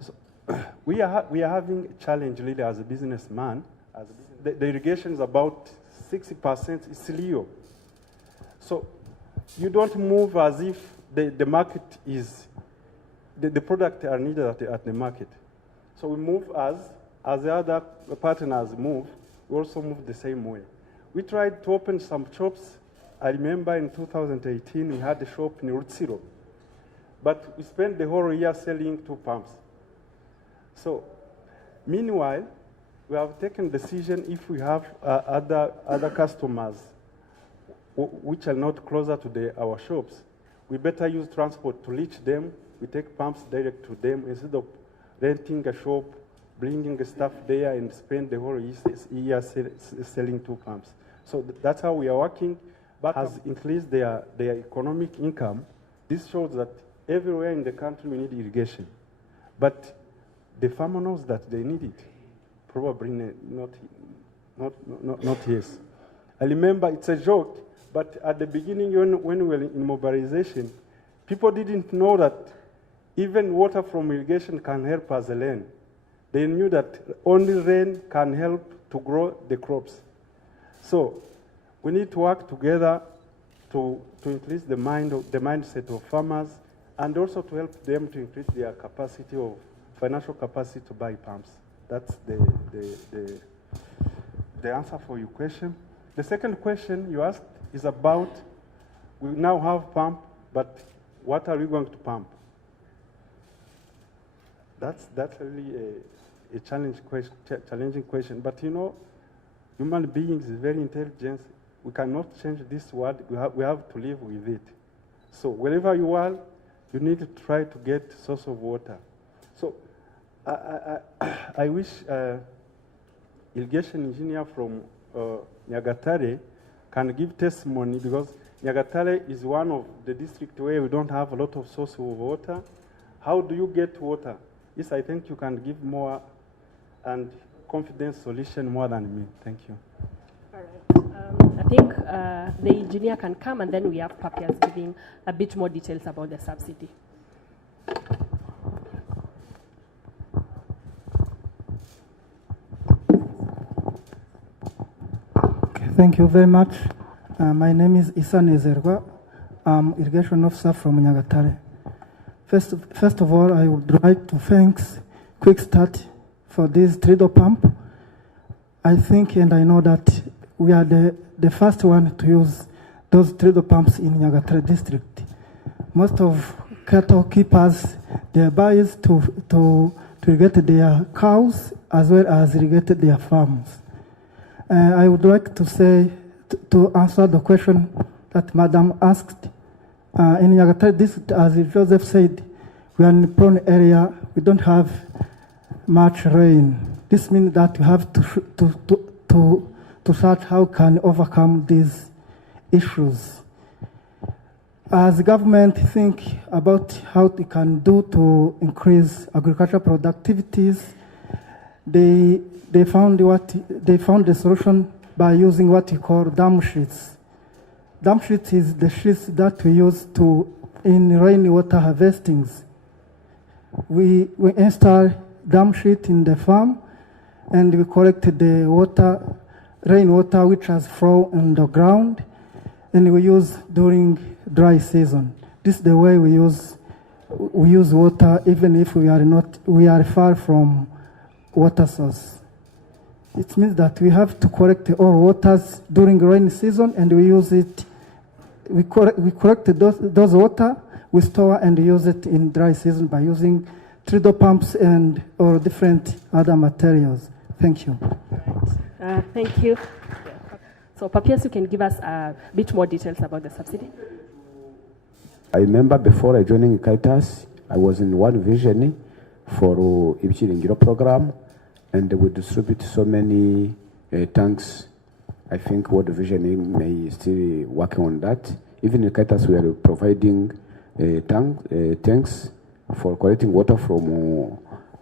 So we are having a challenge really as a businessman. The irrigation is about 60% is legal. So you don't move as if the market is, the product are needed at the market. So we move as the other partners move, we also move the same way. We tried to open some shops. I remember in 2018, we had a shop in Rutsiro. But we spent the whole year selling 2 pumps. So meanwhile, we have taken decision if we have other customers which are not closer to our shops, we better use transport to reach them. We take pumps direct to them instead of renting a shop, bringing the staff there and spend the whole year selling 2 pumps. So that's how we are working, but has increased their economic income. This shows that everywhere in the country we need irrigation. But the farmer knows that they need it. Probably not yes. I remember, it's a joke, but at the beginning when we were in mobilization, people didn't know that even water from irrigation can help as a land. They knew that only rain can help to grow the crops. So we need to work together to increase the mindset of farmers and also to help them to increase their capacity of financial capacity to buy pumps. That's the answer for your question. The second question you asked is about, we now have pump, but what are we going to pump? That's really a challenging question. But you know, human beings is very intelligent. We cannot change this world. We have to live with it. So wherever you are, you need to try to get source of water. So I wish irrigation engineer from Nyagatare can give testimony, because Nyagatare is one of the districts where we don't have a lot of source of water. How do you get water? Yes, I think you can give more and confidence solution more than me. Thank you. All right. I think the engineer can come, and then we have Papias giving a bit more details about the subsidy. Okay, thank you very much. My name is Isan Ezerwa. I'm irrigation officer from Nyagatare. First of all, I would like to thank Quick Start for this treadle pump. I think and I know that we are the first one to use those treadle pumps in Nyagatare district. Most of cattle keepers, they buy it to irrigate their cows as well as irrigate their farms. I would like to say, to answer the question that Madam asked, in Nyagatare district, as Joseph said, we are in a prone area, we don't have much rain. This means that we have to search how can overcome these issues. As government think about how they can do to increase agricultural productivities, they found the solution by using what we call dam sheets. Dam sheets is the sheets that we use in rainwater harvestings. We install dam sheet in the farm, and we collect the rainwater which has flow on the ground, and we use during dry season. This is the way we use water, even if we are far from water source. It means that we have to collect all waters during rainy season, and we use it. We collect those water, we store and use it in dry season by using treadle pumps or different other materials. Thank you. Thank you. So, Papias, you can give us a bit more details about the subsidy. I remember before I joining Caritas, I was in One Vision for Ibichiringiro program, and we distribute so many tanks. I think World Vision may still working on that. Even in Caritas, we are providing tanks for collecting water from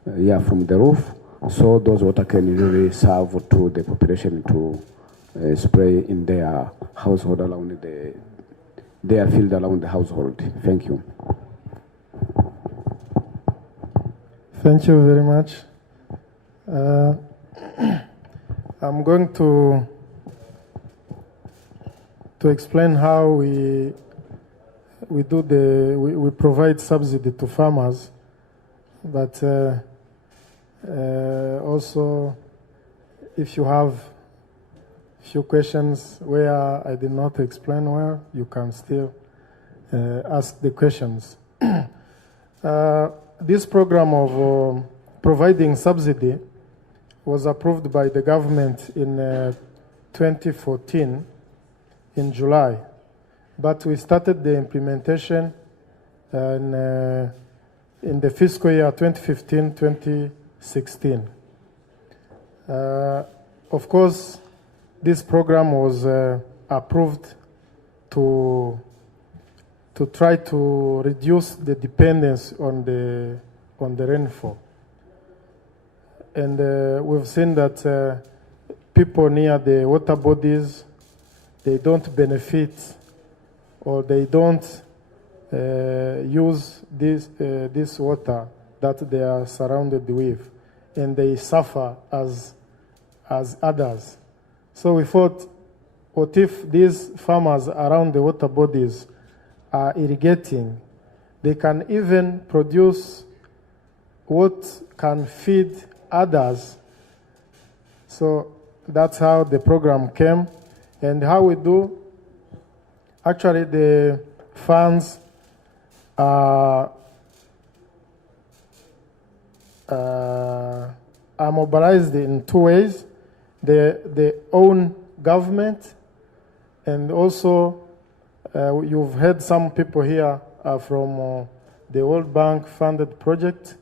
the roof, so those water can really serve to the population to spray in their household around their field around the household. Thank you. Thank you very much. I'm going to explain how we provide subsidy to farmers, but also if you have few questions where I did not explain well, you can still ask the questions. This program of providing subsidy was approved by the government in 2014 in July, but we started the implementation in the fiscal year 2015-2016. Of course, this program was approved to try to reduce the dependence on the rainfall. And we've seen that people near the water bodies, they don't benefit or they don't use this water that they are surrounded with, and they suffer as others. So we thought, what if these farmers around the water bodies are irrigating? They can even produce what can feed others. So that's how the program came. And how we do, actually the funds are are mobilized in two ways. Their own government, and also you've heard some people here are from the World Bank funded project,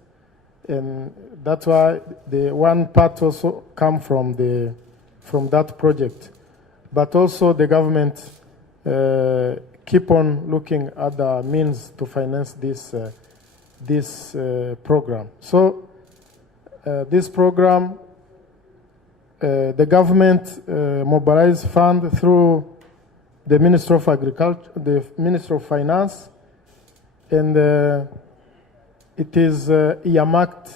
and that's why the one part also come from that project. But also the government keep on looking at the means to finance this program. So this program, the government mobilized fund through the Ministry of Agriculture, the Ministry of Finance, and it is earmarked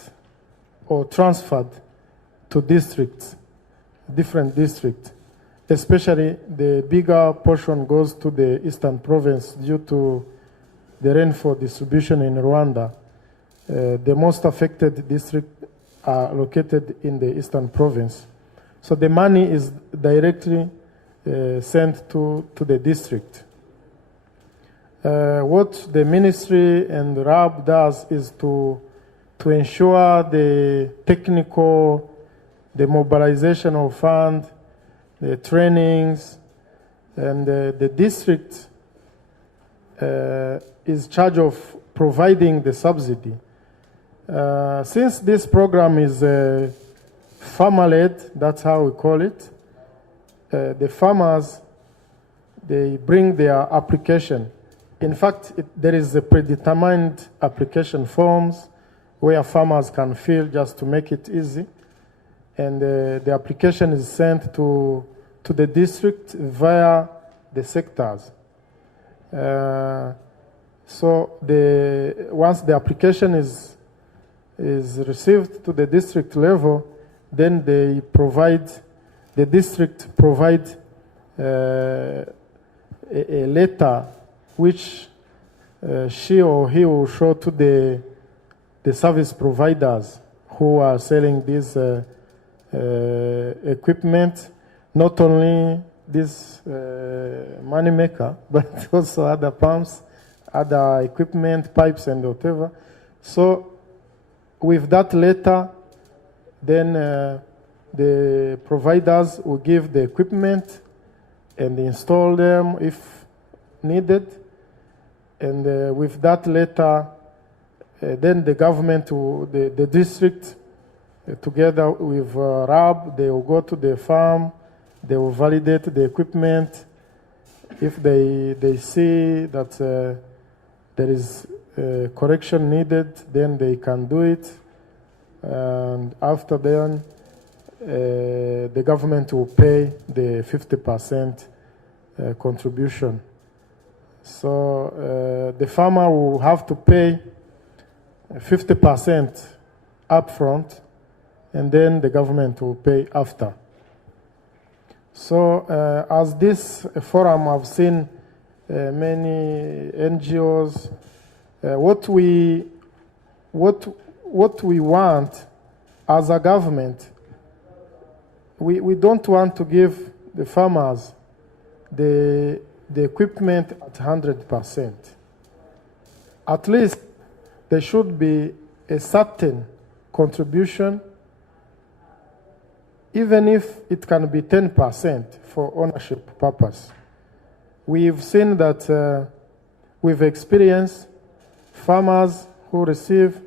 or transferred to districts, different districts. Especially the bigger portion goes to the Eastern Province due to the rainfall distribution in Rwanda. The most affected districts are located in the Eastern Province. So the money is directly sent to the district. What the ministry and RAB does is to ensure the technical, the mobilization of funds, the trainings, and the district is charged of providing the subsidy. Since this program is farmer-led, that's how we call it, the farmers, they bring their application. In fact, there is a predetermined application forms where farmers can fill just to make it easy. And the application is sent to the district via the sectors. So once the application is received to the district level, then the district provide a letter which she or he will show to the service providers who are selling this equipment, not only this MoneyMaker, but also other pumps, other equipment, pipes, and whatever. So with that letter, then the providers will give the equipment and install them if needed. And with that letter, then the government, the district, together with RAB, they will go to the farm, they will validate the equipment. If they see that there is correction needed, then they can do it. And after then, the government will pay the 50% contribution. So the farmer will have to pay 50% upfront, and then the government will pay after. So as this forum, I've seen many NGOs. What we want as a government, we don't want to give the farmers the equipment at 100%. At least there should be a certain contribution, even if it can be 10% for ownership purpose. We've seen that we've experienced farmers who receive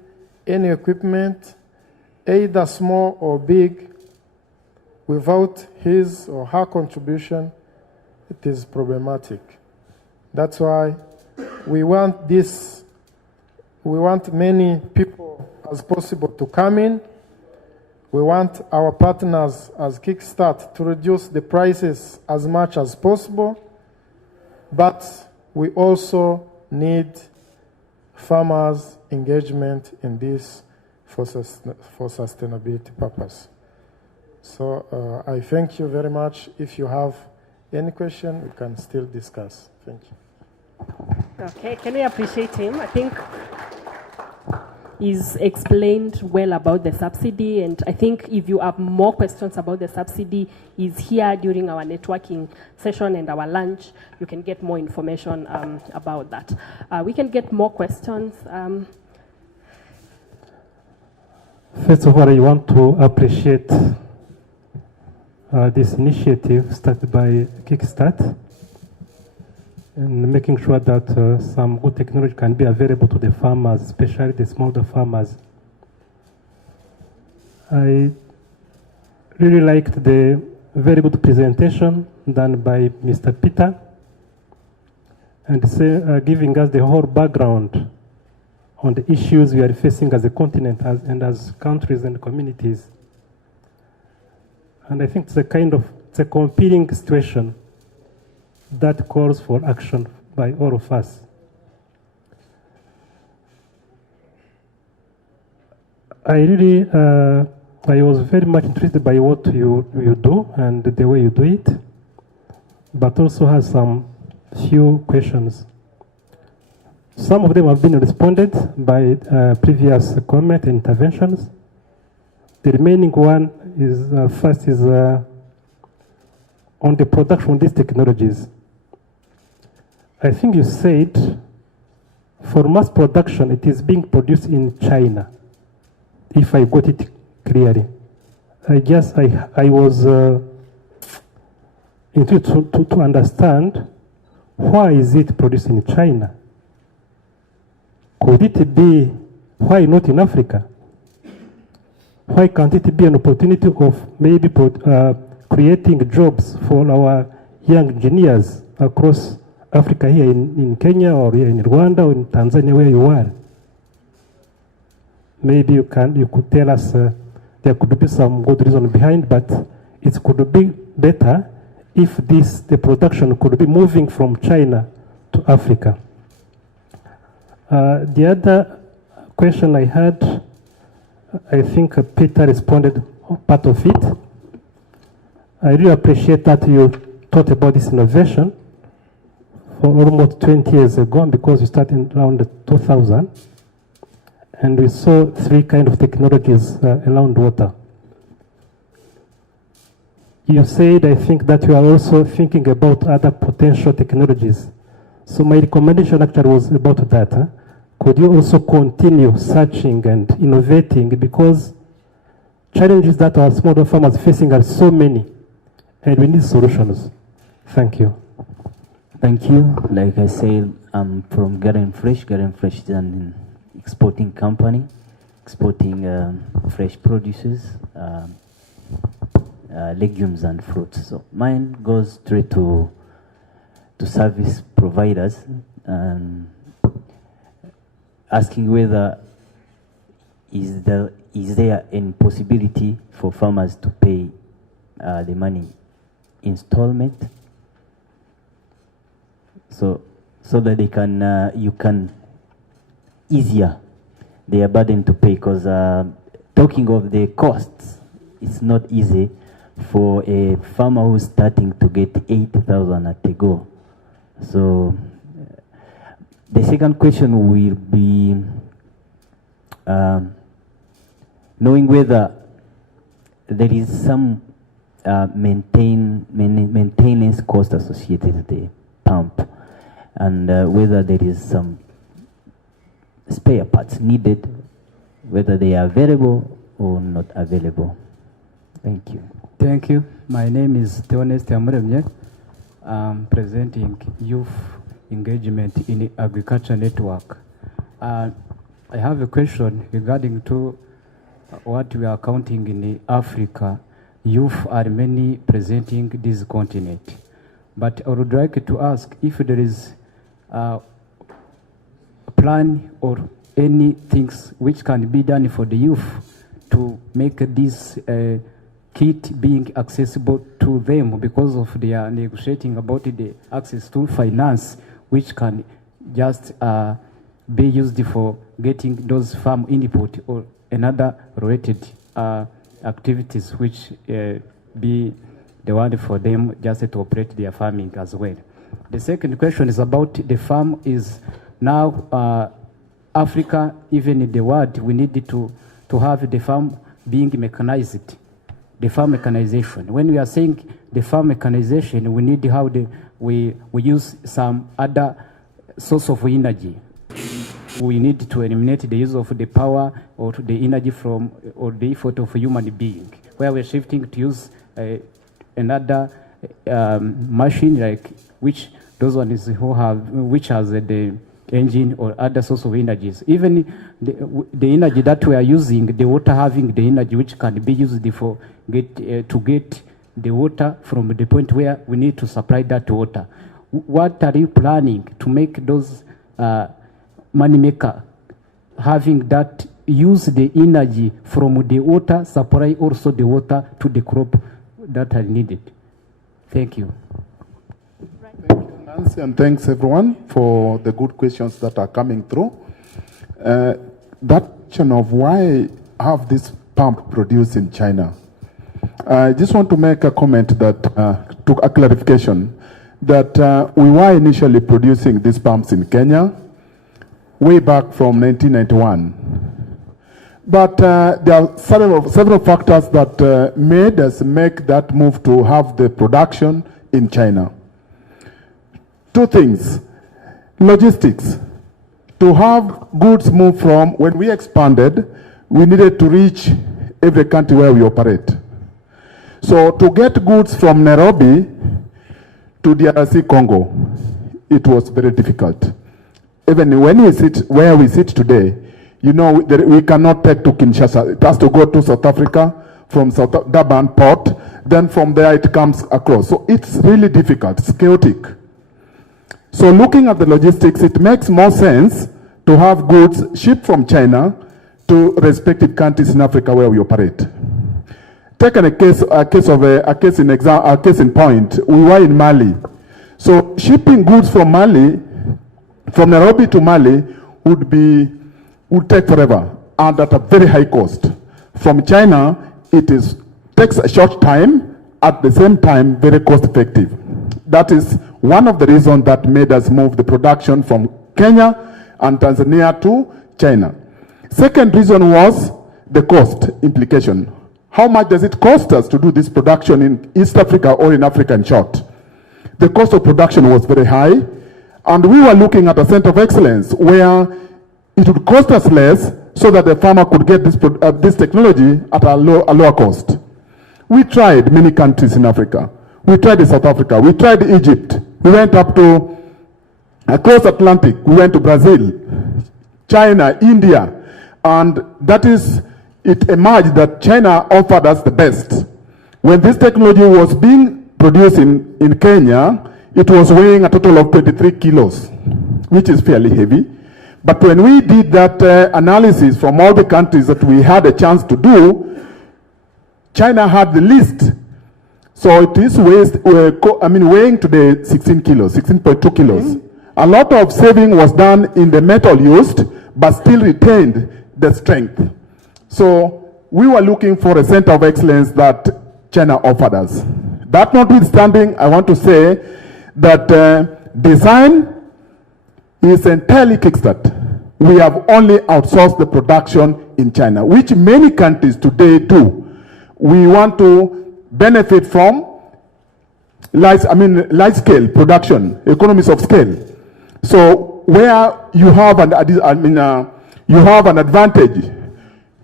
any equipment, either small or big, without his or her contribution, it is problematic. That's why we want this. We want many people as possible to come in. We want our partners as Kickstart to reduce the prices as much as possible, but we also need farmers' engagement in this for sustainability purpose. So I thank you very much. If you have any question, we can still discuss. Thank you. Okay, can we appreciate him? I think he's explained well about the subsidy, and I think if you have more questions about the subsidy, he's here during our networking session and our lunch. You can get more information about that. We can get more questions. First of all, I want to appreciate this initiative started by Kickstart and making sure that some good technology can be available to the farmers, especially the smaller farmers. I really liked the very good presentation done by Mr. Peter and giving us the whole background on the issues we are facing as a continent and as countries and communities. And I think it's a compelling situation that calls for action by all of us. I was very much interested by what you do and the way you do it, but also have some few questions. Some of them have been responded by previous comment and interventions. The remaining one is first is on the production of these technologies. I think you said for mass production it is being produced in China, if I got it clearly. I guess I was interested to understand why is it produced in China? Could it be, why not in Africa? Why can't it be an opportunity of maybe creating jobs for our young engineers across Africa, here in Kenya or here in Rwanda or in Tanzania, where you are? Maybe you could tell us there could be some good reason behind, but it could be better if the production could be moving from China to Africa. The other question I had, I think Peter responded part of it. I really appreciate that you thought about this innovation for almost 20 years ago, because you started around 2000, and we saw 3 kinds of technologies around water. You said, I think, that you are also thinking about other potential technologies. So my recommendation actually was about that. Could you also continue searching and innovating, because challenges that our smaller farmers are facing are so many, and we need solutions. Thank you. Thank you. Like I said, I'm from Garden Fresh. Garden Fresh is an exporting company, exporting fresh produces, legumes and fruits. So mine goes straight to service providers, asking whether is there any possibility for farmers to pay the money installment, so that they can you can easier their burden to pay, because talking of the costs, it's not easy for a farmer who's starting to get 80,000 at a go. So the second question will be knowing whether there is some maintenance cost associated with the pump, and whether there is some spare parts needed, whether they are available or not available. Thank you. Thank you. My name is Theoneste Amuremye. I'm presenting youth engagement in the agriculture network. I have a question regarding to what we are counting in Africa. Youth are many presenting this continent. But I would like to ask if there is a plan or any things which can be done for the youth to make this kit being accessible to them, because of they are negotiating about the access to finance, which can just be used for getting those farm input or another related activities, which be the one for them just to operate their farming as well. The second question is about the farm is now Africa, even in the world, we need to have the farm being mechanized, the farm mechanization. When we are saying the farm mechanization, we need how we use some other source of energy. we need to eliminate the use of the power or to the energy from or the effort of a human being, where we're shifting to use another machine like which those ones who have which has the engine or other source of energies. Even the energy that we are using, the water having the energy which can be used for to get the water from the point where we need to supply that water. What are you planning to make those MoneyMaker having that use the energy from the water, supply also the water to the crop that are needed? Thank you. Thank you, Nancy, and thanks everyone for the good questions that are coming through. That question of why have this pump produced in China? I just want to make a comment that, to a clarification, that we were initially producing these pumps in Kenya way back from 1991. But there are several factors that made us make that move to have the production in China. Two things. Logistics. To have goods move from, when we expanded, we needed to reach every country where we operate. So to get goods from Nairobi to DRC Congo, it was very difficult. Even when we sit where we sit today, you know, we cannot take to Kinshasa. It has to go to South Africa from Durban port. Then from there it comes across. So it's really difficult. It's chaotic. So looking at the logistics, it makes more sense to have goods shipped from China to respective countries in Africa where we operate. Taking a case in point, we were in Mali. So shipping goods from Mali, from Nairobi to Mali, would take forever and at a very high cost. From China, takes a short time, at the same time, very cost effective. That is one of the reasons that made us move the production from Kenya and Tanzania to China. Second reason was the cost implication. How much does it cost us to do this production in East Africa or in Africa in short? The cost of production was very high, and we were looking at a center of excellence where it would cost us less so that the farmer could get this technology at a lower cost. We tried many countries in Africa. We tried in South Africa. We tried Egypt. We went up to across Atlantic. We went to Brazil, China, India, and it emerged that China offered us the best. When this technology was being produced in Kenya, it was weighing a total of 23 kilos, which is fairly heavy. But when we did that analysis from all the countries that we had a chance to do, China had the least. So it is weighing today 16 kilos, 16.2 kilos. A lot of saving was done in the metal used, but still retained the strength. So we were looking for a center of excellence that China offered us. That notwithstanding, I want to say that design is entirely kickstart. We have only outsourced the production in China, which many countries today do. We want to benefit from large scale production, economies of scale. So where you have an advantage,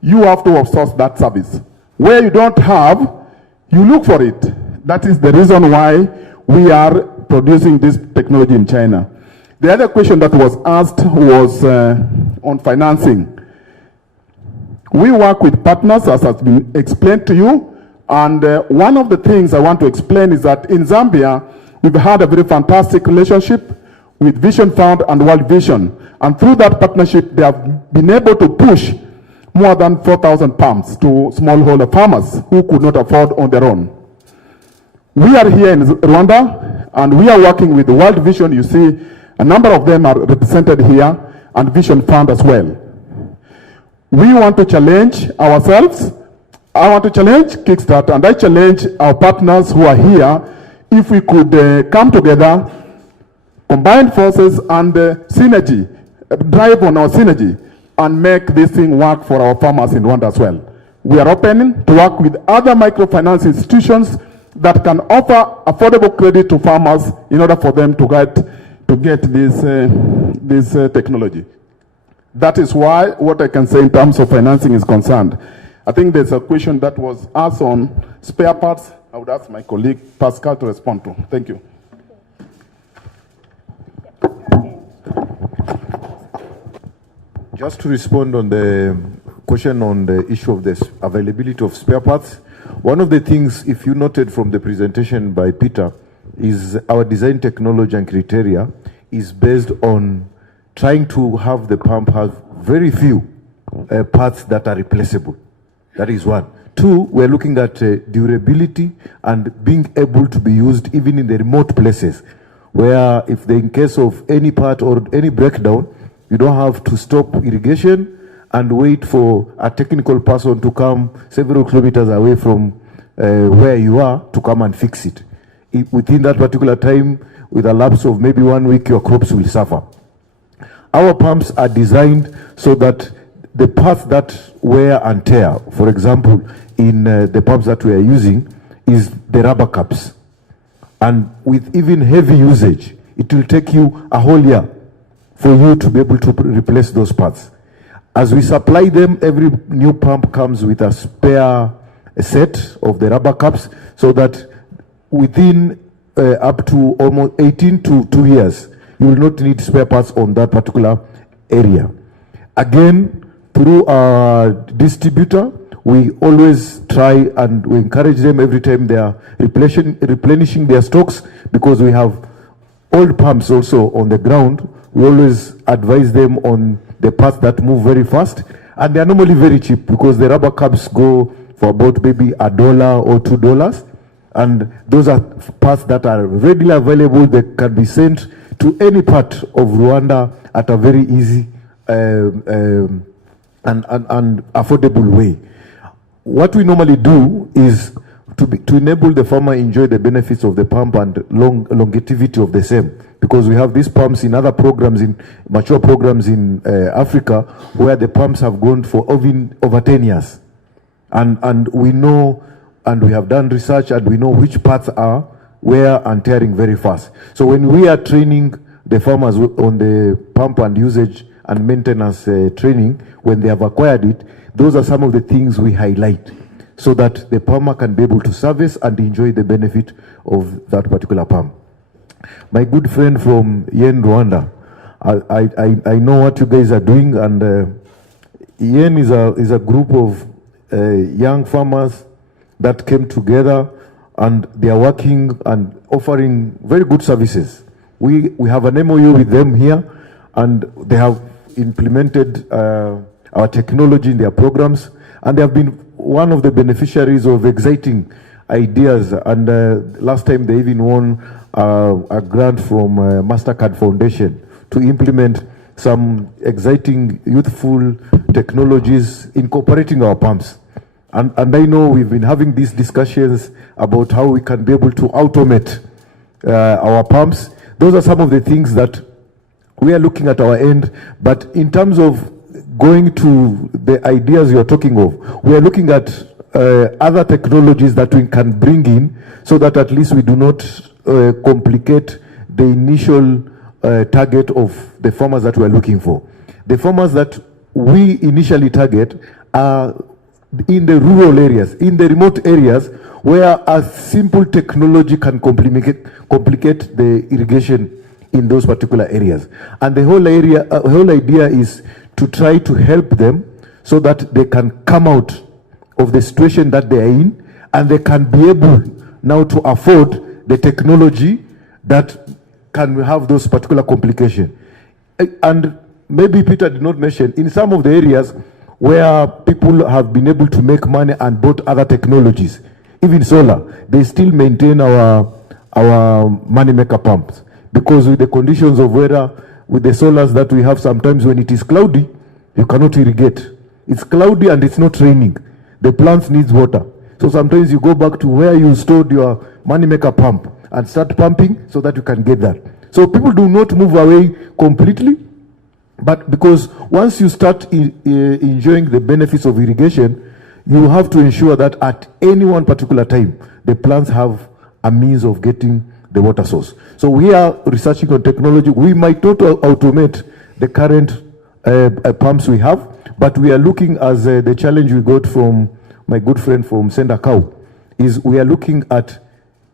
you have to outsource that service. Where you don't have, you look for it. That is the reason why we are producing this technology in China. The other question that was asked was on financing. We work with partners, as has been explained to you, and one of the things I want to explain is that in Zambia, we've had a very fantastic relationship with Vision Fund and World Vision, and through that partnership, they have been able to push more than 4,000 pumps to smallholder farmers who could not afford on their own. We are here in Rwanda, and we are working with World Vision. You see, a number of them are represented here, and Vision Fund as well. We want to challenge ourselves. I want to challenge Kickstart, and I challenge our partners who are here, if we could come together, combine forces and synergy, drive on our synergy, and make this thing work for our farmers in Rwanda as well. We are open to work with other microfinance institutions that can offer affordable credit to farmers in order for them to get this technology. That is why what I can say in terms of financing is concerned. I think there's a question that was asked on spare parts. I would ask my colleague Pascal to respond to. Thank you. Just to respond on the question on the issue of the availability of spare parts, one of the things, if you noted from the presentation by Peter, is our design technology and criteria is based on trying to have the pump have very few parts that are replaceable. That is one. Two, we're looking at durability and being able to be used even in the remote places where if in case of any part or any breakdown, you don't have to stop irrigation and wait for a technical person to come several kilometers away from where you are to come and fix it. Within that particular time, with a lapse of maybe 1 week, your crops will suffer. Our pumps are designed so that the parts that wear and tear, for example, in the pumps that we are using, is the rubber caps. And with even heavy usage, it will take you a whole year for you to be able to replace those parts. As we supply them, every new pump comes with a spare set of the rubber caps so that within up to almost 18 to 2 years, you will not need spare parts on that particular area. Again, through our distributor, we always try and we encourage them every time they are replenishing their stocks, because we have old pumps also on the ground. We always advise them on the parts that move very fast, and they are normally very cheap because the rubber caps go for about maybe $1 or $2, and those are parts that are readily available. They can be sent to any part of Rwanda at a very easy and affordable way. What we normally do is to enable the farmer enjoy the benefits of the pump and longevity of the same, because we have these pumps in other programs, in mature programs in Africa, where the pumps have gone for over 10 years. And we know, and we have done research, and we know which parts are wear and tearing very fast. So when we are training the farmers on the pump and usage and maintenance training, when they have acquired it, those are some of the things we highlight so that the farmer can be able to service and enjoy the benefit of that particular pump. My good friend from Yen, Rwanda, I know what you guys are doing, and Yen is a group of young farmers that came together, and they are working and offering very good services. We have an MOU with them here, and they have implemented our technology in their programs, and they have been one of the beneficiaries of exciting ideas. And last time they even won a grant from MasterCard Foundation to implement some exciting, youthful technologies incorporating our pumps. And I know we've been having these discussions about how we can be able to automate our pumps. Those are some of the things that we are looking at our end. But in terms of going to the ideas you're talking of, we are looking at other technologies that we can bring in so that at least we do not complicate the initial target of the farmers that we're looking for. The farmers that we initially target are in the rural areas, in the remote areas, where a simple technology can complicate the irrigation in those particular areas. And the whole idea is to try to help them so that they can come out of the situation that they are in, and they can be able now to afford the technology that can have those particular complications. And maybe Peter did not mention, in some of the areas where people have been able to make money and bought other technologies, even solar, they still maintain our MoneyMaker pumps, because with the conditions of weather, with the solars that we have, sometimes when it is cloudy, you cannot irrigate. It's cloudy and it's not raining. The plants needs water. So sometimes you go back to where you stored your MoneyMaker pump and start pumping so that you can get that. So people do not move away completely, but because once you start enjoying the benefits of irrigation, you have to ensure that at any one particular time, the plants have a means of getting the water source. So we are researching on technology. We might not automate the current pumps we have, but we are looking as the challenge we got from my good friend from Sendakau is we are looking at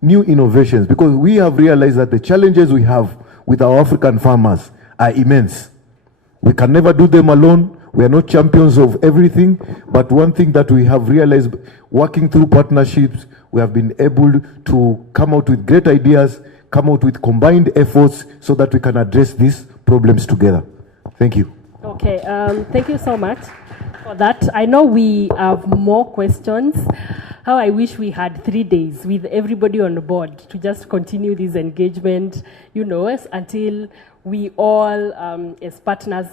new innovations, because we have realized that the challenges we have with our African farmers are immense. We can never do them alone. We are not champions of everything, but one thing that we have realized, working through partnerships, we have been able to come out with great ideas, come out with combined efforts so that we can address these problems together. Thank you. Okay, thank you so much for that. I know we have more questions. How I wish we had 3 days with everybody on board to just continue this engagement, until we all, as partners,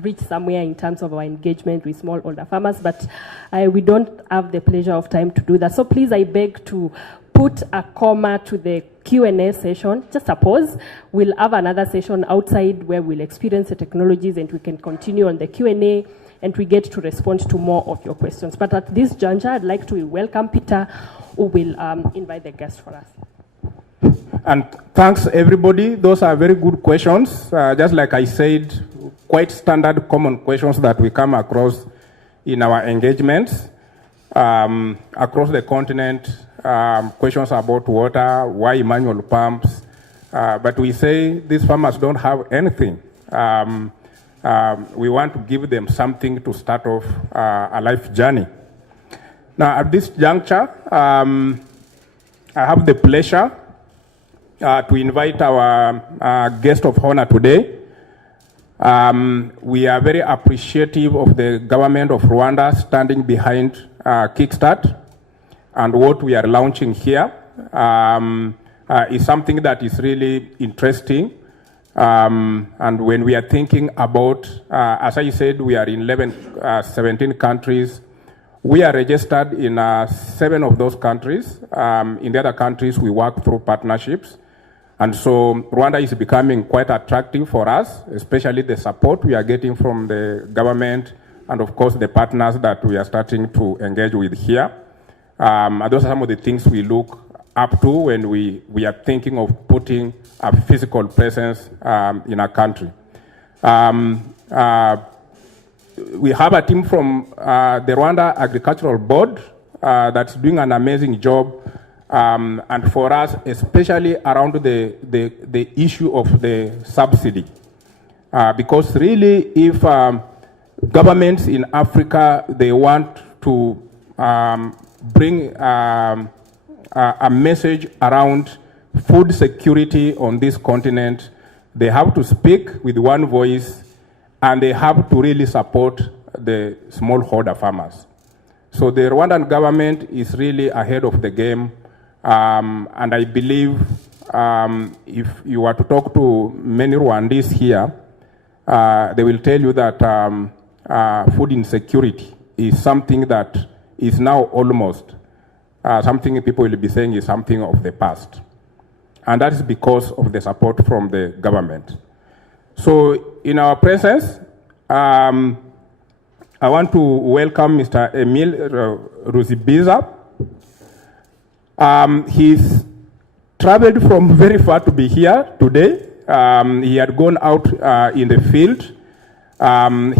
reach somewhere in terms of our engagement with smallholder farmers. But we don't have the pleasure of time to do that. So please, I beg to put a comma to the Q&A session, just a pause. We'll have another session outside where we'll experience the technologies and we can continue on the Q&A and we get to respond to more of your questions. But at this juncture, I'd like to welcome Peter, who will invite the guest for us. And thanks, everybody. Those are very good questions. Just like I said, quite standard common questions that we come across in our engagements across the continent. Questions about water, why manual pumps. But we say these farmers don't have anything. We want to give them something to start off a life journey. Now, at this juncture, I have the pleasure to invite our guest of honor today. We are very appreciative of the government of Rwanda standing behind Kickstart, and what we are launching here is something that is really interesting. And when we are thinking about, as I said, we are in 17 countries. We are registered in 7 of those countries. In the other countries, we work through partnerships. And so Rwanda is becoming quite attractive for us, especially the support we are getting from the government and, of course, the partners that we are starting to engage with here. Those are some of the things we look up to when we are thinking of putting a physical presence in our country. We have a team from the Rwanda Agricultural Board that's doing an amazing job. And for us, especially around the issue of the subsidy. Because really, if governments in Africa, they want to bring a message around food security on this continent, they have to speak with one voice, and they have to really support the smallholder farmers. So the Rwandan government is really ahead of the game. And I believe if you were to talk to many Rwandese here, they will tell you that food insecurity is something that is now almost something people will be saying is something of the past. And that is because of the support from the government. So in our presence, I want to welcome Mr. Emil Ruzibiza. He's traveled from very far to be here today. He had gone out in the field.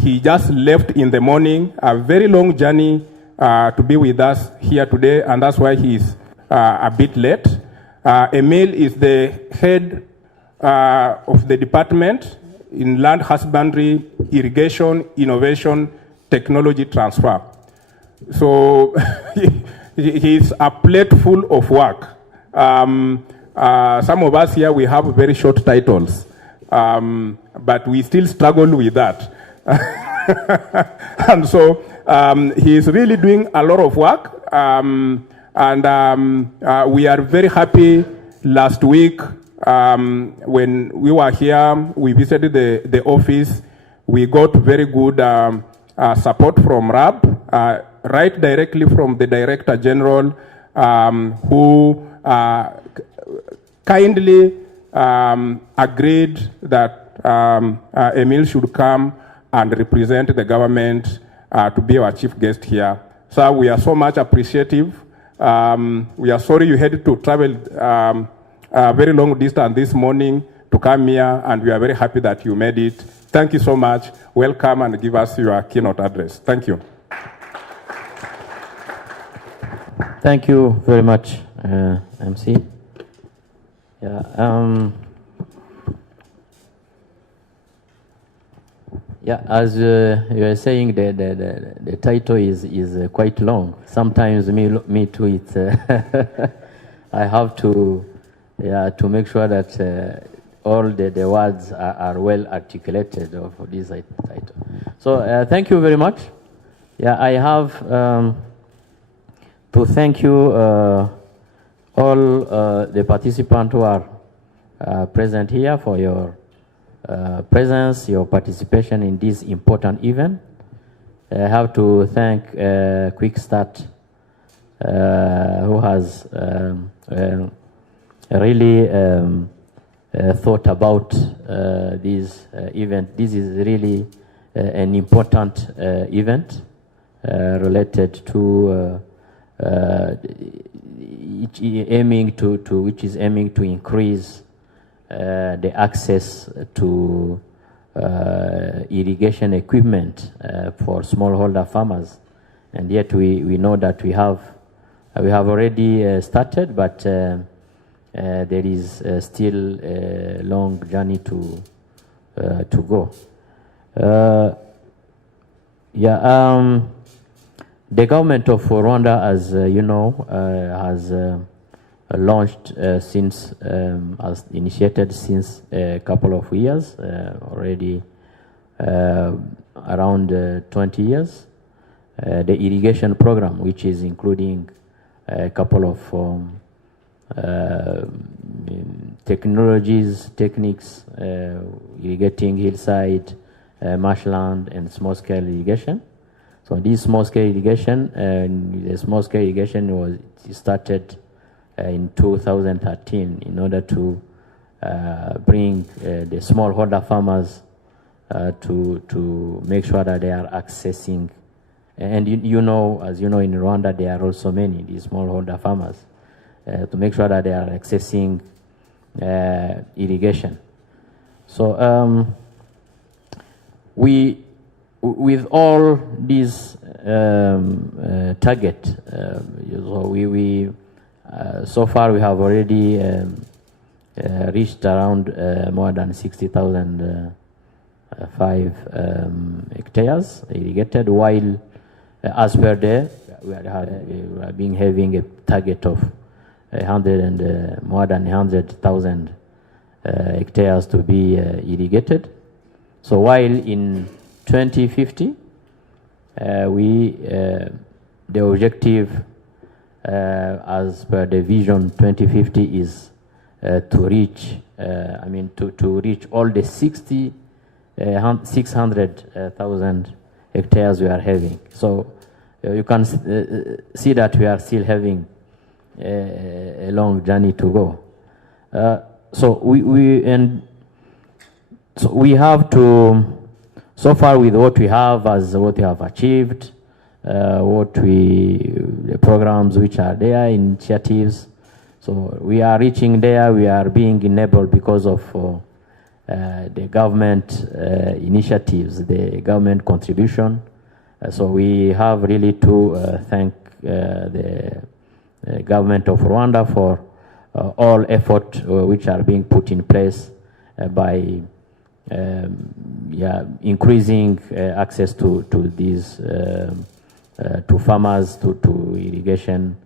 He just left in the morning, a very long journey to be with us here today, and that's why he's a bit late. Emil is the head of the department in land husbandry, irrigation, innovation, technology transfer. So he's a plate full of work. Some of us here, we have very short titles, but we still struggle with that. And so he's really doing a lot of work. We are very happy. Last week, when we were here, we visited the office. We got very good support from RAB, right directly from the Director General, who kindly agreed that Emil should come and represent the government to be our chief guest here. So we are so much appreciative. We are sorry you had to travel a very long distance this morning to come here, and we are very happy that you made it. Thank you so much. Welcome and give us your keynote address. Thank you. Thank you very much, MC. As you were saying, the title is quite long. Sometimes me too. It's I have to make sure that all the words are well articulated of this title. So thank you very much. I have to thank you all the participants who are present here for your presence, your participation in this important event. I have to thank Quick Start, who has really thought about this event. This is really an important event related to which is aiming to increase the access to irrigation equipment for smallholder farmers. And yet we know that we have already started, but there is still a long journey to go. The government of Rwanda, as you know, has launched has initiated since a couple of years, already around 20 years, the irrigation program, which is including a couple of techniques, irrigating hillside, marshland, and small-scale irrigation. So this small-scale irrigation, was started in 2013 in order to bring the smallholder farmers to make sure that they are accessing, and as you know, in Rwanda there are also many these smallholder farmers, to make sure that they are accessing irrigation. So with all these target, so far we have already reached around more than 60,005 hectares irrigated, while as per day we are having a target of more than 100,000 hectares to be irrigated. So while in 2050 the objective as per the vision 2050 is to reach all the 600,000 hectares we are having. So you can see that we are still having a long journey to go. So we have to, so far with what we have achieved, the programs which are there, initiatives. So we are reaching there, we are being enabled because of the government initiatives, the government contribution. So we have really to thank the government of Rwanda for all effort which are being put in place by increasing access to these to farmers, to irrigation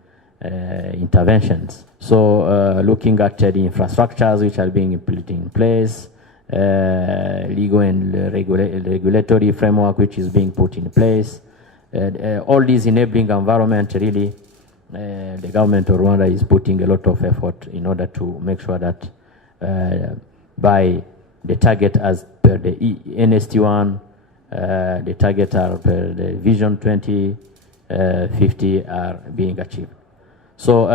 interventions. So looking at the infrastructures which are being put in place, legal and regulatory framework which is being put in place, all these enabling environment, really the government of Rwanda is putting a lot of effort in order to make sure that by the target as per the NST1, the target are per the Vision 2050 are being achieved. So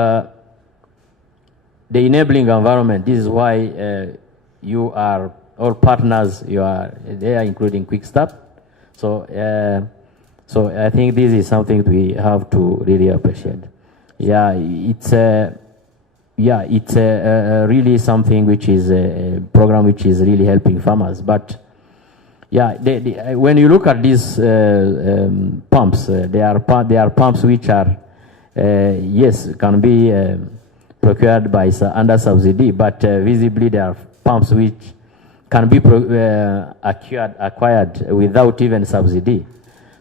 the enabling environment, this is why you are all partners, you are there, including Quick Start. So I think this is something we have to really appreciate. It's yeah, it's really something which is a program which is really helping farmers. But yeah, when you look at these pumps, they are pumps which are yes, can be procured by under subsidy, but visibly there are pumps which can be acquired without even subsidy.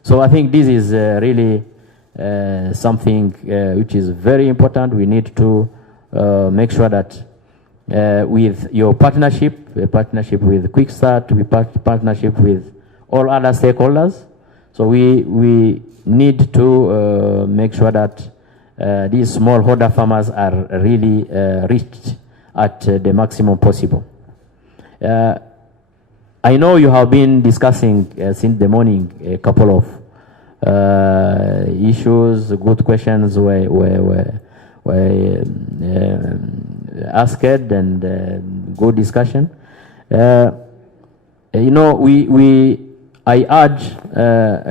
So I think this is really something which is very important. We need to make sure that with your partnership with Quick Start, partnership with all other stakeholders. So we need to make sure that these smallholder farmers are really reached at the maximum possible. I know you have been discussing since the morning a couple of issues, good questions were asked, and good discussion. You know, I urge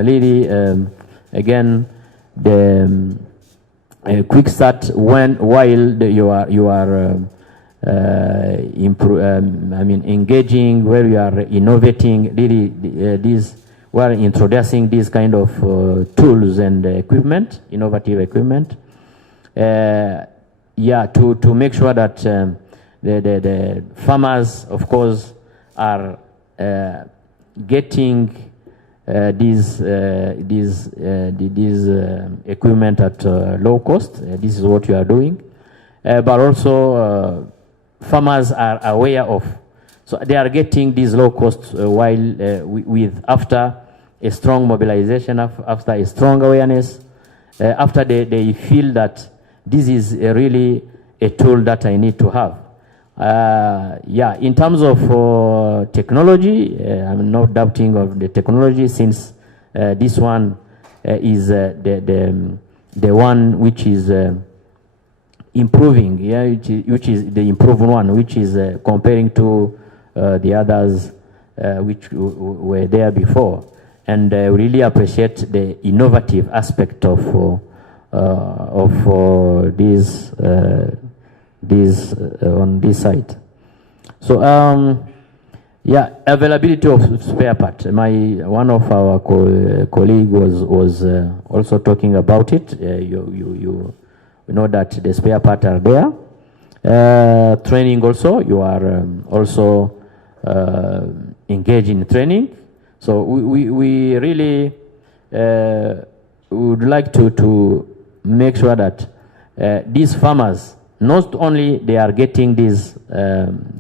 really again the Quick Start while you are engaging, where you are innovating, really these we are introducing these kind of tools and equipment, innovative equipment. Yeah, to make sure that the farmers, of course, are getting these equipment at low cost. This is what you are doing, but also farmers are aware of. So they are getting these low costs while with after a strong mobilization, after a strong awareness, after they feel that this is really a tool that I need to have. Yeah, in terms of technology, I'm not doubting of the technology, since this one is the one which is improving, yeah, which is the improved one, which is comparing to the others which were there before. And we really appreciate the innovative aspect of this on this site. So yeah, availability of spare part. One of our colleague was also talking about it. You know that the spare part are there. Training also, you are also engaged in training. So we really would like to make sure that these farmers, not only they are getting these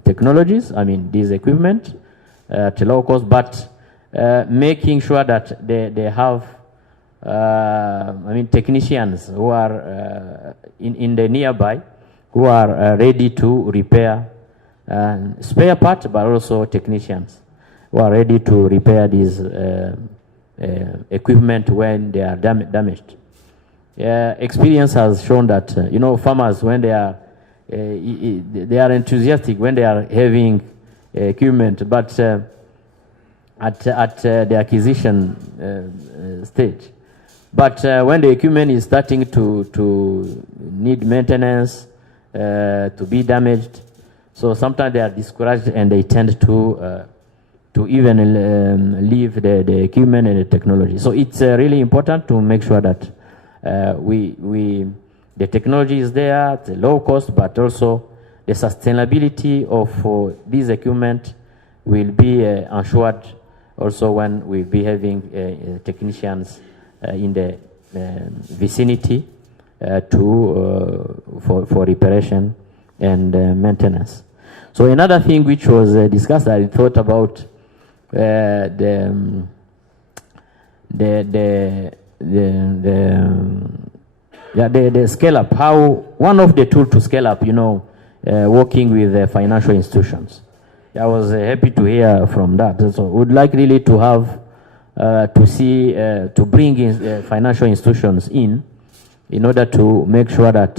technologies, this equipment at low cost, but making sure that they have technicians who are in the nearby, who are ready to repair spare part, but also technicians who are ready to repair these equipment when they are damaged. Experience has shown that farmers, when they are enthusiastic when they are having equipment, but at the acquisition stage. But when the equipment is starting to need maintenance, to be damaged, so sometimes they are discouraged and they tend to even leave the equipment and the technology. So it's really important to make sure that the technology is there at a low cost, but also the sustainability of this equipment will be ensured also when we'll be having technicians in the vicinity for reparation and maintenance. So another thing which was discussed, I thought about the scale up. How one of the tools to scale up, working with financial institutions. I was happy to hear from that. So would like really to have to bring in financial institutions in order to make sure that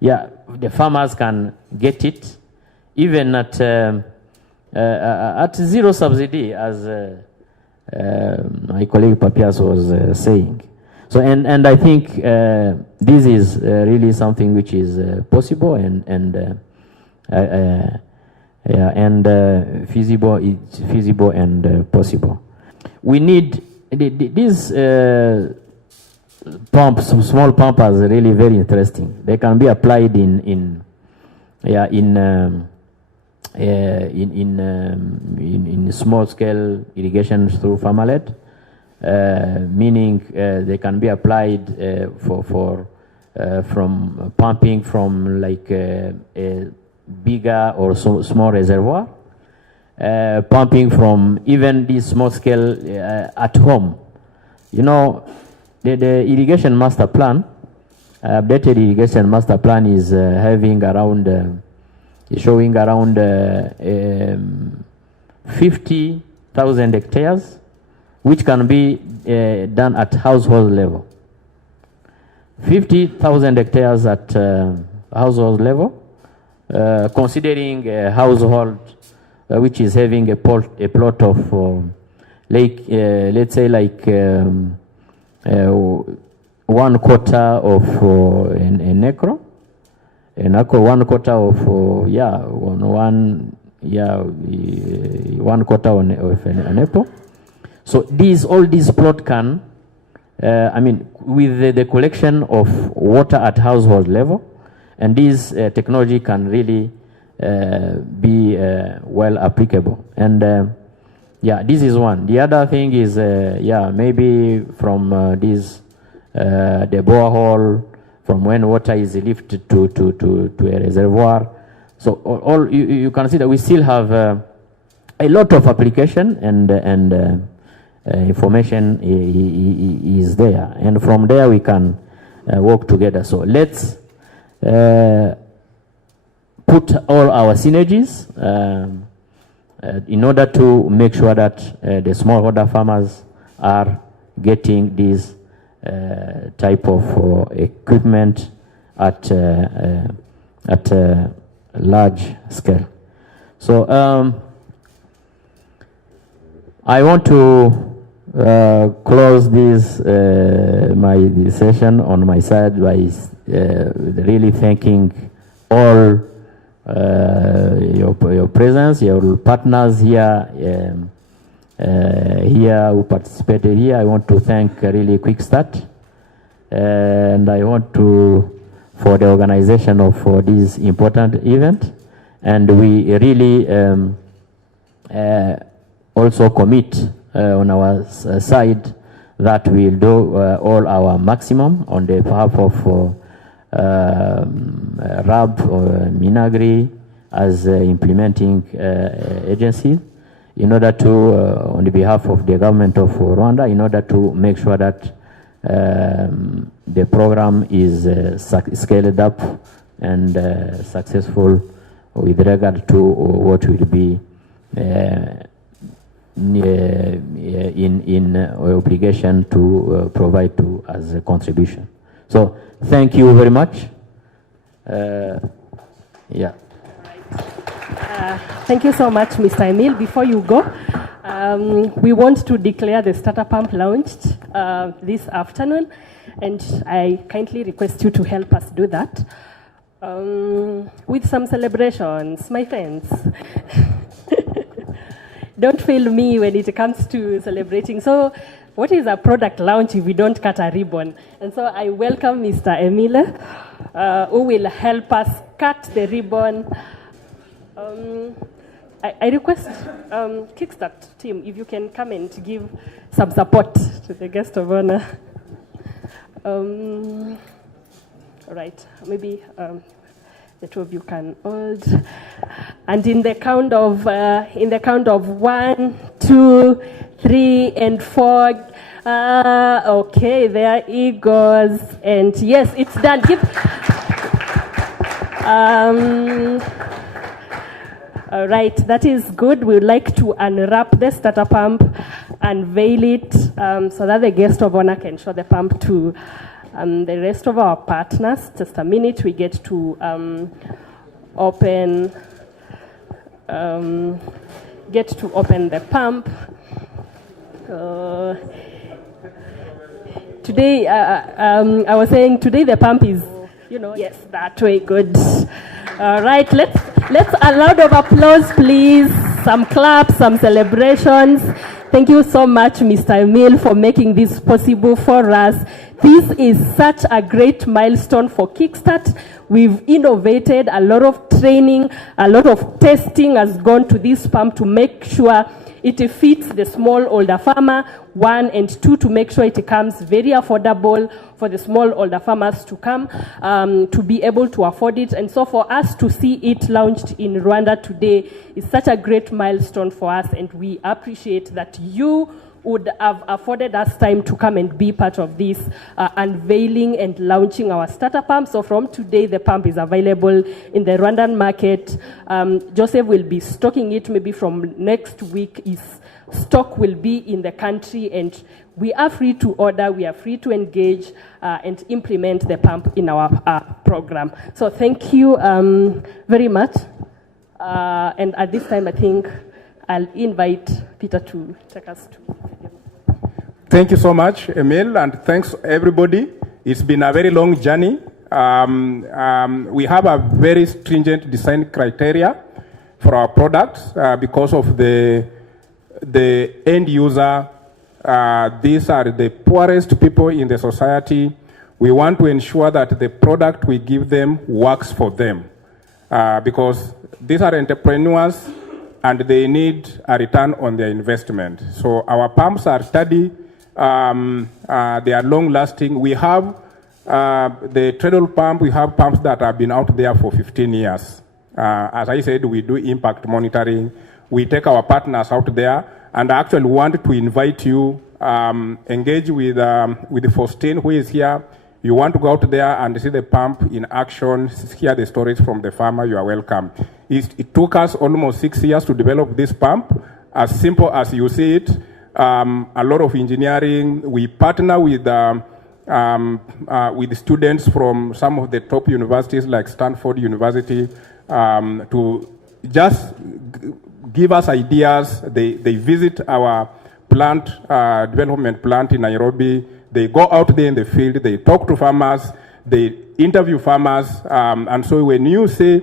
the farmers can get it even at zero subsidy, as my colleague Papias was saying. So and I think this is really something which is possible and feasible. It's feasible and possible. We need these pumps, small pumpers, are really very interesting. They can be applied in small scale irrigation through farmland, meaning they can be applied from pumping from like a bigger or small reservoir, pumping from even this small scale at home. You know, the irrigation master plan, updated irrigation master plan is having around, showing around 50,000 hectares, which can be done at household level. 50,000 hectares at household level, considering a household which is having a plot of let's say like 1/4 of an acre, 1/4 of 1/4 of an apple. So all these plot can, I mean, with the collection of water at household level, and this technology can really be well applicable. And this is one. The other thing is, maybe from this the borehole, from when water is lifted to a reservoir. So all you can see that we still have a lot of application and information is there, and from there we can work together. So let's put all our synergies in order to make sure that the smallholder farmers are getting this type of equipment at large scale. So I want to close this my session on my side by really thanking all your presence, your partners here who participated here. I want to thank really Quick Start, and I want to for the organization of this important event, and we really also commit on our side that we'll do all our maximum on the behalf of RAB or Minagri as implementing agency, in order to, on the behalf of the government of Rwanda, in order to make sure that the program is scaled up and successful with regard to what will be in obligation to provide to as a contribution. So thank you very much. Thank you so much, Mr. Emil. Before you go, we want to declare the starter pump launched this afternoon, and I kindly request you to help us do that with some celebrations, my friends. Don't fail me when it comes to celebrating. So what is a product launch if we don't cut a ribbon? And so I welcome Mr. Emile, who will help us cut the ribbon. I request Kickstart team, if you can come and give some support to the guest of honor. All right, maybe the two of you can hold. And in the count of 1, 2, 3, and 4. Okay, there he goes. And yes, it's done. All right, that is good. We would like to unwrap the starter pump, unveil it, so that the guest of honor can show the pump to the rest of our partners. Just a minute, we get to open the pump. Today, I was saying today the pump is, yes, that way, good. All right, let's a round of applause, please. Some claps, some celebrations. Thank you so much, Mr. Emil, for making this possible for us. This is such a great milestone for Kickstart. We've innovated, a lot of training, a lot of testing has gone to this pump to make sure it fits the small older farmer, 1 and 2, to make sure it becomes very affordable for the small older farmers to come, to be able to afford it. And so for us to see it launched in Rwanda today is such a great milestone for us, and we appreciate that you would have afforded us time to come and be part of this unveiling and launching our starter pump. So from today, the pump is available in the Rwandan market. Joseph will be stocking it. Maybe from next week, his stock will be in the country, and we are free to order, we are free to engage and implement the pump in our program. So thank you very much. And at this time, I think I'll invite Peter to take us to. Thank you so much, Emil, and thanks everybody. It's been a very long journey. We have a very stringent design criteria for our products because of the end user. These are the poorest people in the society. We want to ensure that the product we give them works for them because these are entrepreneurs and they need a return on their investment. So our pumps are sturdy, they are long-lasting. We have the treadle pump, we have pumps that have been out there for 15 years. As I said, we do impact monitoring. We take our partners out there, and I actually want to invite you, engage with Faustine, who is here. You want to go out there and see the pump in action, hear the stories from the farmer, you are welcome. It took us almost 6 years to develop this pump. As simple as you see it, a lot of engineering. We partner with students from some of the top universities like Stanford University to just give us ideas. They visit our plant, development plant in Nairobi. They go out there in the field, they talk to farmers, they interview farmers, and so when you see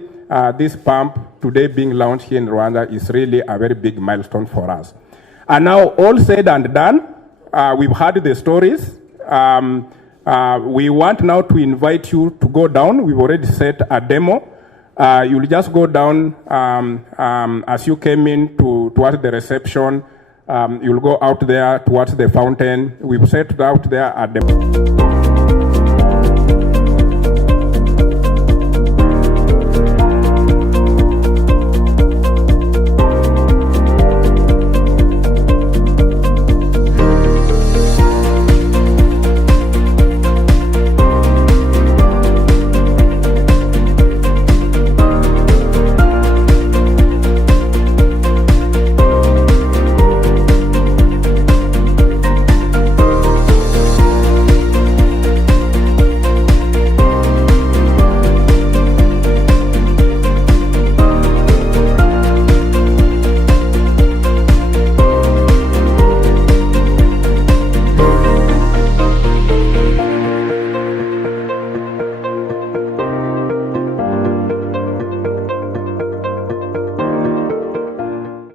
this pump today being launched here in Rwanda, is really a very big milestone for us. And now, all said and done, we've heard the stories. We want now to invite you to go down. We've already set a demo. You'll just go down as you came in towards the reception. You'll go out there towards the fountain. We've set out there at the